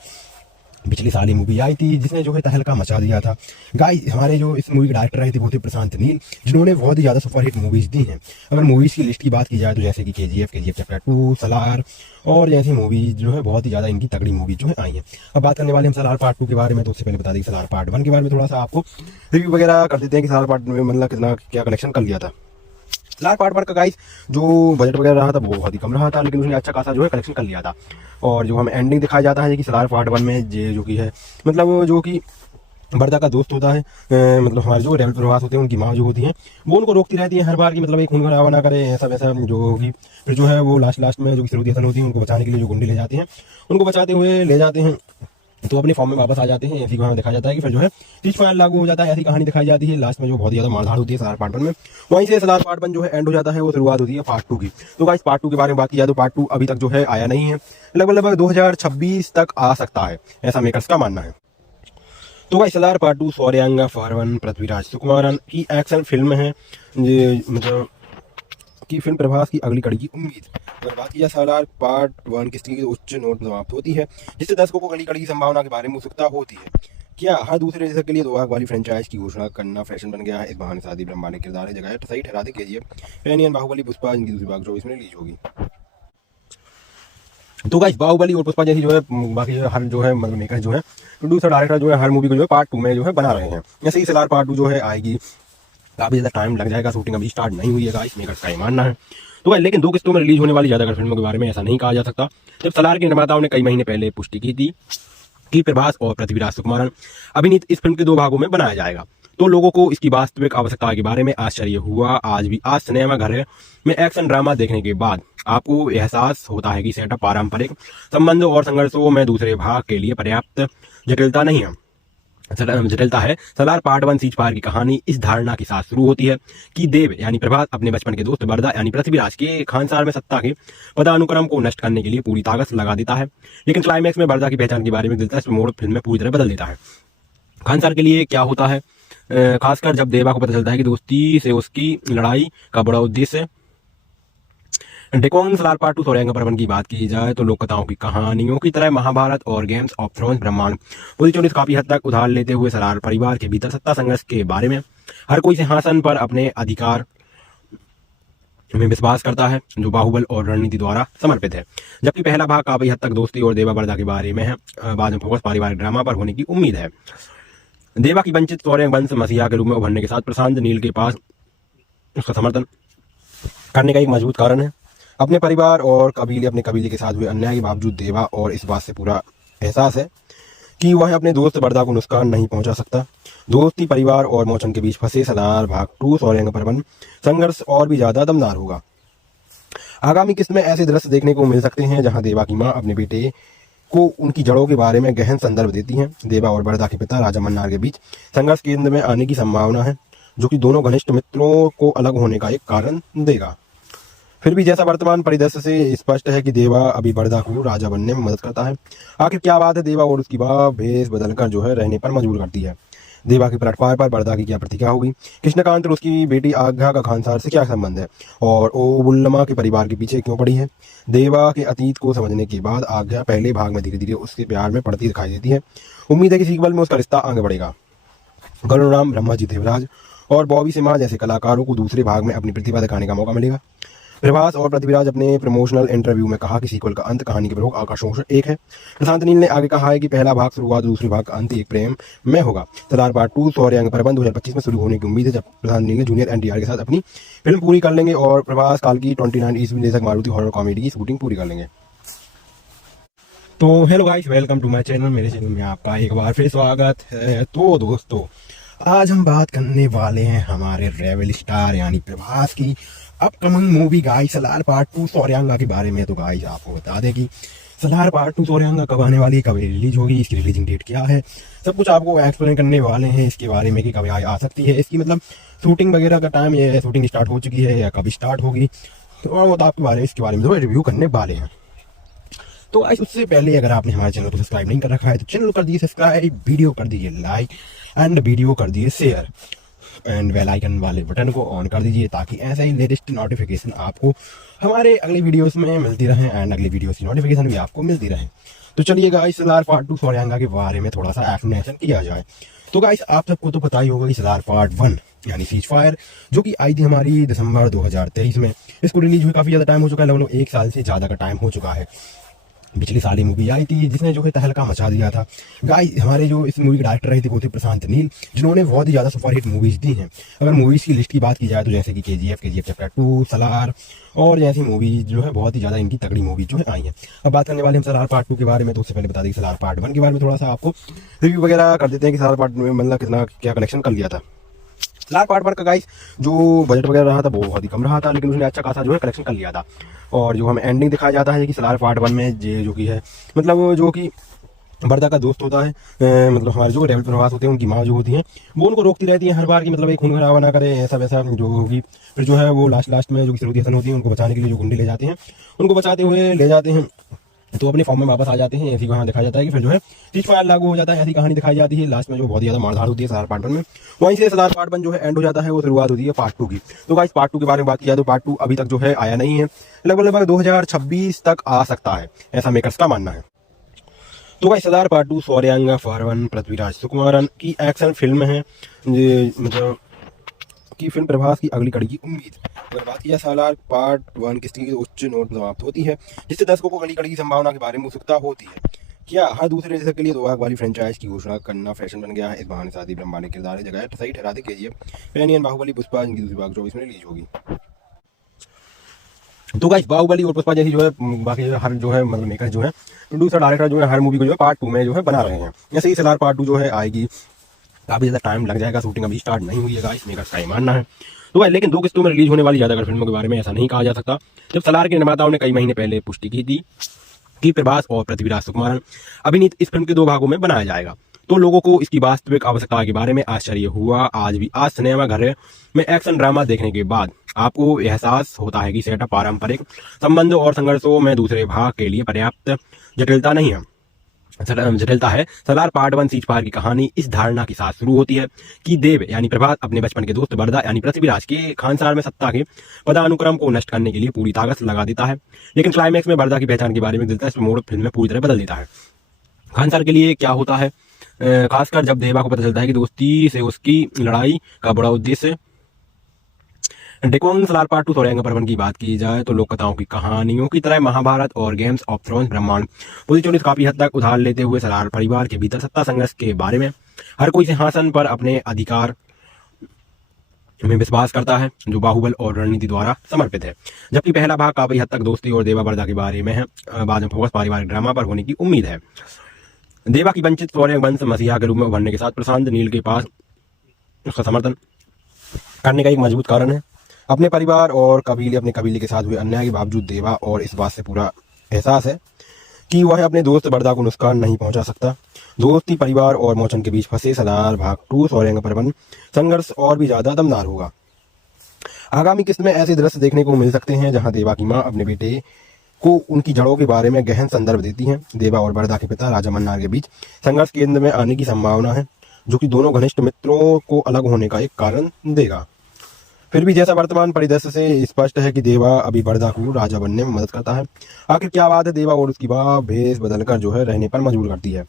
पिछली साल ही मूवी आई थी जिसने जो है तहलका मचा दिया था। गाइस हमारे जो इस मूवी के डायरेक्टर रहे थे वो थे प्रशांत नील, जिन्होंने बहुत ही ज़्यादा सुपरहिट मूवीज़ दी हैं। अगर मूवीज़ की लिस्ट की बात की जाए तो जैसे कि KGF चैप्टर 2, सलार और जैसी मूवीज जो है बहुत ही ज़्यादा इनकी तगड़ी मूवीज जो है आई हैं। अब बात करने वाले हम सलार पार्ट 2 के बारे में, तो उससे पहले बता दें सलार पार्ट 1 के बारे में थोड़ा सा आपको रिव्यू वगैरह कर देते हैं कि सलार पार्ट में मतलब कितना क्या कलेक्शन कर लिया था। सलार पार्ट 1 का गाइस जो बजट वगैरह रहा था वो बहुत ही कम रहा था, लेकिन उसने अच्छा खासा जो है कलेक्शन कर लिया था। और जो हमें एंडिंग दिखाया जाता है कि सलार पार्ट 1 में जो कि है मतलब जो कि बरदा का दोस्त होता है, मतलब हमारे जो रेवल प्रभास होते हैं उनकी माँ जो होती हैं वो उनको रोकती रहती है हर बार की मतलब एक खून खराबा ना करे ऐसा वैसा, जो कि फिर जो है वो लास्ट में जो कि सिरुदी हसन होती है उनको बचाने के लिए जो गुंडे ले जाते हैं, उनको बचाते हुए ले जाते हैं तो अपने फॉर्म में वापस आ जाते हैं। ऐसी कहानी दिखाया जाता है कि फिर जो है सीज फायर लागू हो जाता है। ऐसी कहानी दिखाई जाती है लास्ट में जो बहुत ही ज्यादा मारधाड़ होती है सलार पार्ट 1 में। वहीं से सलार पार्ट 1 जो है एंड हो जाता है, वो शुरुआत होती है पार्ट 2 की। तो गाइस पार्ट 2 के बारे में बात की जाए तो पार्ट 2 अभी तक जो है आया नहीं है, लगभग 2026 तक आ सकता है, ऐसा मेकर्स का मानना है। तो गाइस सलार पार्ट 2 सौर्यांगा फॉरवन पृथ्वीराज सुकुमारन की एक्शन फिल्म है, ये मतलब की फिल्म प्रभास की अगली कड़ी की उम्मीद। अगर बात की जाए सलार पार्ट 1 किस की उच्च नोट पर समाप्त होती है, जिससे दर्शकों को अगली कड़ी की संभावना के बारे में उत्सुकता होती है। क्या हर दूसरे रिलीज के लिए 2 भाग वाली फ्रेंचाइज की घोषणा करना फैशन बन गया है? इस बहाने शादी ब्रह्मांड के किरदार जगह सही ठहरा दी KGF, पैनियन, बाहुबली, पुष्पा इनकी दूसरी भाग 24 में रिलीज होगी। तो गाइस बाहुबली और पुष्पा जैसी जो है बाकी हर जो है मतलब मेकर जो है प्रोड्यूसर डायरेक्टर जो है हर मूवी को जो है पार्ट 2 में जो है बना रहे हैं। जैसे ही सलार पार्ट 2 जो है आएगी, काफी ज्यादा टाइम लग जाएगा, शूटिंग अभी स्टार्ट नहीं हुई है गाइस, मेकर्स का ही मानना है। तो भाई लेकिन 2 किस्तों में रिलीज होने वाली ज्यादातर फिल्मों के बारे में ऐसा नहीं कहा जा सकता। जब सलार के निर्माताओं ने कई महीने पहले पुष्टि की थी कि प्रभास और पृथ्वीराज सुकुमारन अभिनीत इस फिल्म के 2 भागों में बनाया जाएगा, तो लोगों को इसकी वास्तविक आवश्यकता के बारे में आश्चर्य हुआ। आज सिनेमा घर में एक्शन ड्रामा देखने के बाद आपको एहसास होता है कि सेटअप पारंपरिक संबंधों और संघर्षों में दूसरे भाग के लिए पर्याप्त जटिलता है। सलार पार्ट 1 सीज फायर की कहानी इस धारणा के साथ शुरू होती है कि देव यानी प्रभास अपने बचपन के दोस्त बरदा यानी पृथ्वीराज के खानसार में सत्ता के पदानुक्रम को नष्ट करने के लिए पूरी ताकत लगा देता है। लेकिन क्लाइमैक्स में बरदा की पहचान के बारे में दिलचस्प मोड़ फिल्म में पूरी तरह बदल देता है। खानसार के लिए क्या होता है, खासकर जब देवा को पता चलता है कि दोस्ती से उसकी लड़ाई का बड़ा उद्देश्य डेकोन। सलार पार्ट 2 सौर्यांगा पर्वन की बात की जाए तो लोक कथाओं की कहानियों की तरह महाभारत और गेम्स ऑफ थ्रोन्स ब्रह्मांड पूरी चोरी काफी हद तक उधार लेते हुए सलार परिवार के भीतर सत्ता संघर्ष के बारे में हर कोई सिंहासन पर अपने अधिकार में विश्वास करता है, जो बाहुबल और रणनीति द्वारा समर्पित है। जबकि पहला भाग काफी हद तक दोस्ती और देवा बरदा के बारे में है। बाद में फोकस पारिवारिक ड्रामा पर होने की उम्मीद है। देवा की वंचित सौर्य वंश मसीहा के रूप में उभरने के साथ प्रशांत नील के पास उसका समर्थन करने का एक मजबूत कारण है। अपने परिवार और अपने कबीले के साथ हुए अन्याय के बावजूद देवा और इस बात से पूरा एहसास है कि वह अपने दोस्त बरदा को नुकसान नहीं पहुंचा सकता। दोस्ती, परिवार और मोचन के बीच फंसे सलार भाग 2 सौर्यांगा पर्वन संघर्ष और भी ज्यादा दमदार होगा। आगामी किस्त में ऐसे दृश्य देखने को मिल सकते हैं जहां देवा की मां अपने बेटे को उनकी जड़ों के बारे में गहन संदर्भ देती हैं। देवा और बरदा के पिता राजा मन्नार के बीच संघर्ष केंद्र में आने की संभावना है, जो कि दोनों घनिष्ठ मित्रों को अलग होने का एक कारण देगा। फिर भी जैसा वर्तमान परिदृश्य से स्पष्ट है कि देवा अभी बरदा को राजा बनने में मदद करता है। आखिर क्या बात है देवा और उसकी मां भेष बदलकर जो है रहने पर मजबूर करती है? देवा के प्लेटफॉर्म पर बरदा की क्या प्रतिक्रिया होगी? कृष्णकांत और उसकी बेटी आज्ञा का खानसार से क्या संबंध है और ओबुल्लमा के परिवार के पीछे क्यों पड़ी है? देवा के अतीत को समझने के बाद आज्ञा पहले भाग में धीरे धीरे उसके प्यार में पड़ती दिखाई देती है। उम्मीद है कि सीक्वल में उसका रिश्ता आगे बढ़ेगा। गरुड़राम, ब्रह्माजी देवराज और बॉबी सिम्हा जैसे कलाकारों को दूसरे भाग में अपनी प्रतिभा दिखाने का मौका मिलेगा। प्रभास और पृथ्वीराज अपने प्रमोशनल इंटरव्यू में कहा कि सीक्वल का अंत कहानी के प्रमुख आकर्षणों से एक है। प्रशांत नील ने आगे कहा है कि पहला भाग शुरुआत, दूसरे भाग का अंत एक प्रेम में होगा। सलार पार्ट 2 सौर्यांगा पर्वन 2025 में शुरू होने की उम्मीद है, जब प्रशांत नील ने जूनियर NTR के साथ अपनी फिल्म पूरी कर लेंगे और प्रभास काल की 29 ईस्वी निर्देशक मारुति हॉरर कॉमेडी की शूटिंग पूरी कर लेंगे। तो hello guys, welcome to my channel. मेरे चैनल में आपका एक बार फिर स्वागत है। तो दोस्तों आज हम बात करने वाले हैं हमारे रेवल स्टार यानी प्रभास की upcoming movie guys Salaar part 2 सौर्यांगा के बारे में। तो गाइस आपको बता दें कि सलार पार्ट 2 सौर्यांगा कब आने वाली है, कब रिलीज होगी, इसकी रिलीजिंग डेट क्या है, सब कुछ आपको एक्सप्लेन करने वाले हैं इसके बारे में कि कब आ सकती है, इसकी मतलब शूटिंग वगैरह का टाइम, ये शूटिंग स्टार्ट हो चुकी है या कब स्टार्ट होगी, तो वो तो आपके इसके बारे में जो रिव्यू करने वाले हैं। तो गाइस उससे पहले अगर आपने हमारे चैनल को सब्सक्राइब नहीं कर रखा है तो चैनल कर दीजिए सब्सक्राइब, वीडियो कर दीजिए लाइक एंड वीडियो कर दीजिए शेयर एंड बेल आइकन वाले बटन को ऑन कर दीजिए, ताकि ऐसा ही लेटेस्ट नोटिफिकेशन आपको हमारे अगले वीडियोस में मिलती रहे एंड अगले वीडियोस की नोटिफिकेशन भी आपको मिलती रहे। तो चलिए गाइस सलार पार्ट 2 सौर्यांगा के बारे में थोड़ा सा एक्सप्लेनेशन किया जाए। तो गाइस आप सबको तो पता ही होगा कि सलार पार्ट 1 यानी सीज फायर जो कि आई थी हमारी दिसंबर 2023 में, इसको रिलीज हुई काफी ज्यादा टाइम हो चुका है, लगभग 1 साल से ज्यादा का टाइम हो चुका है। पिछली साल मूवी आई थी जिसने जो है तहलका मचा दिया था। गाइस हमारे जो इस मूवी के डायरेक्टर रहे थे वो थे प्रशांत नील, जिन्होंने बहुत ही ज्यादा सुपरहिट मूवीज दी हैं। अगर मूवीज की लिस्ट की बात की जाए तो जैसे कि KGF चैप्टर 2, सलार और जैसी मूवीज जो है बहुत ही ज्यादा इनकी तगड़ी मूवीज जो है आई हैं। अब बात करने वाले हम सलार पार्ट 2 के बारे में। तो उससे पहले बता दें सलार पार्ट 1 के बारे में थोड़ा सा आपको रिव्यू वगैरह कर देते हैं कि सलार पार्ट में मतलब कितना क्या कलेक्शन कर लिया था। सलार पार्ट 1 का गाइस जो बजट वगैरह रहा था वो बहुत ही कम रहा था, लेकिन उसने अच्छा खासा जो है कलेक्शन कर लिया था। और जो हमें एंडिंग दिखाया जाता है कि सलार पार्ट 1 में जो कि है मतलब जो कि बरदा का दोस्त होता है, मतलब हमारे जो रेवल प्रभास होते हैं उनकी माँ जो होती है वो उनको रोकती रहती है हर बार की, मतलब एक खून खराबा ना करे ऐसा वैसा जो होगी। फिर जो है वो लास्ट में जो सिरुती हसन होती है उनको बचाने के लिए जो गुंडे ले जाते हैं, उनको बचाते हुए ले जाते हैं तो अपने फॉर्म में वापस आ जाते हैं। ऐसी कहानी दिखाया जाता है कि फिर जो है सीज फायर लागू हो जाता है, ऐसी कहानी दिखाई जाती है। लास्ट में जो बहुत ज़्यादा मारधाड़ होती है सरदार पार्ट 1 में, वहीं से सरदार पार्ट 1 जो है एंड हो जाता है। वो शुरुआत होती है पार्ट 2 की। तो गाइस पार्ट 2 के बारे में बात किया तो पार्ट 2 अभी तक जो है आया नहीं है, लगभग 2026 तक आ सकता है, ऐसा मेकर्स का मानना है। तो गाइस सरदार पार्ट 2 सौर्यांगा फारवन पृथ्वीराज सुकुमारन की एक्शन फिल्म है, मतलब की फिल्म प्रभास की अगली कड़ी की उम्मीद। अगर बात किया सालार पार्ट 1 किसी की उच्च नोट समाप्त होती है, जिससे दर्शकों को अगली कड़ी की संभावना के बारे में उत्सुकता होती है। क्या हर दूसरे दर्शक के लिए 2 भाग वाली फ्रेंचाइज की घोषणा करना फैशन बन गया है? इस बहाने साथ ही ब्रह्मा ने किरदार जगह सही ठहरा दी KGF, पैनियन, बाहुबली, पुष्पा जिनकी दूसरी भाग 24 में रिलीज होगी। तो गाइस बाहुबली और पुष्पा जैसी जो है बाकी हर जो है मतलब मेकर जो है प्रोड्यूसर डायरेक्टर जो है हर मूवी को जो है पार्ट 2 में जो है बना रहे हैं। जैसे ही सरदार पार्ट 2 जो है आएगी, काफ़ी ज़्यादा टाइम लग जाएगा, शूटिंग अभी स्टार्ट नहीं हुई है गाइस, मेकर्स का ही मानना है। तो भाई लेकिन 2 किस्तों में रिलीज होने वाली ज़्यादातर फिल्मों के बारे में ऐसा नहीं कहा जा सकता। जब सलार के निर्माताओं ने कई महीने पहले पुष्टि की थी कि प्रभास और पृथ्वीराज सुकुमारन अभिनीत इस फिल्म के 2 भागों में बनाया जाएगा, तो लोगों को इसकी वास्तविक आवश्यकता के बारे में आश्चर्य हुआ। आज सिनेमा घर में एक्शन ड्रामा देखने के बाद आपको एहसास होता है कि सेटअप पारंपरिक संबंधों और संघर्षों में दूसरे भाग के लिए पर्याप्त जटिलता नहीं है, जटिलता है। सरदार पार्ट 1 सीज फायर की कहानी इस धारणा के साथ शुरू होती है कि देव यानी प्रभास अपने बचपन के दोस्त बरदा यानी पृथ्वीराज के खानसार में सत्ता के पदानुक्रम को नष्ट करने के लिए पूरी ताकत लगा देता है। लेकिन क्लाइमैक्स में बरदा की पहचान के बारे में दिलचस्प मोड़ फिल्म में पूरी तरह बदल देता है। खानसार के लिए क्या होता है, खासकर जब देवा को पता चलता है कि दोस्ती से उसकी लड़ाई का बड़ा उद्देश्य। डेकोन सलार पार्ट 2 सौर्यांगा पर्वन की बात की जाए तो लोक कथाओं की कहानियों की तरह महाभारत और गेम्स ऑफ थ्रोन्स ब्रह्मांड पूरी चोरी काफी हद तक उधार लेते हुए सलार परिवार के भीतर सत्ता संघर्ष के बारे में हर कोई सिंहासन पर अपने अधिकार में विश्वास करता है, जो बाहुबल और रणनीति द्वारा समर्पित है। जबकि पहला भाग काफी हद तक दोस्ती और देवा बरदा के बारे में है। बाद में फोकस पारिवारिक ड्रामा पर होने की उम्मीद है। देवा की वंचित सौर्य वंश मसीहा के रूप में उभरने के साथ प्रशांत नील के पास उसका समर्थन करने का एक मजबूत कारण है। अपने परिवार और अपने कबीले के साथ हुए अन्याय के बावजूद देवा और इस बात से पूरा एहसास है कि वह अपने दोस्त बरदा को नुकसान नहीं पहुंचा सकता। दोस्ती, परिवार और मोचन के बीच फंसे सरदार भाग 2 सौर्यांगा पर्वन संघर्ष और भी ज्यादा दमदार होगा। आगामी किस्त में ऐसे दृश्य देखने को मिल सकते हैं जहां देवा की मां अपने बेटे को उनकी जड़ों के बारे में गहन संदर्भ देती हैं। देवा और बरदा के पिता राजा मन्नार के बीच संघर्ष केंद्र में आने की संभावना है, जो कि दोनों घनिष्ठ मित्रों को अलग होने का एक कारण देगा। फिर भी जैसा वर्तमान परिदृश्य से स्पष्ट है कि देवा अभी बरदा को राजा बनने में मदद करता है। आखिर क्या बात है देवा और उसकी मां भेष बदलकर जो है रहने पर मजबूर करती है?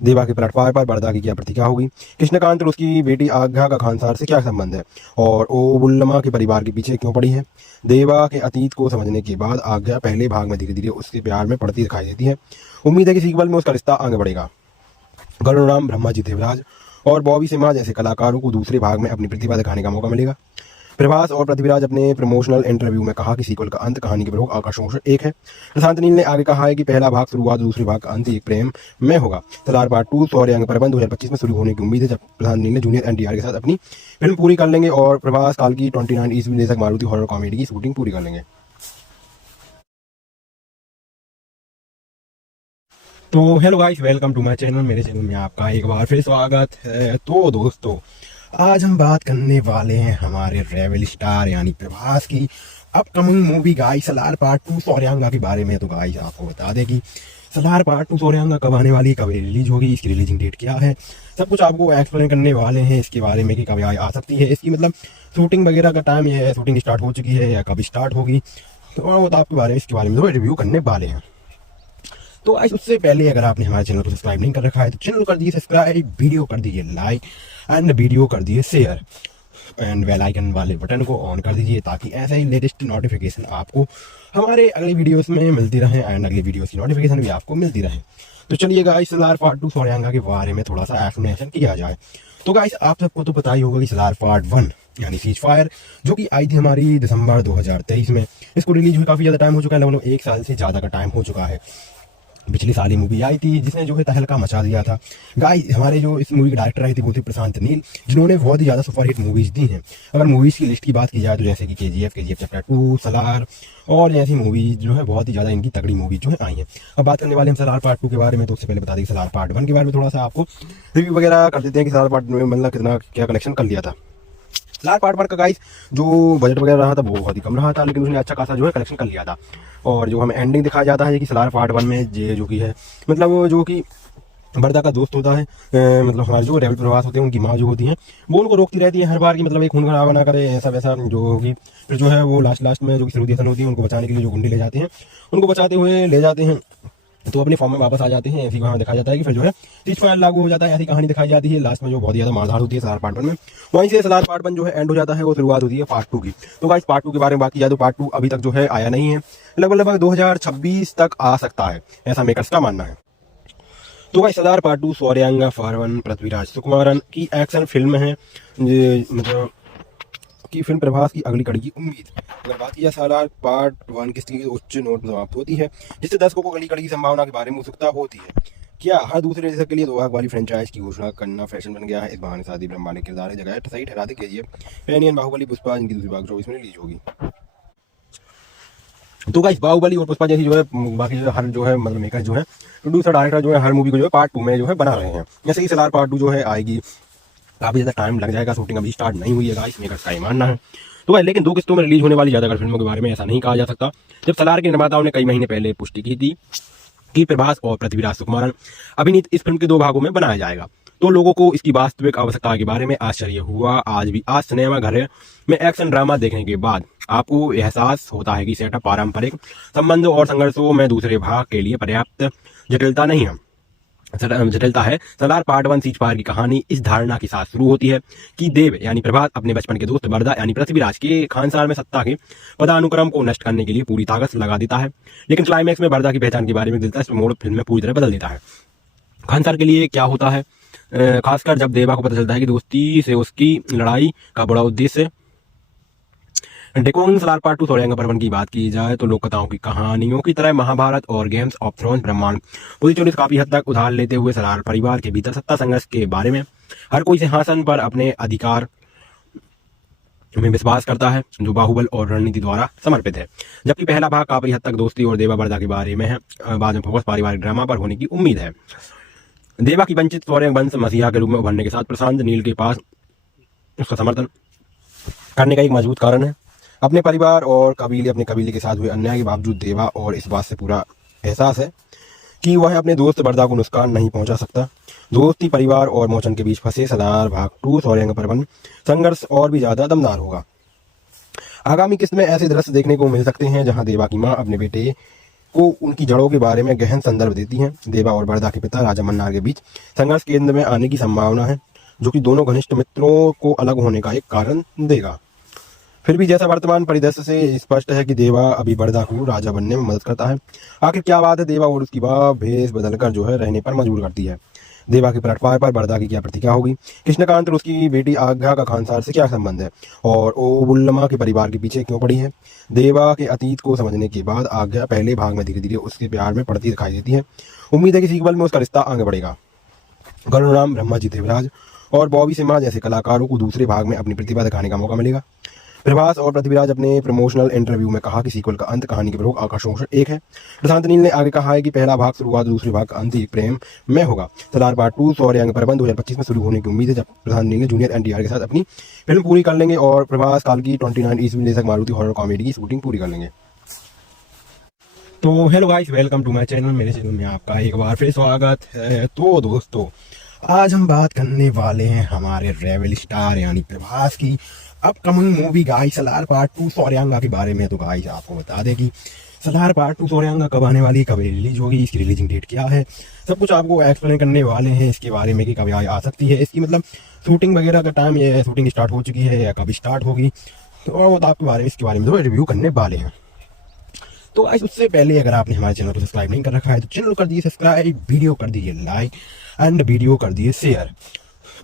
देवा के प्लेटफॉर्म पर बरदा की क्या प्रतिक्रिया होगी? कृष्णकांत और उसकी बेटी आज्ञा का खानसार से क्या संबंध है और ओबुल्लमा के परिवार के पीछे क्यों पड़ी है? देवा के अतीत को समझने के बाद आज्ञा पहले भाग में धीरे धीरे उसके प्यार में पड़ती दिखाई देती है। उम्मीद है कि सीक्वल में उसका रिश्ता आगे बढ़ेगा। गरुड़राम, ब्रह्माजी देवराज और बॉबी सिम्हा जैसे कलाकारों को दूसरे भाग में अपनी प्रतिभा दिखाने का मौका मिलेगा। प्रभास और पृथ्वीराज अपने प्रमोशनल इंटरव्यू में कहा कि सीक्वल का अंत कहानी के प्रमुख आकर्षणों से एक है। प्रशांत नील ने आगे कहा है कि पहला भाग शुरुआत, दूसरे भाग का अंत एक प्रेम में होगा। सरदार पार्ट 2 सौर्यांगा पर्वन 2025 में शुरू होने की उम्मीद है, जब प्रशांत नील ने जूनियर NTR के साथ अपनी फिल्म पूरी कर लेंगे और प्रभास काल की 29 ईस्वी देशक मारुति हॉरर कॉमेडी की शूटिंग पूरी कर लेंगे। तो hello guys, welcome to my channel. मेरे चैनल में आपका एक बार फिर स्वागत है। तो दोस्तों आज हम बात करने वाले हैं हमारे रेवल स्टार यानी प्रभास की upcoming movie guys Salaar part 2 सौर्यांगा के बारे में। तो गाइस आपको बता दें कि सलार पार्ट 2 सौर्यांगा कब आने वाली है, कब रिलीज होगी, इसकी रिलीजिंग डेट क्या है, सब कुछ आपको एक्सप्लेन करने वाले हैं इसके बारे में कि कब आ सकती है, इसकी मतलब शूटिंग वगैरह का टाइम ये है, शूटिंग स्टार्ट हो चुकी है या कब स्टार्ट होगी, तो आपके बारे में इसके बारे में तो रिव्यू करने वाले हैं। तो आज उससे पहले अगर आपने हमारे चैनल को सब्सक्राइब नहीं कर रखा है तो चैनल कर दीजिए सब्सक्राइब, वीडियो कर दीजिए लाइक एंड वीडियो कर दीजिए शेयर एंड बेल आइकन वाले बटन को ऑन कर दीजिए, ताकि ऐसे ही लेटेस्ट नोटिफिकेशन आपको हमारे अगले वीडियोस में मिलती रहे एंड अगले वीडियोस की नोटिफिकेशन भी आपको मिलती रहे। तो चलिए गाइस सलार पार्ट 2 सौर्यांगा के बारे में थोड़ा सा एक्सप्लेनेशन किया जाए। तो गाइस आप सबको तो पता ही होगा कि सलार पार्ट 1 यानी सीज फायर जो कि आई थी हमारी दिसंबर 2023 में, इसको रिलीज हुई काफ़ी ज़्यादा टाइम हो चुका है, लगभग 1 साल से ज़्यादा का टाइम हो चुका है। पिछली साल ही मूवी आई थी जिसने जो है तहलका मचा दिया था। गाइस हमारे जो इस मूवी के डायरेक्टर रहे थे वो थे प्रशांत नील, जिन्होंने बहुत ही ज़्यादा सुपरहिट मूवीज़ दी हैं। अगर मूवीज़ की लिस्ट की बात की जाए तो जैसे कि KGF चैप्टर 2, सलार और ऐसी मूवीज़ जो है बहुत ही ज़्यादा इनकी तगड़ी मूवीज जो है आई हैं। अब बात करने वाले हम सलार पार्ट 2 के बारे में। तो उससे पहले बता दें सलार पार्ट 1 के बारे में थोड़ा सा आपको रिव्यू वगैरह कर देते हैं कि सलार पार्ट में मतलब कितना क्या कलेक्शन कर लिया था। सलार पार्ट 1 का गाइस जो बजट वगैरह रहा था वो बहुत ही कम रहा था, लेकिन उसने अच्छा खासा जो है कलेक्शन कर लिया था। और जो हमें एंडिंग दिखाया जाता है कि सलार पार्ट 1 में जो कि है मतलब जो कि बरदा का दोस्त होता है, मतलब हमारे जो रेबल प्रवास होते हैं उनकी माँ जो होती है वो उनको रोकती रहती है हर बार की मतलब एक खून खराबा ना करे ऐसा वैसा जो होगी। फिर जो है वो लास्ट में जो कि सरूदी हसन होती है उनको बचाने के लिए जो गुंडे ले जाते हैं, उनको बचाते हुए ले जाते हैं तो अपने फॉर्म में वापस आ जाते हैं। ऐसी कहानी दिखाया जाता है कि फिर जो है तीज फायर लागू हो जाता है, ऐसी कहानी दिखाई जाती है। लास्ट में जो बहुत ज़्यादा मारधाड़ होती है सलार पार्ट 1 में, वहीं से सलार पार्ट 1 जो है एंड हो जाता है, वो शुरुआत होती है पार्ट 2 की। तो गाइस पार्ट 2 के बारे में बात की जाए तो पार्ट 2 अभी तक जो है आया नहीं है, लगभग 2026 तक आ सकता है, ऐसा मेकर्स का मानना है। तो गाइस सलार पार्ट 2 सौर्यांगा फारवन पृथ्वीराज सुकुमारन की एक्शन फिल्म है, मतलब की फिल्म प्रभास की अगली कड़ी की उम्मीद। अगर बात की जाए सलार पार्ट 1 किसकी उच्च नोट पर समाप्त होती है, जिससे दर्शकों को अगली कड़ी की संभावना के बारे में उत्सुकता होती है। क्या हर दूसरे दर्शक के लिए 2 भाग वाली फ्रेंचाइज की घोषणा करना फैशन बन गया है? इस बहाने शादी ब्रह्मा ने किरदार है जगह सही ठहरा दे KGF पैनियन बाहुबली पुष्पा जिनकी दूसरी भाग 24 में रिलीज होगी। तो गाइस बाहुबली और पुष्पा जैसी जो है बाकी हर जो है मतलब मेकर जो है प्रोड्यूसर डायरेक्टर जो है हर मूवी को जो है पार्ट 2 में जो है बना रहे हैं। जैसे कि सलार पार्ट 2 जो है आएगी, काफ़ी ज़्यादा टाइम लग जाएगा, शूटिंग अभी स्टार्ट नहीं हुई है गाइस, मेकर्स का ये मानना है। तो भाई लेकिन 2 किस्तों में रिलीज होने वाली ज़्यादातर फिल्मों के बारे में ऐसा नहीं कहा जा सकता। जब सलार के निर्माताओं ने कई महीने पहले पुष्टि की थी कि प्रभास और पृथ्वीराज सुकुमारन अभिनीत इस फिल्म के 2 भागों में बनाया जाएगा, तो लोगों को इसकी वास्तविक आवश्यकता के बारे में आश्चर्य हुआ। आज सिनेमा घर में एक्शन ड्रामा देखने के बाद आपको एहसास होता है कि सेटअप पारंपरिक संबंधों और संघर्षों में दूसरे भाग के लिए पर्याप्त जटिलता नहीं है, जटिलता है। सलार पार्ट 1 सीज फायर की कहानी इस धारणा के साथ शुरू होती है कि देव यानी प्रभास अपने बचपन के दोस्त बरदा यानी पृथ्वीराज के खानसार में सत्ता के पदानुक्रम को नष्ट करने के लिए पूरी ताकत लगा देता है, लेकिन क्लाइमैक्स में बरदा की पहचान के बारे में दिलचस्प मोड़ फिल्म में पूरी तरह बदल देता है। खानसार के लिए क्या होता है, खासकर जब देवा को पता चलता है कि दोस्ती से उसकी लड़ाई का बड़ा उद्देश्य डेकोन। सलार पार्ट 2 सौर्यांगा पर्वन की बात की जाए तो लोक कथाओं की कहानियों की तरह महाभारत और गेम्स ऑफ थ्रोन्स ब्रह्मांड पूरी चोरी काफी हद तक उधार लेते हुए सलार परिवार के भीतर सत्ता संघर्ष के बारे में हर कोई सिंहासन पर अपने अधिकार में विश्वास करता है जो बाहुबल और रणनीति द्वारा समर्पित है, जबकि पहला भाग काफी हद तक दोस्ती और देवा बरदा के बारे में है। बाद में फोकस पारिवारिक ड्रामा पर होने की उम्मीद है। देवा की वंचित सौर्य वंश मसीहा के रूप में उभरने के साथ प्रशांत नील के पास उसका समर्थन करने का एक मजबूत कारण है। अपने परिवार और अपने कबीले के साथ हुए अन्याय के बावजूद देवा और इस बात से पूरा एहसास है कि वह अपने दोस्त बरदा को नुकसान नहीं पहुंचा सकता। दोस्ती, परिवार और मोचन के बीच फंसे सलार भाग 2 सौर्यांगा पर्वन संघर्ष और भी ज्यादा दमदार होगा। आगामी किस्त में ऐसे दृश्य देखने को मिल सकते हैं जहां देवा की मां अपने बेटे को उनकी जड़ों के बारे में गहन संदर्भ देती हैं। देवा और बरदा के पिता राजा मन्नार के बीच संघर्ष केंद्र में आने की संभावना है, जो कि दोनों घनिष्ठ मित्रों को अलग होने का एक कारण देगा। फिर भी जैसा वर्तमान परिदृश्य से स्पष्ट है कि देवा अभी बरदा को राजा बनने में मदद करता है। आखिर क्या बात है देवा और उसकी मां भेष बदलकर जो है रहने पर मजबूर करती है? देवा के पलटवार पर बरदा की क्या प्रतिक्रिया होगी? कृष्णकांत और उसकी बेटी आज्ञा का खानसार से क्या संबंध है और ओबुल्लमा के परिवार के पीछे क्यों पड़ी है? देवा के अतीत को समझने के बाद आज्ञा पहले भाग में धीरे धीरे उसके प्यार में पड़ती दिखाई देती है। उम्मीद है कि सीक्वल में उसका रिश्ता आगे बढ़ेगा। गरुणाम, ब्रह्माजी देवराज और बॉबी सिम्हा जैसे कलाकारों को दूसरे भाग में अपनी प्रतिभा दिखाने का मौका मिलेगा। प्रभास और पृथ्वीराज अपने प्रमोशनल इंटरव्यू में कहा कि सीक्वल का अंत कहानी के प्रमुख आकर्षणों से एक है। प्रशांत नील ने आगे कहा है कि पहला भाग शुरुआत, दूसरे भाग का अंत ही प्रेम में होगा। सलार पार्ट 2 सौर्यांगा पर्वन 2025 में शुरू होने की उम्मीद है, जब प्रशांत नील ने जूनियर NTR के साथ अपनी फिल्म पूरी कर लेंगे और प्रभास काल की 29 ईस्वी लेखक मारुति हॉरर कॉमेडी की शूटिंग पूरी कर लेंगे। तो hello guys, welcome to my channel. मेरे चैनल में आपका एक बार फिर स्वागत है। तो दोस्तों आज हम बात करने वाले हैं हमारे रेबल स्टार यानी प्रभास की upcoming movie guys Salaar part 2 सौर्यांगा के बारे में। तो गाइस आपको बता दें कि सलार पार्ट 2 सौर्यांगा कब आने वाली है, कब रिलीज होगी, इसकी रिलीजिंग डेट क्या है, सब कुछ आपको एक्सप्लेन करने वाले हैं इसके बारे में कि कब आ सकती है, इसकी मतलब शूटिंग वगैरह का टाइम, ये शूटिंग स्टार्ट हो चुकी है या कब स्टार्ट होगी, तो वो आपके बारे में इसके बारे में तो रिव्यू करने वाले हैं। तो गाइस उससे पहले अगर आपने हमारे चैनल को सब्सक्राइब नहीं कर रखा है तो चैनल कर दीजिए सब्सक्राइब, वीडियो कर दीजिए लाइक एंड वीडियो कर दीजिए शेयर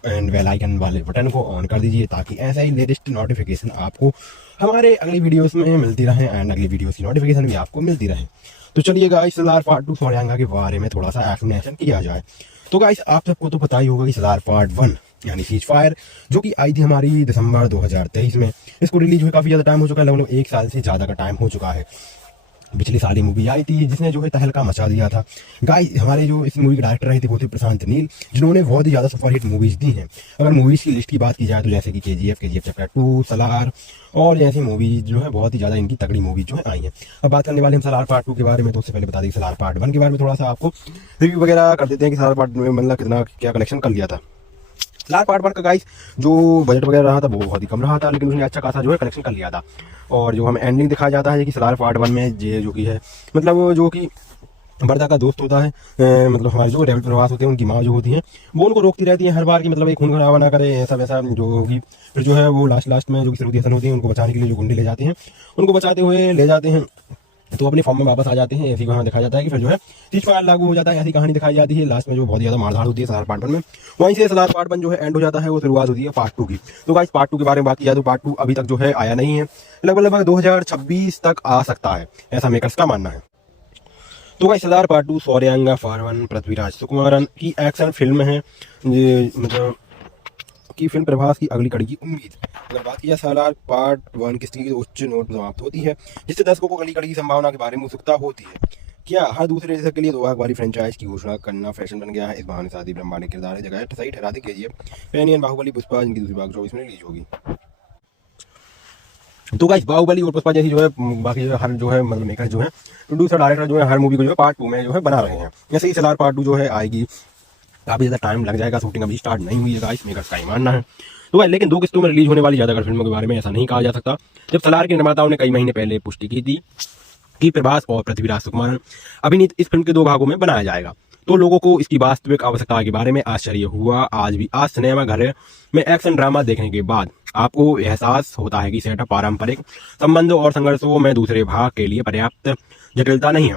एंड बेल आइकन वाले बटन को ऑन कर दीजिए ताकि ऐसा ही लेटेस्ट नोटिफिकेशन आपको हमारे अगली वीडियोस में मिलती रहे एंड अगली वीडियोस की नोटिफिकेशन भी आपको मिलती रहे। तो चलिए गाइस सलार पार्ट 2 सौर्यांगा के बारे में थोड़ा सा एक्सप्लेनेशन किया जाए। तो गाइस आप सबको तो पता ही होगा कि सलार पार्ट 1 यानी सीज फायर जो कि आई थी हमारी दिसंबर 2023 में, इसको रिलीज हुए काफ़ी ज़्यादा टाइम हो चुका है, लगभग 1 साल से ज़्यादा का टाइम हो चुका है। पिछली साल ही मूवी आई थी जिसने जो है तहलका मचा दिया था। गाइस हमारे जो इस मूवी के डायरेक्टर रहे थे वो थे प्रशांत नील, जिन्होंने बहुत ही ज़्यादा सुपरहिट मूवीज़ दी हैं। अगर मूवीज़ की लिस्ट की बात की जाए तो जैसे कि KGF चैप्टर 2, सलार और ऐसी मूवीज जो है बहुत ही ज़्यादा इनकी तगड़ी मूवीज जो है आई हैं। अब बात करने वाले हम सलार पार्ट 2 के बारे में, तो उससे पहले बता दें सलार पार्ट 1 के बारे में थोड़ा सा आपको रिव्यू वगैरह कर देते हैं कि सलार पार्ट में मतलब कितना क्या कलेक्शन कर लिया था। सलार पार्ट 1 का गाइस जो बजट वगैरह रहा था वो बहुत ही कम रहा था, लेकिन उसने अच्छा खासा जो है कलेक्शन कर लिया था। और जो हमें एंडिंग दिखाया जाता है कि सलार पार्ट 1 में ये जो कि है मतलब जो कि बरदा का दोस्त होता है, मतलब हमारे जो रेवल प्रवास होते हैं उनकी माँ जो होती है वो उनको रोकती रहती है हर बार कि मतलब एक खून खराबा ना करे ऐसा वैसा जो होगी। फिर जो है वो लास्ट में जो कि सरूदी हसन होती है उनको बचाने के लिए जो गुंडे ले जाते हैं, उनको बचाते हुए ले जाते हैं तो अपने फॉर्म में वापस आ जाते हैं। ऐसी कहानी दिखाया जाता है कि फिर जो है सीज फायर लागू हो जाता है, ऐसी कहानी दिखाई जाती है। लास्ट में जो बहुत ज़्यादा मारधाड़ होती है सलार पार्ट 1 में, वहीं से सलार पार्ट 1 जो है एंड हो जाता है, वो शुरुआत होती है पार्ट 2 की। तो गाइस पार्ट 2 के बारे में बात किया तो पार्ट 2 अभी तक जो है आया नहीं है, लगभग 2026 तक आ सकता है, ऐसा मेकर्स का मानना है। तो गाइस सलार पार्ट 2 सौर्यांगा फारवन पृथ्वीराज सुकुमारन की एक्शन फिल्म है, ये मतलब की फिल्म प्रभास की अगली कड़ी की उम्मीद। अगर बात की सलार पार्ट 1 किसी की उच्च नोट पर समाप्त होती है, जिससे दर्शकों को अगली कड़ी की संभावना के बारे में उत्सुकता होती है। क्या हर दूसरे दशक के लिए 2 भाग वाली फ्रेंचाइज की घोषणा करना फैशन बन गया है? इस बहाने साथ ही ब्रह्मांड ने किरदार है जगह सही ठहरा दी KGF, पैनियन बाहुबली, पुष्पा जिनकी दूसरी भाग 24 में रिलीज होगी। तो गाइस बाहुबली और पुष्पा जैसी जो है बाकी जो हर जो है मतलब मेकर जो है प्रोड्यूसर डायरेक्टर जो है हर मूवी को जो है पार्ट 2 में जो है बना रहे हैं। जैसे ही सलार पार्ट 2 जो है आएगी काफ़ी ज़्यादा टाइम लग जाएगा, शूटिंग अभी स्टार्ट नहीं हुई है गाइस, मेकर्स का ही मानना है। तो भाई लेकिन 2 किस्तों में रिलीज होने वाली ज़्यादातर फिल्मों के बारे में ऐसा नहीं कहा जा सकता। जब सलार के निर्माताओं ने कई महीने पहले पुष्टि की थी कि प्रभास और पृथ्वीराज सुकुमारन अभिनीत इस फिल्म के 2 भागों में बनाया जाएगा, तो लोगों को इसकी वास्तविक आवश्यकता के बारे में आश्चर्य हुआ। आज भी आज सिनेमा घर में एक्शन ड्रामा देखने के बाद आपको एहसास होता है कि सेटअप पारंपरिक संबंधों और संघर्षों में दूसरे भाग के लिए पर्याप्त जटिलता नहीं है,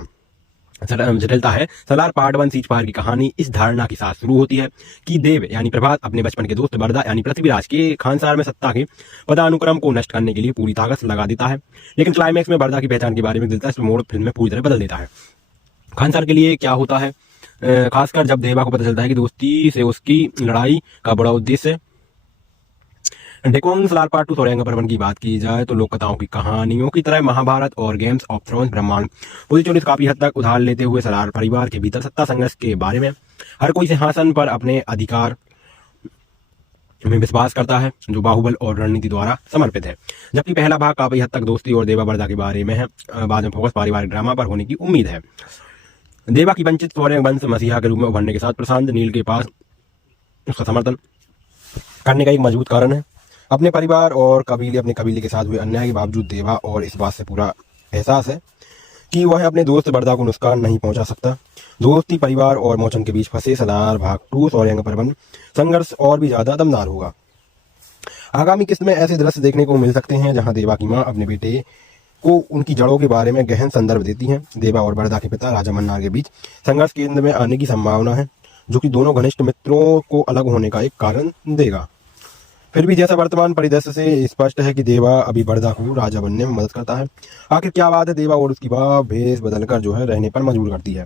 जटिलता है। सलार पार्ट 1 सीज फायर की कहानी इस धारणा के साथ शुरू होती है कि देव यानी प्रभास अपने बचपन के दोस्त बरदा यानी पृथ्वीराज के खानसार में सत्ता के पदानुक्रम को नष्ट करने के लिए पूरी ताकत लगा देता है। लेकिन क्लाइमैक्स में बरदा की पहचान के बारे में दिलचस्प मोड़ फिल्म में पूरी तरह बदल देता है। खानसार के लिए क्या होता है, खासकर जब देवा को पता चलता है कि दोस्ती से उसकी लड़ाई का बड़ा उद्देश्य। डेकोन सलार पार्ट 2 सौर्यांगा पर्वन की बात की जाए तो लोक कथाओं की कहानियों की तरह महाभारत और गेम्स ऑफ थ्रोन्स ब्रह्मांड पूरी काफी हद तक उधार लेते हुए सलार परिवार के भीतर सत्ता संघर्ष के बारे में हर कोई सिंहासन पर अपने अधिकार में विश्वास करता है जो बाहुबल और रणनीति द्वारा समर्पित है, जबकि पहला भाग काफी हद तक दोस्ती और देवा बरदा के बारे में है। बाद में फोकस पारिवारिक ड्रामा पर होने की उम्मीद है। देवा की वंचित सौर्य वंश मसीहा के रूप में उभरने के साथ प्रशांत नील के पास उसका समर्थन करने का एक मजबूत कारण है। अपने परिवार और अपने कबीले के साथ हुए अन्याय के बावजूद देवा और इस बात से पूरा एहसास है कि वह अपने दोस्त बरदा को नुकसान नहीं पहुंचा सकता। दोस्ती, परिवार और मोचन के बीच फंसे सलार भाग 2 सौर्यांगा पर्वन संघर्ष और भी ज्यादा दमदार होगा। आगामी किस्त में ऐसे दृश्य देखने को मिल सकते हैं जहां देवा की मां अपने बेटे को उनकी जड़ों के बारे में गहन संदर्भ देती हैं। देवा और बरदा के पिता राजा मन्नार के बीच संघर्ष केंद्र में आने की संभावना है, जो कि दोनों घनिष्ठ मित्रों को अलग होने का एक कारण देगा। फिर भी जैसा वर्तमान परिदृश्य से स्पष्ट है कि देवा अभी बरदा को राजा बनने में मदद करता है। आखिर क्या बात है देवा और उसकी मां भेष बदलकर जो है रहने पर मजबूर करती है?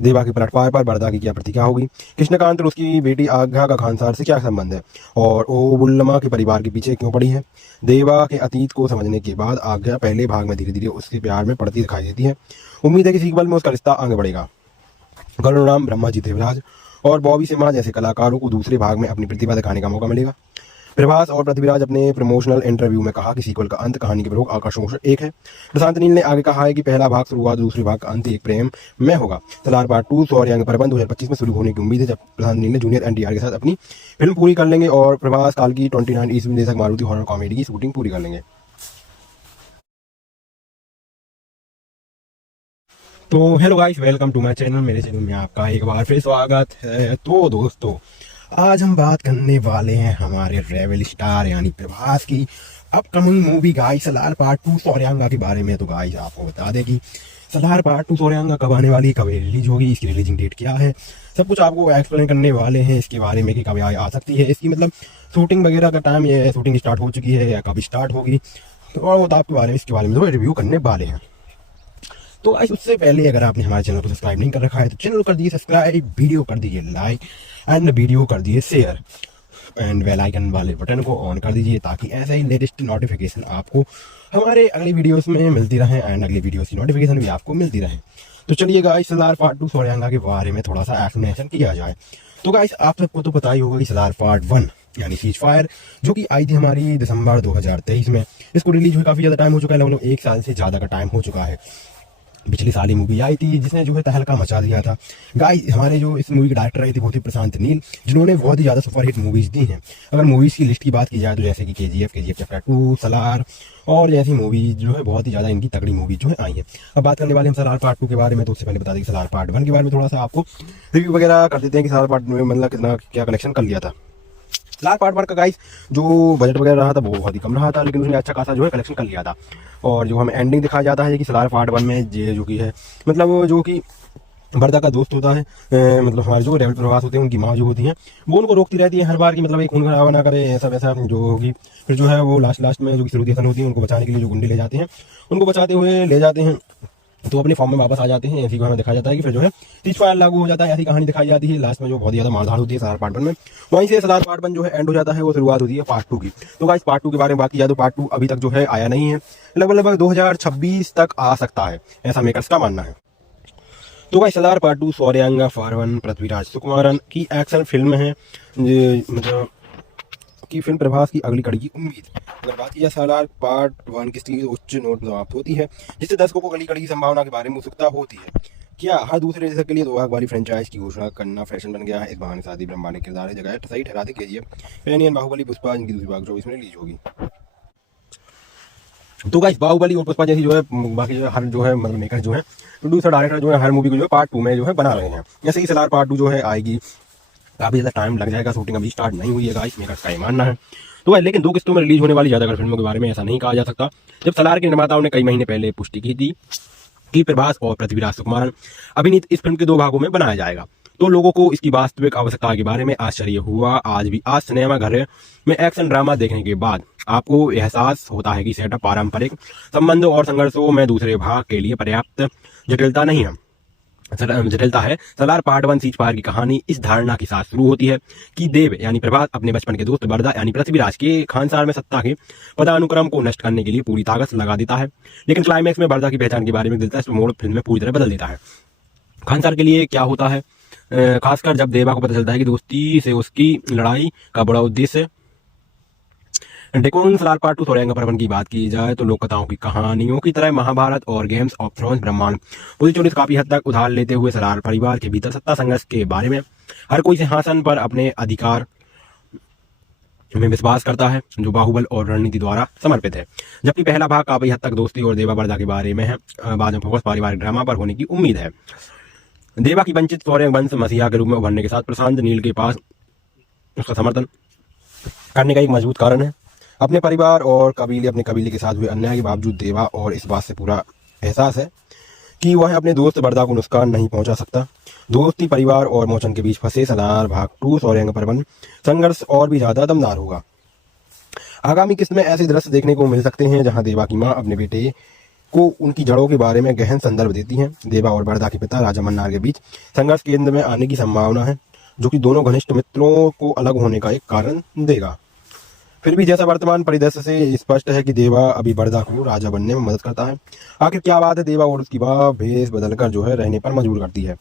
देवा के पलटवार पर बरदा की क्या प्रतिक्रिया होगी? कृष्णकांत और उसकी बेटी आज्ञा का खानसार से क्या संबंध है और ओबुल्लमा के परिवार के पीछे क्यों पड़ी है? देवा के अतीत को समझने के बाद आज्ञा पहले भाग में धीरे धीरे उसके प्यार में पड़ती दिखाई देती है। उम्मीद है कि सीक्वल में उसका रिश्ता आगे बढ़ेगा। गरुड़राम, ब्रह्माजी देवराज और बॉबी सिम्हा जैसे कलाकारों को दूसरे भाग में अपनी प्रतिभा दिखाने का मौका मिलेगा। प्रभास और पृथ्वीराज अपने प्रमोशनल इंटरव्यू में कहा कि सीक्वल का अंत कहानी के प्रमुख आकर्षणों से एक है। प्रशांत नील ने आगे कहा है कि पहला भाग शुरुआत, दूसरे भाग का अंत एक प्रेम में होगा। सलार पार्ट 2 सौर्यांगा पर्वन 2025 में शुरू होने की उम्मीद है, जब प्रशांत नील ने जूनियर NTR के साथ अपनी फिल्म पूरी कर लेंगे और प्रभास काल की 29 ईस्वी देशक मारुति हॉरर कॉमेडी की शूटिंग पूरी कर लेंगे। तो hello guys, welcome to my channel. मेरे चैनल में आपका एक बार फिर स्वागत है। तो दोस्तों आज हम बात करने वाले हैं हमारे रेवल स्टार यानी प्रभास की upcoming movie guys Salaar part 2 सौर्यांगा के बारे में। तो गाइस आपको बता दें कि सलार पार्ट 2 सौर्यांगा कब आने वाली, कब रिलीज होगी, इसकी रिलीजिंग डेट क्या है, सब कुछ आपको एक्सप्लेन करने वाले हैं इसके बारे में कि कब आ सकती है, इसकी मतलब शूटिंग वगैरह का टाइम, ये शूटिंग स्टार्ट हो चुकी है या कब स्टार्ट होगी, तो और वो आपके बारे में इसके बारे में रिव्यू करने वाले हैं। तो गाइस उससे पहले अगर आपने हमारे चैनल को सब्सक्राइब नहीं कर रखा है तो चैनल को कर दीजिए सब्सक्राइब, वीडियो कर दीजिए लाइक एंड वीडियो कर दीजिए शेयर एंड बेल आइकन वाले बटन को ऑन कर दीजिए ताकि ऐसे ही लेटेस्ट नोटिफिकेशन आपको हमारे अगली वीडियोस में मिलती रहे एंड अगली वीडियोस की नोटिफिकेशन भी आपको मिलती रहे। तो चलिए गाइस सलार पार्ट 2 सोरेंगा के बारे में थोड़ा सा एक्सप्लेनेशन किया जाए। तो गाइस आप सबको तो पता ही होगा कि सलार पार्ट 1 यानी सीज फायर जो कि आई थी हमारी दिसंबर 2023 में, इसको रिलीज हुए काफ़ी ज़्यादा टाइम हो चुका है, लगभग 1 साल से ज़्यादा का टाइम हो चुका है। पिछली साल ही मूवी आई थी जिसने जो है तहलका मचा दिया था। गाइस हमारे जो इस मूवी के डायरेक्टर रहे थे बहुत ही प्रशांत नील, जिन्होंने बहुत ही ज़्यादा सुपरहिट मूवीज़ दी हैं। अगर मूवीज़ की लिस्ट की बात की जाए तो जैसे कि KGF चैप्टर 2, सलार और जैसी मूवीज जो है बहुत ही ज़्यादा इनकी तगड़ी मूवीज जो है आई हैं। अब बात करने वाले हम सलार पार्ट 2 के बारे में, तो उससे पहले बता दें कि सलार पार्ट 1 के बारे में थोड़ा सा आपको रिव्यू वगैरह कर देते हैं कि सलार पार्ट में मतलब कितना क्या कलेक्शन कर लिया था। सलार पार्ट 1 का गाइस जो बजट वगैरह रहा था वो बहुत ही कम रहा था, लेकिन उसने अच्छा खासा जो है कलेक्शन कर लिया था। और जो हमें एंडिंग दिखाया जाता है कि सलार पार्ट 1 में ये जो कि है मतलब जो कि बरदा का दोस्त होता है, मतलब हमारे जो रेवल प्रवास होते हैं उनकी माँ जो होती है वो उनको रोकती रहती है हर बार कि मतलब एक खून खराबा ना करे ऐसा वैसा जो होगी। फिर जो है वो लास्ट में जो कि सरूदी हसन होती है उनको बचाने के लिए जो गुंडे ले जाते हैं, उनको बचाते हुए ले जाते हैं तो अपने फॉर्म में वापस आ जाते हैं। ऐसी कहानी दिखाया जाता है कि फिर जो है सीज फायर लागू हो जाता है, ऐसी कहानी दिखाई जाती है। लास्ट में जो बहुत ज़्यादा मारधाड़ होती है सलार पार्ट 1 में, वहीं से सलार पार्ट 1 जो है एंड हो जाता है, वो शुरुआत होती है पार्ट 2 की। तो गाइस पार्ट 2 के बारे में बात की जाए तो पार्ट 2 अभी तक जो है आया नहीं है, लगभग 2026 तक आ सकता है, ऐसा मेकर्स का मानना है। तो गाइस सलार पार्ट 2 सोरेंगा फारवन पृथ्वीराज सुकुमारन की एक्शन फिल्म है, मतलब की फिल्म प्रभास की अगली कड़ी की उम्मीद। अगर बात की जाए सलार पार्ट 1 की स्थिति उच्च नोट समाप्त होती है, जिससे दर्शकों को अगली कड़ी की संभावना के बारे में उत्सुकता होती है। क्या हर दूसरे दशक के लिए 2 भाग वाली फ्रेंचाइज की घोषणा करना फैशन बन गया है? इस बहाने शादी ब्रह्मांड ने किरदार जगह सही ठहराते KGF पैनियन बाहुबली पुष्पा जिनकी दूसरी भाग 24 में रिलीज होगी। तो गाइस बाहुबली और पुष्पा जैसी जो है बाकी जो है हर जो है मतलब मेकर जो है प्रोड्यूसर डायरेक्टर जो है हर मूवी को जो है पार्ट 2 में जो है बना रहे हैं। जैसे कि सलार पार्ट 2 जो है आएगी, काफ़ी ज़्यादा टाइम लग जाएगा, शूटिंग अभी स्टार्ट नहीं हुई है गाइस, मेकर्स का ये मानना है। तो भाई लेकिन 2 किस्तों में रिलीज होने वाली ज़्यादातर फिल्मों के बारे में ऐसा नहीं कहा जा सकता। जब सलार के निर्माताओं ने कई महीने पहले पुष्टि की थी कि प्रभास और पृथ्वीराज सुकुमारन अभिनीत इस फिल्म के 2 भागों में बनाया जाएगा, तो लोगों को इसकी वास्तविक आवश्यकता के बारे में आश्चर्य हुआ। आज भी आज सिनेमा घर में एक्शन ड्रामा देखने के बाद आपको एहसास होता है कि सेटअप पारंपरिक संबंधों और संघर्षों में दूसरे भाग के लिए पर्याप्त जटिलता नहीं है, जटिलता है। सलार पार्ट 1 सीज फायर की कहानी इस धारणा के साथ शुरू होती है कि देव यानी प्रभास अपने बचपन के दोस्त बरदा यानी पृथ्वीराज के खानसार में सत्ता के पदानुक्रम को नष्ट करने के लिए पूरी ताकत लगा देता है, लेकिन क्लाइमैक्स में बरदा की पहचान के बारे में दिलचस्प मोड़ फिल्म में पूरी तरह बदल देता है। खानसार के लिए क्या होता है, खासकर जब देवा को पता चलता है कि दोस्ती से उसकी लड़ाई का बड़ा उद्देश्य डेकोन। सलार पार्ट 2 सोरेंगा पर्वन की बात की जाए तो लोक कथाओं की कहानियों की तरह महाभारत और गेम्स ऑफ थ्रोन्स ब्रह्मांड पूरी चोरी काफी हद तक उधार लेते हुए सलार परिवार के भीतर सत्ता संघर्ष के बारे में हर कोई सिंहासन पर अपने अधिकार में विश्वास करता है जो बाहुबल और रणनीति द्वारा समर्पित है, जबकि पहला भाग काफी हद तक दोस्ती और देवा बरदा के बारे में है। बाद में फोकस पारिवारिक ड्रामा पर होने की उम्मीद है। देवा की वंचित सौर्य वंश मसीहा के रूप में उभरने के साथ प्रशांत नील के पास उसका समर्थन करने का एक मजबूत कारण है। अपने परिवार और अपने कबीले के साथ हुए अन्याय के बावजूद देवा और इस बात से पूरा एहसास है कि वह अपने दोस्त बरदा को नुकसान नहीं पहुंचा सकता। दोस्ती परिवार और मोचन के बीच फंसे सलार भाग 2 सोरेंगा पर्वन संघर्ष और भी ज्यादा दमदार होगा। आगामी किस्त में ऐसे दृश्य देखने को मिल सकते हैं जहां देवा की मां अपने बेटे को उनकी जड़ों के बारे में गहन संदर्भ देती हैं। देवा और बरदा के पिता राजा मन्नार के बीच संघर्ष केंद्र में आने की संभावना है, जो कि दोनों घनिष्ठ मित्रों को अलग होने का एक कारण देगा। फिर भी जैसा वर्तमान परिदृश्य से स्पष्ट है कि देवा अभी बरदा को राजा बनने में मदद करता है। आखिर क्या बात है देवा और उसकी मां भेष बदलकर जो है रहने पर मजबूर करती है?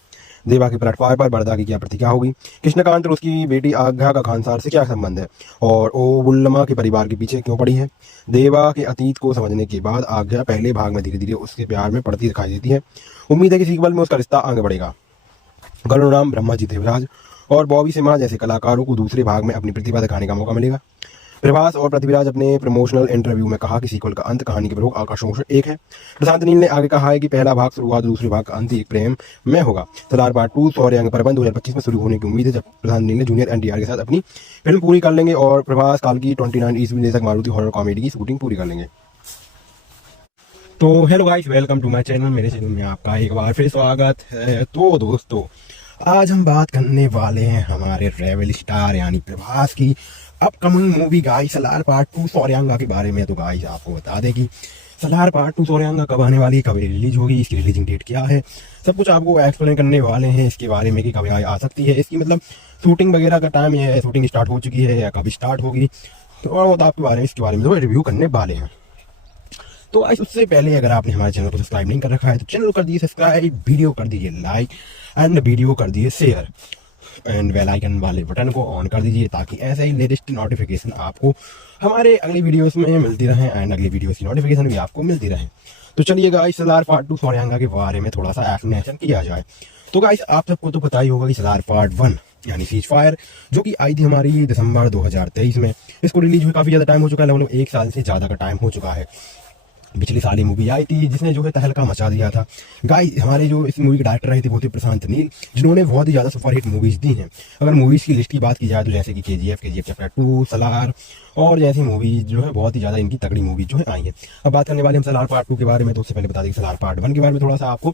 देवा के पलटवार पर बरदा की क्या प्रतिक्रिया होगी? कृष्णकांत और उसकी बेटी आज्ञा का खानसार से क्या संबंध है और ओबुल्लमा के परिवार के पीछे क्यों पड़ी है? देवा के अतीत को समझने के बाद आज्ञा पहले भाग में धीरे धीरे उसके प्यार में पड़ती दिखाई देती है। उम्मीद है कि सीक्वल में उसका रिश्ता आगे बढ़ेगा। गरुड़राम, ब्रह्माजी देवराज और बॉबी सिम्हा जैसे कलाकारों को दूसरे भाग में अपनी प्रतिभा दिखाने का मौका मिलेगा। प्रभास और पृथ्वीराज अपने प्रमोशनल इंटरव्यू में कहा कि सीक्वल का अंत कहानी के प्रमुख आकर्षणों से एक है। प्रशांत नील ने आगे कहा है कि पहला भाग शुरुआत दूसरे भाग का अंत एक प्रेम में होगा। सलार पार्ट 2 सोरेंगा पर्वन 2025 में शुरू होने की उम्मीद है, जब प्रशांत नील ने जूनियर NTR के साथ अपनी फिल्म पूरी कर लेंगे और प्रभास काल की 29 ईस्वी निर्देशक मारुति हॉरर कॉमेडी की शूटिंग पूरी कर लेंगे। तो hello guys, welcome to my channel. मेरे चैनल में आपका एक बार फिर स्वागत है। तो दोस्तों आज हम बात करने वाले हैं हमारे रेवल स्टार यानी प्रभास की upcoming movie guys Salaar part 2 सोरेंगा के बारे में। तो गाइस आपको बता दें कि सलार पार्ट 2 सोरेंगा कब आने वाली है, कब रिलीज होगी, इसकी रिलीजिंग डेट क्या है, सब कुछ आपको एक्सप्लेन करने वाले हैं इसके बारे में कि कब आ सकती है, इसकी मतलब शूटिंग वगैरह का टाइम ये है, शूटिंग स्टार्ट हो चुकी है या कब स्टार्ट होगी, तो और वो तो आपके बारे में इसके बारे में तो रिव्यू करने वाले हैं। तो आज उससे पहले अगर आपने हमारे चैनल को सब्सक्राइब नहीं कर रखा है तो चैनल को कर दीजिए सब्सक्राइब, वीडियो कर दीजिए लाइक एंड वीडियो कर दीजिए शेयर एंड बेल आइकन वाले बटन को ऑन कर दीजिए ताकि ऐसे ही लेटेस्ट नोटिफिकेशन आपको हमारे अगली वीडियोस में मिलती रहे एंड अगली वीडियोस की नोटिफिकेशन भी आपको मिलती रहे। तो चलिए गाइस सलार पार्ट 2 सोरेंगा के बारे में थोड़ा सा एक्सप्लेनेशन किया जाए। तो गाइस आप सबको तो पता ही होगा कि सलार पार्ट 1 यानी सीज फायर जो कि आई थी हमारी दिसंबर 2023 में, इसको रिलीज हुए काफ़ी ज़्यादा टाइम हो चुका है, लगभग 1 साल से ज़्यादा का टाइम हो चुका है। पिछली साल ही मूवी आई थी जिसने जो है तहलका मचा दिया था। गाइस हमारे जो इस मूवी के डायरेक्टर रहे थे वो थे प्रशांत नील, जिन्होंने बहुत ही ज़्यादा सुपरहिट मूवीज़ दी हैं। अगर मूवीज़ की लिस्ट की बात की जाए तो जैसे कि KGF चैप्टर 2, सलार और जैसी मूवीज जो है बहुत ही ज़्यादा इनकी तगड़ी मूवीज जो है आई हैं। अब बात करने वाले हम सलार पार्ट 2 के बारे में, तो उससे पहले बता दें कि सलार पार्ट 1 के बारे में थोड़ा सा आपको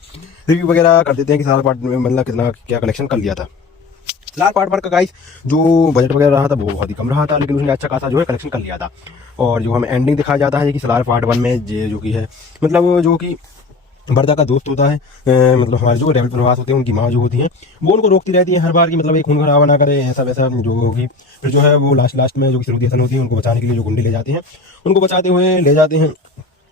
रिव्यू वगैरह कर देते हैं कि सलार पार्ट में मतलब कितना क्या कलेक्शन कर लिया था। सलार पार्ट 1 का गाइस जो बजट वगैरह रहा था वो बहुत ही कम रहा था, लेकिन उसने अच्छा खासा जो है कलेक्शन कर लिया था। और जो हमें एंडिंग दिखाया जाता है कि सलार पार्ट 1 में जो कि है मतलब जो कि बरदा का दोस्त होता है, मतलब हमारे जो रेबल प्रवास होते हैं उनकी माँ जो होती है वो उनको रोकती रहती है हर बार कि मतलब एक खून खराबा ना करे ऐसा वैसा जो होगी। फिर जो है वो लास्ट में जो कि श्रुति हसन होती है उनको बचाने के लिए जो गुंडे ले जाते हैं, उनको बचाते हुए ले जाते हैं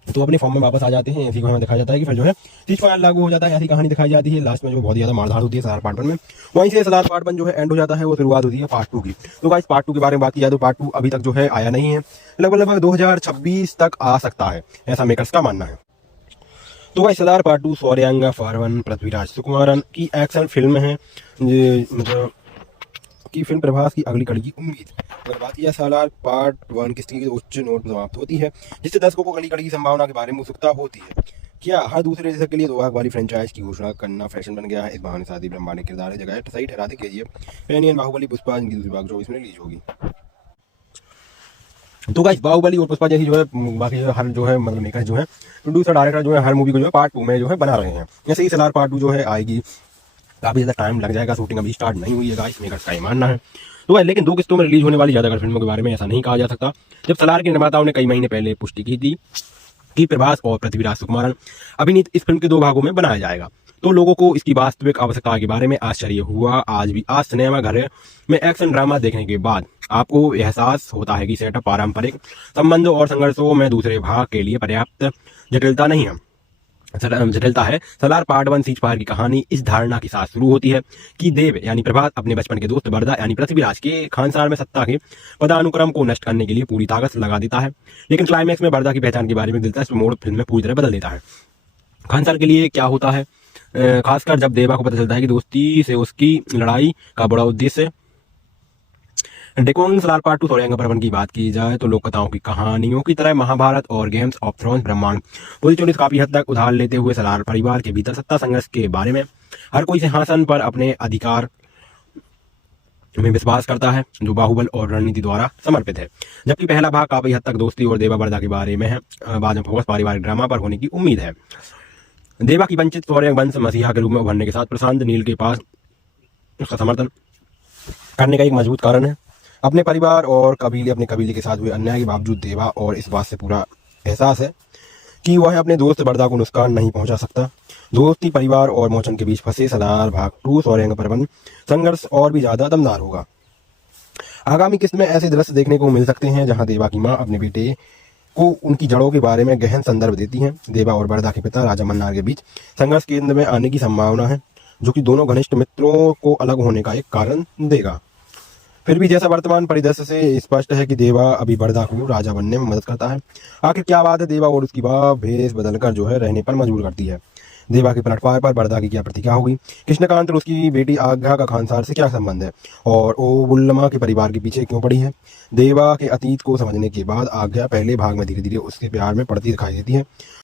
तो अपने फॉर्म में वापस आ जाते हैं। इसी को हमें दिखाया जाता है कि फिर जो है सीज फायर लागू हो जाता है, ऐसी कहानी दिखाई जाती है। लास्ट में जो बहुत ज़्यादा मारधाड़ होती है सलार पार्ट 1 में, वहीं से सलार पार्ट 1 जो है एंड हो जाता है, वो शुरुआत होती है पार्ट 2 की। तो गाइस पार्ट 2 के बारे में बात की जाए तो पार्ट 2 अभी तक जो है आया नहीं है, लगभग 2026 तक आ सकता है, ऐसा मेकर्स का मानना है। तो गाइस सलार पार्ट 2 सोरेंगा फारवन पृथ्वीराज सुकुमारन की एक्शन फिल्म है, मतलब की फिल्म प्रभास की अगली कड़ी की उम्मीद। अगर बात की जाए सलार पार्ट 1 किस तरीके से उच्च नोट पर समाप्त होती है जिससे दर्शकों को अगली कड़ी की संभावना के बारे में उत्सुकता होती है। क्या हर दूसरे दशक के लिए 2 भाग वाली फ्रेंचाइज की घोषणा करना फैशन बन गया है? इस बहाने शादी ब्रह्मांड ने किरदार जगह सही ठहराते KGF पैनियन बाहुबली पुष्पा जिनकी दूसरी भाग 24 में रिलीज होगी। तो गाइस बाहुबली और पुष्पा जैसी जो है बाकी हर जो है मतलब मेकर जो है प्रोड्यूसर डायरेक्टर जो है हर मूवी को जो है पार्ट 2 में जो है बना रहे हैं। जैसे ही सलार पार्ट 2 जो है आएगी काफ़ी ज़्यादा टाइम लग जाएगा, शूटिंग अभी स्टार्ट नहीं हुई है गाइस, मेकर्स का ही मानना है। तो लेकिन 2 किस्तों में रिलीज होने वाली ज़्यादातर फिल्मों के बारे में ऐसा नहीं कहा जा सकता। जब सलार के निर्माताओं ने कई महीने पहले पुष्टि की थी कि प्रभास और पृथ्वीराज सुकुमारन अभिनीत इस फिल्म के 2 भागों में बनाया जाएगा, तो लोगों को इसकी वास्तविक आवश्यकता के बारे में आश्चर्य हुआ। आज सिनेमा घर में एक्शन ड्रामा देखने के बाद आपको एहसास होता है कि सेटअप पारंपरिक संबंधों और संघर्षों में दूसरे भाग के लिए पर्याप्त जटिलता नहीं है, जटिलता है। सलार पार्ट 1 सीज फायर की कहानी इस धारणा के साथ शुरू होती है कि देव यानी प्रभास अपने बचपन के दोस्त बरदा यानी पृथ्वीराज के खानसार में सत्ता के पदानुक्रम को नष्ट करने के लिए पूरी ताकत लगा देता है, लेकिन क्लाइमैक्स में बरदा की पहचान के बारे में दिलचस्प मोड़ फिल्म में पूरी तरह बदल देता है। खानसार के लिए क्या होता है, खासकर जब देवा को पता चलता है कि दोस्ती से उसकी लड़ाई का बड़ा उद्देश्य डेकोन। सलार पार्ट 2 सोरेंगा पर्वन की बात की जाए तो लोक कथाओं की कहानियों की तरह महाभारत और गेम्स ऑफ थ्रोन्स ब्रह्मांड पूरी चोरी काफी हद तक उधार लेते हुए सलार परिवार के भीतर सत्ता संघर्ष के बारे में हर कोई सिंहासन पर अपने अधिकार में विश्वास करता है जो बाहुबल और रणनीति द्वारा समर्पित है, जबकि पहला भाग काफी हद तक दोस्ती और देवा बरदा के बारे में है। बाद में फोकस पारिवारिक ड्रामा पर होने की उम्मीद है। देवा की वंचित सौर्य वंश मसीहा के रूप में उभरने के साथ प्रशांत नील के पास उसका समर्थन करने का एक मजबूत कारण है। अपने परिवार और अपने कबीले के साथ हुए अन्याय के बावजूद देवा और इस बात से पूरा एहसास है कि वह अपने दोस्त बरदा को नुकसान नहीं पहुंचा सकता। दोस्ती परिवार और मोचन के बीच फंसे सलार भाग 2 सोरेंगा पर्वन संघर्ष और भी ज्यादा दमदार होगा। आगामी किस्त में ऐसे दृश्य देखने को मिल सकते हैं जहां देवा की मां अपने बेटे को उनकी जड़ों के बारे में गहन संदर्भ देती हैं। देवा और बरदा के पिता राजा मन्नार के बीच संघर्ष केंद्र में आने की संभावना है, जो कि दोनों घनिष्ठ मित्रों को अलग होने का एक कारण देगा। फिर भी जैसा वर्तमान परिदृश्य से स्पष्ट है कि देवा अभी बरदा को राजा बनने में मदद करता है। आखिर क्या बात है देवा और उसकी मां भेष बदलकर जो है रहने पर मजबूर करती है? देवा के पलटवार पर बरदा की क्या प्रतिक्रिया होगी? कृष्णकांत और उसकी बेटी आज्ञा का खानसार से क्या संबंध है और ओ बुल्लमा के परिवार के पीछे क्यों पड़ी है? देवा के अतीत को समझने के बाद आज्ञा पहले भाग में धीरे धीरे उसके प्यार में पड़ती दिखाई देती है